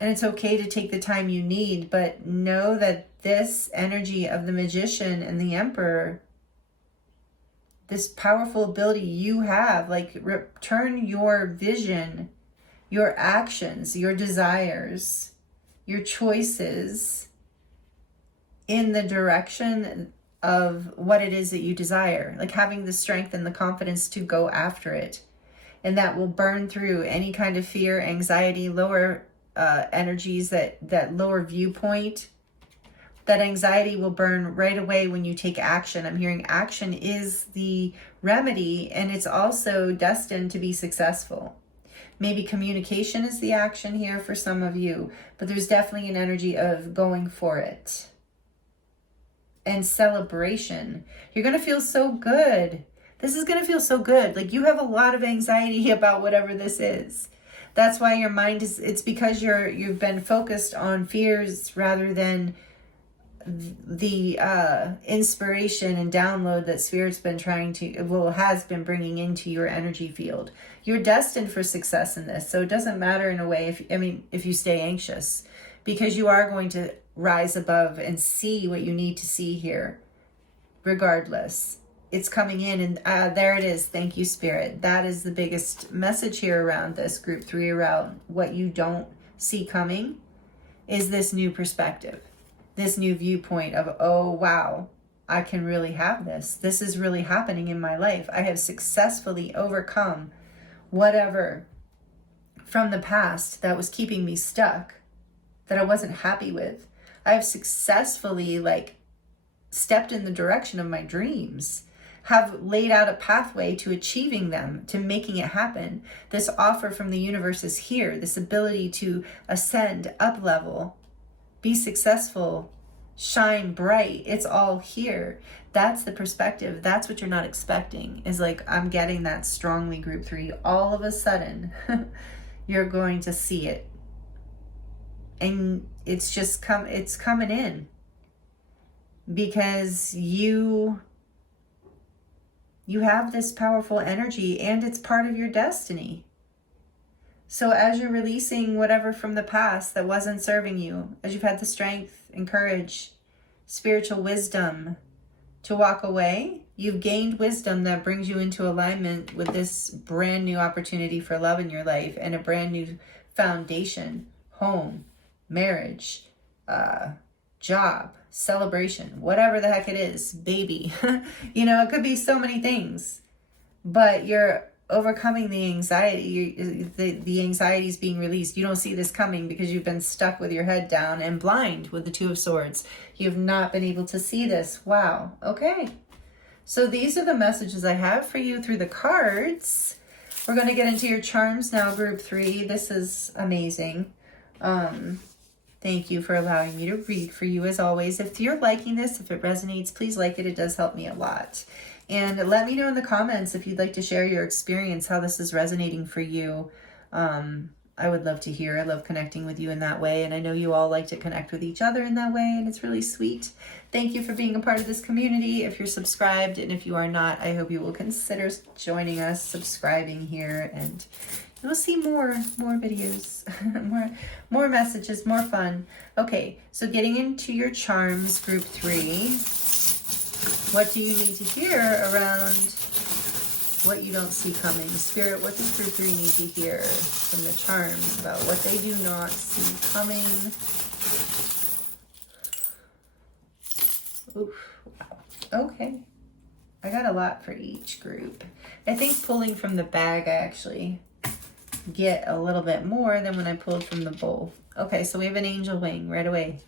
And it's okay to take the time you need, but know that this energy of the Magician and the Emperor, this powerful ability you have, like turn your vision, your actions, your desires, your choices in the direction of what it is that you desire, like having the strength and the confidence to go after it. And that will burn through any kind of fear, anxiety, lower energies, that lower viewpoint. That anxiety will burn right away when you take action. I'm hearing action is the remedy, and it's also destined to be successful. Maybe communication is the action here for some of you, but there's definitely an energy of going for it. And celebration. You're going to feel so good. This is going to feel so good. Like you have a lot of anxiety about whatever this is. That's why your mind it's because you've been focused on fears rather than the inspiration and download that Spirit's been has been bringing into your energy field. You're destined for success in this. So it doesn't matter in a way if you stay anxious, because you are going to rise above and see what you need to see here regardless. It's coming in, and there it is. Thank you, Spirit. That is the biggest message here around this group 3, around what you don't see coming, is this new perspective, this new viewpoint of, oh, wow, I can really have this. This is really happening in my life. I have successfully overcome whatever from the past that was keeping me stuck, that I wasn't happy with. I have successfully stepped in the direction of my dreams, have laid out a pathway to achieving them, to making it happen. This offer from the universe is here. This ability to ascend, up level, be successful, shine bright. It's all here. That's the perspective. That's what you're not expecting, is I'm getting that strongly, group 3. All of a sudden, you're going to see it. And it's just it's coming in because you have this powerful energy, and it's part of your destiny. So as you're releasing whatever from the past that wasn't serving you, as you've had the strength and courage, spiritual wisdom to walk away, you've gained wisdom that brings you into alignment with this brand new opportunity for love in your life, and a brand new foundation, home, marriage, job, celebration, whatever the heck it is, baby. It could be so many things, but you're overcoming the anxiety. The anxiety is being released. You don't see this coming because you've been stuck with your head down and blind with the 2 of Swords. You've not been able to see this. Wow. Okay. So these are the messages I have for you through the cards. We're going to get into your charms now, group 3. This is amazing. Thank you for allowing me to read for you, as always. If you're liking this, if it resonates, please like it. It does help me a lot. And let me know in the comments if you'd like to share your experience, how this is resonating for you. I would love to hear. I love connecting with you in that way. And I know you all like to connect with each other in that way, and it's really sweet. Thank you for being a part of this community. If you're subscribed, and if you are not, I hope you will consider joining us, subscribing here, and you'll see more videos, more messages, more fun. Okay, so getting into your charms, group 3. What do you need to hear around what you don't see coming? Spirit, what does group 3 need to hear from the charms about what they do not see coming? Oof, wow. Okay. I got a lot for each group. I think pulling from the bag, I actually get a little bit more than when I pulled from the bowl. Okay, so we have an angel wing right away.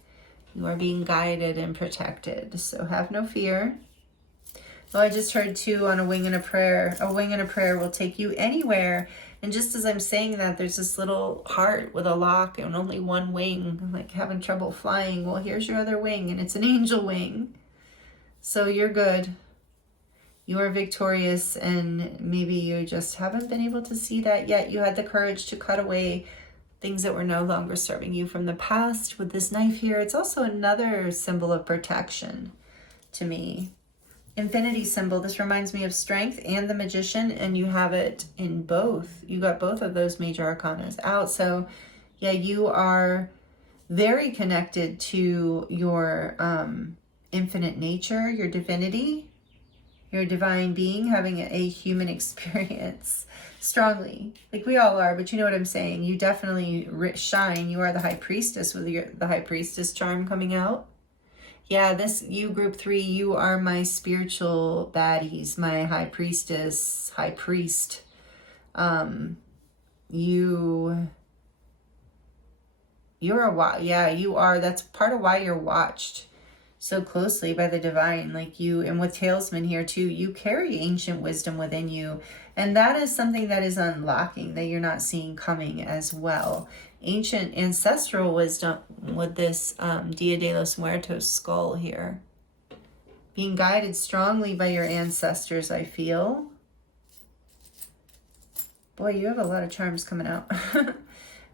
You are being guided and protected, so have no fear. Oh, I just heard 2 on a wing and a prayer. A wing and a prayer will take you anywhere. And just as I'm saying that, there's this little heart with a lock and only one wing. I'm having trouble flying. Well, here's your other wing, and it's an angel wing. So you're good. You are victorious, and maybe you just haven't been able to see that yet. You had the courage to cut away things that were no longer serving you from the past with this knife here. It's also another symbol of protection to me. Infinity symbol. This reminds me of strength and the Magician, and you have it in both. You got both of those major arcanas out. So yeah, you are very connected to your infinite nature, your divinity, your divine being, having a human experience strongly, like we all are, but you know what I'm saying. You definitely shine. You are the High Priestess with the High Priestess charm coming out. Yeah, you group 3, you are my spiritual baddies, my High Priestess, High Priest. You're you are. That's part of why you're watched so closely by the divine, and with Talisman here too, you carry ancient wisdom within you, and that is something that is unlocking, that you're not seeing coming as well. Ancient ancestral wisdom with this Dia de los Muertos skull here. Being guided strongly by your ancestors, I feel. Boy, you have a lot of charms coming out.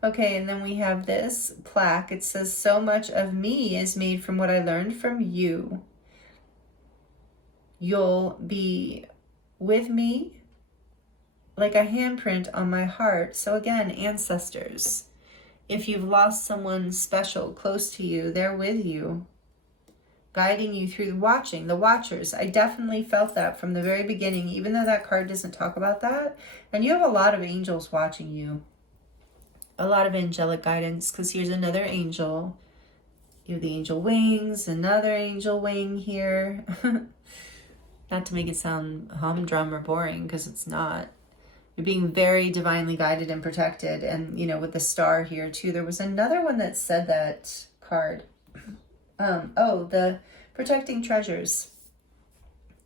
Okay, and then we have this plaque. It says, so much of me is made from what I learned from you. You'll be with me like a handprint on my heart. So again, ancestors. If you've lost someone special, close to you, they're with you, guiding you through watching, the watchers. I definitely felt that from the very beginning, even though that card doesn't talk about that. And you have a lot of angels watching you, a lot of angelic guidance, because here's another angel. You have the angel wings, another angel wing here. Not to make it sound humdrum or boring, because it's not. You're being very divinely guided and protected. And, you know, with the star here too, there was another one that said that card. The protecting treasures.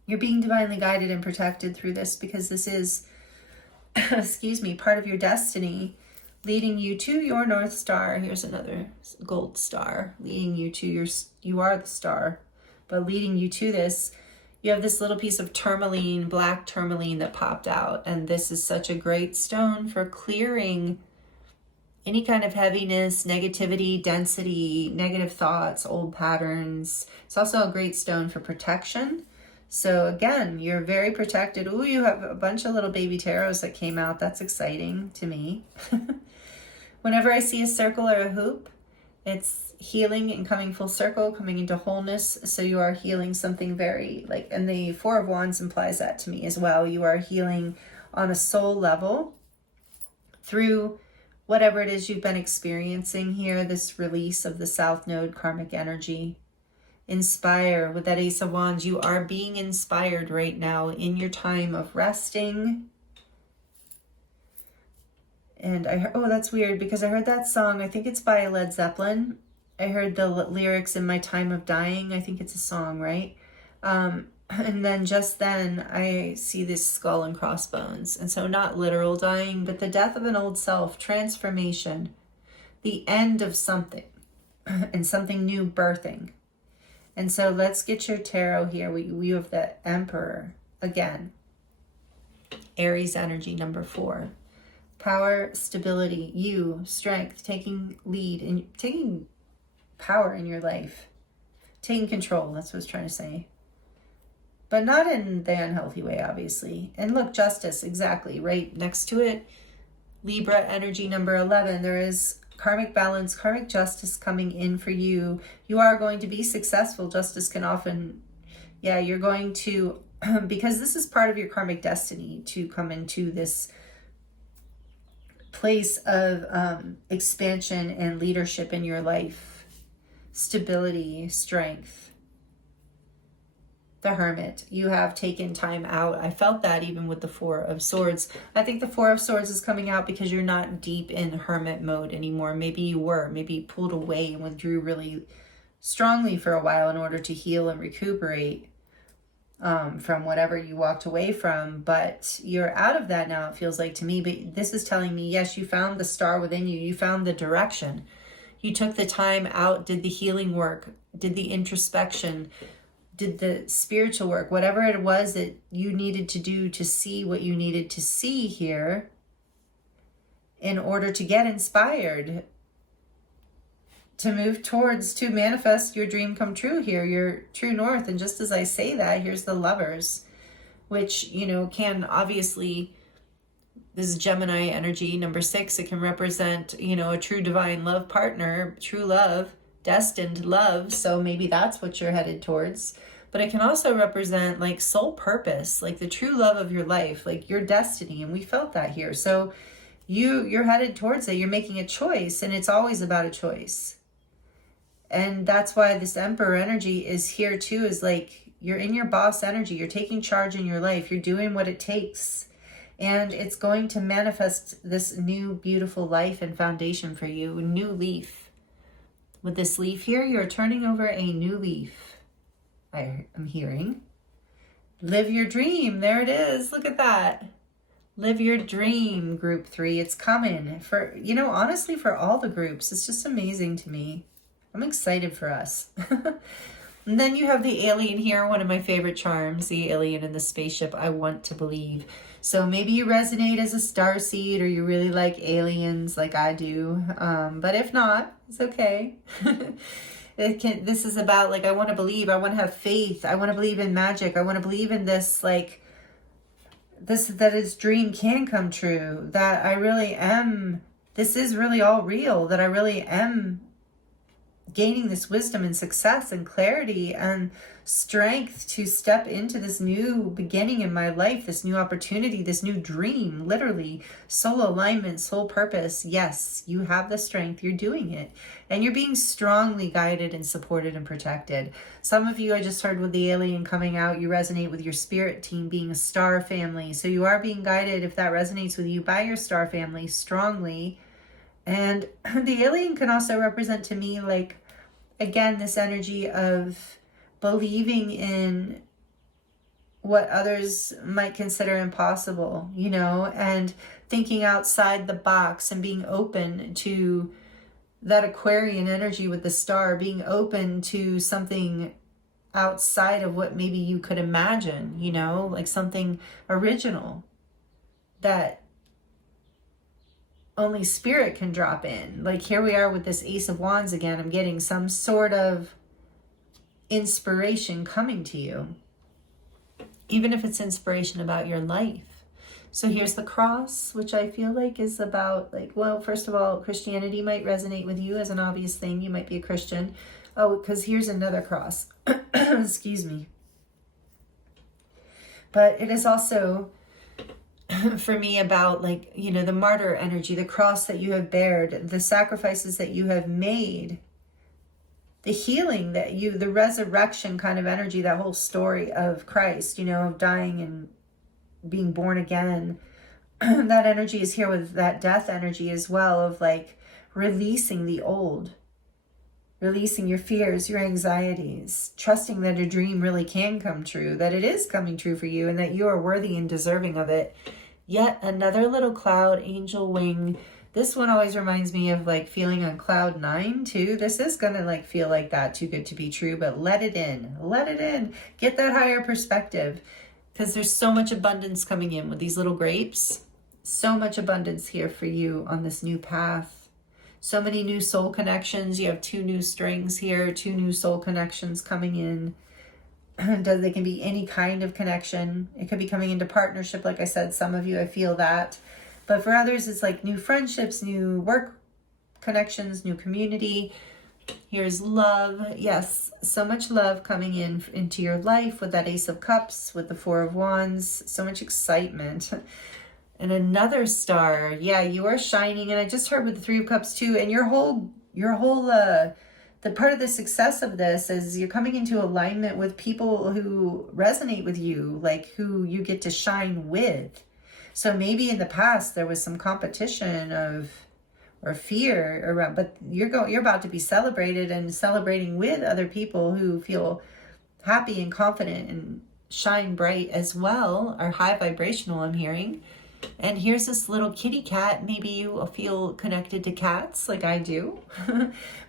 You're being divinely guided and protected through this, because this is, excuse me, part of your destiny, leading you to your North Star. Here's another gold star, leading you to you are the star, but leading you to this. You have this little piece of tourmaline, black tourmaline that popped out. And this is such a great stone for clearing any kind of heaviness, negativity, density, negative thoughts, old patterns. It's also a great stone for protection. So again, you're very protected. Ooh, you have a bunch of little baby tarots that came out. That's exciting to me. Whenever I see a circle or a hoop, it's healing and coming full circle, coming into wholeness. So you are healing something very and the Four of Wands implies that to me as well. You are healing on a soul level through whatever it is you've been experiencing here, this release of the South Node karmic energy. Inspire with that Ace of Wands. You are being inspired right now in your time of resting. And oh, that's weird, because I heard that song. I think it's by Led Zeppelin. I heard the lyrics, in my time of dying. I think it's a song, right? And then just then I see this skull and crossbones. And so not literal dying, but the death of an old self, transformation, the end of something and something new birthing. And so let's get your tarot here. We have the Emperor again. Aries energy, number 4. Power, stability, you, strength, taking lead and taking power in your life, taking control. That's what I was trying to say, but not in the unhealthy way, obviously. And look, justice, exactly right next to it. Libra energy, number 11. There is karmic balance, karmic justice coming in for you. You are going to be successful. Justice can often, you're going to, because this is part of your karmic destiny, to come into this place of expansion and leadership in your life. Stability, strength. The Hermit. You have taken time out. I felt that even with the Four of Swords. I think the Four of Swords is coming out because you're not deep in hermit mode anymore. Maybe you were. Maybe you pulled away and withdrew really strongly for a while in order to heal and recuperate from whatever you walked away from. But you're out of that now, it feels like to me. But this is telling me, yes, you found the star within you. You found the direction. You took the time out, did the healing work, did the introspection, did the spiritual work, whatever it was that you needed to do to see what you needed to see here in order to get inspired, to move towards, to manifest your dream come true here, your true north. And just as I say that, here's the Lovers, which, can obviously... This is Gemini energy, number 6. It can represent, a true divine love partner, true love, destined love. So maybe that's what you're headed towards. But it can also represent like soul purpose, like the true love of your life, like your destiny. And we felt that here. So you're headed towards it. You're making a choice, and it's always about a choice. And that's why this Emperor energy is here too, is like you're in your boss energy. You're taking charge in your life. You're doing what it takes. And it's going to manifest this new beautiful life and foundation for you, a new leaf. With this leaf here, you're turning over a new leaf. I'm hearing. Live your dream. There it is. Look at that. Live your dream, group 3. It's coming for, honestly, for all the groups. It's just amazing to me. I'm excited for us. And then you have the alien here, one of my favorite charms, the alien in the spaceship, I want to believe. So maybe you resonate as a starseed, or you really like aliens like I do. But if not, it's okay. This is about, like, I want to believe, I want to have faith, I want to believe in magic, I want to believe in this, like, that his dream can come true, that I really am, this is really all real, that I really am gaining this wisdom and success and clarity and strength to step into this new beginning in my life, this new opportunity, this new dream, literally soul alignment, soul purpose. Yes, you have the strength, you're doing it, and you're being strongly guided and supported and protected. Some of you, I just heard with the alien coming out, you resonate with your spirit team being a star family. So you are being guided, if that resonates with you, by your star family strongly. And the alien can also represent to me, like, again, this energy of believing in what others might consider impossible, you know, and thinking outside the box and being open to that Aquarian energy with the star, being open to something outside of what maybe you could imagine, you know, like something original that only spirit can drop in. Like here we are with this Ace of Wands again. I'm getting some sort of inspiration coming to you, even if it's inspiration about your life. So here's the cross, which I feel like is about, like, well, first of all, Christianity might resonate with you as an obvious thing. You might be a Christian. Oh, because here's another cross. Excuse me. But it is also for me about, like, you know, the martyr energy, the cross that you have bared, the sacrifices that you have made, the healing that you, the resurrection kind of energy, that whole story of Christ, you know, of dying and being born again. That energy is here with that death energy as well, of like releasing the old, releasing your fears, your anxieties, trusting that a dream really can come true, that it is coming true for you, and that you are worthy and deserving of it. Yet another little cloud, angel wing. This one always reminds me of like feeling on cloud 9 too. This is gonna like feel like that, too good to be true, but let it in, let it in. Get that higher perspective, because there's so much abundance coming in with these little grapes. So much abundance here for you on this new path. So many new soul connections. You have 2 new strings here, 2 new soul connections coming in. They can be any kind of connection. It could be coming into partnership. Like I said, some of you, I feel that. But for others, it's like new friendships, new work connections, new community. Here's love. Yes, so much love coming in into your life with that Ace of Cups, with the 4 of Wands. So much excitement. And another star. Yeah, you are shining. And I just heard with the 3 of Cups too. And your whole the part of the success of this is you're coming into alignment with people who resonate with you, like who you get to shine with. So maybe in the past there was some competition or fear around, but you're about to be celebrated and celebrating with other people who feel happy and confident and shine bright as well, are high vibrational, I'm hearing. And here's this little kitty cat. Maybe you feel connected to cats like I do.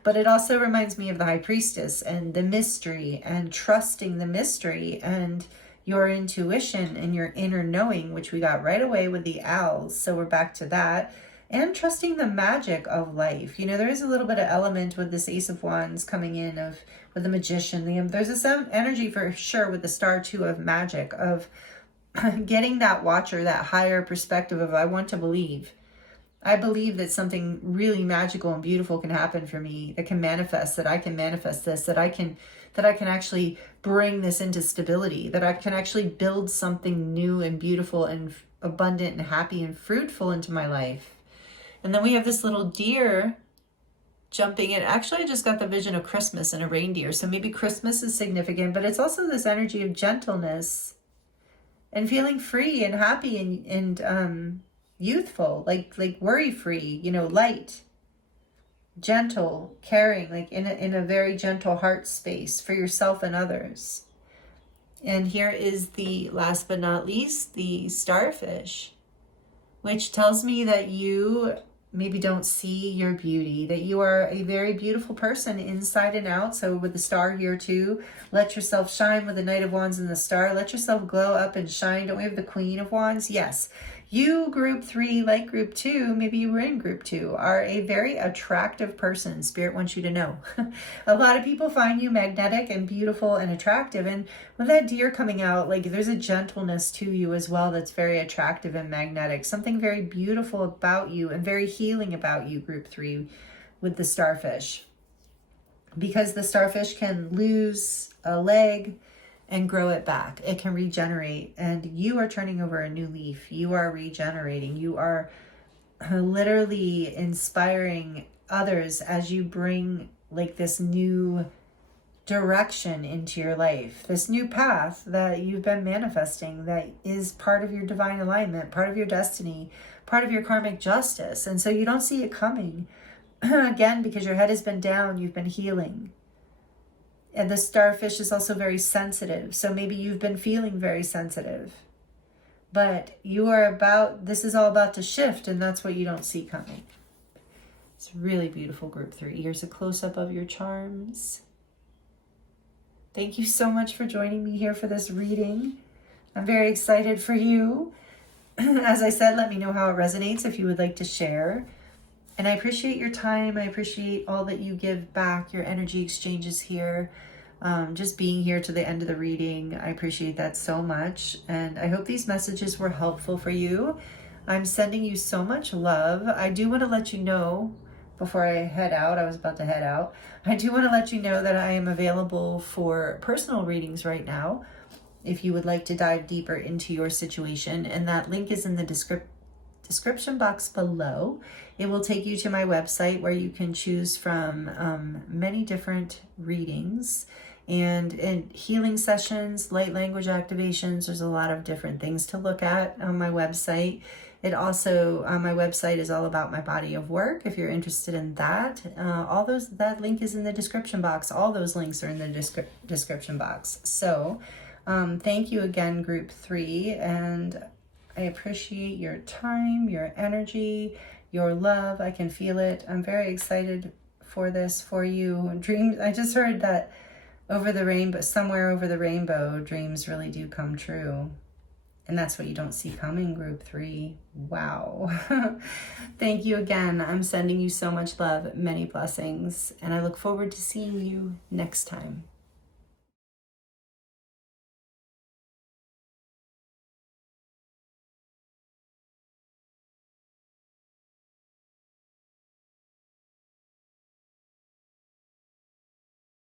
But it also reminds me of the High Priestess and the mystery and trusting the mystery and your intuition and your inner knowing, which we got right away with the owls. So we're back to that. And trusting the magic of life. You know, there is a little bit of element with this Ace of Wands coming in with the Magician. There's this energy for sure with the Star too of magic, of getting that watcher, that higher perspective of I want to believe. I believe that something really magical and beautiful can happen for me, that can manifest, that I can manifest this, that I can actually bring this into stability, that I can actually build something new and beautiful and abundant and happy and fruitful into my life. And then we have this little deer jumping in. Actually, I just got the vision of Christmas and a reindeer. So maybe Christmas is significant, but it's also this energy of gentleness and feeling free and happy and youthful, like worry-free, you know, light, gentle, caring, like in a very gentle heart space for yourself and others. And here is the last but not least, the starfish, which tells me that you maybe don't see your beauty, that you are a very beautiful person inside and out. So with the star here too, let yourself shine with the Knight of Wands and the star. Let yourself glow up and shine. Don't we have the Queen of Wands? Yes. You, group 3, like group 2, maybe you were in group 2, are a very attractive person. Spirit wants you to know. A lot of people find you magnetic and beautiful and attractive. And with that Deer coming out, like there's a gentleness to you as well that's very attractive and magnetic. Something very beautiful about you and very healing about you, group 3, with the starfish. Because the starfish can lose a leg and grow it back. It can regenerate, and you are turning over a new leaf. You are regenerating. You are literally inspiring others as you bring like this new direction into your life, this new path that you've been manifesting, that is part of your divine alignment, part of your destiny, part of your karmic justice. And so you don't see it coming. Again, because your head has been down, you've been healing. And the starfish is also very sensitive. So maybe you've been feeling very sensitive. But you are about, this is all about to shift, and that's what you don't see coming. It's really beautiful, group 3. Here's a close-up of your charms. Thank you so much for joining me here for this reading. I'm very excited for you. As I said, let me know how it resonates if you would like to share. And I appreciate your time. I appreciate all that you give back, your energy exchanges here. Just being here to the end of the reading. I appreciate that so much. And I hope these messages were helpful for you. I'm sending you so much love. I do want to let you know, before I head out, I was about to head out. I do want to let you know that I am available for personal readings right now, if you would like to dive deeper into your situation. And that link is in the description box below. It will take you to my website where you can choose from many different readings and healing sessions, light language activations. There's a lot of different things to look at on my website. It also, on my website, is all about my body of work. If you're interested in that, that link is in the description box. All those links are in the description box. So thank you again, group 3, and I appreciate your time, your energy, your love. I can feel it. I'm very excited for this, for you. Dreams, I just heard that over the rainbow, somewhere over the rainbow, dreams really do come true. And that's what you don't see coming, group 3. Wow. Thank you again. I'm sending you so much love, many blessings, and I look forward to seeing you next time.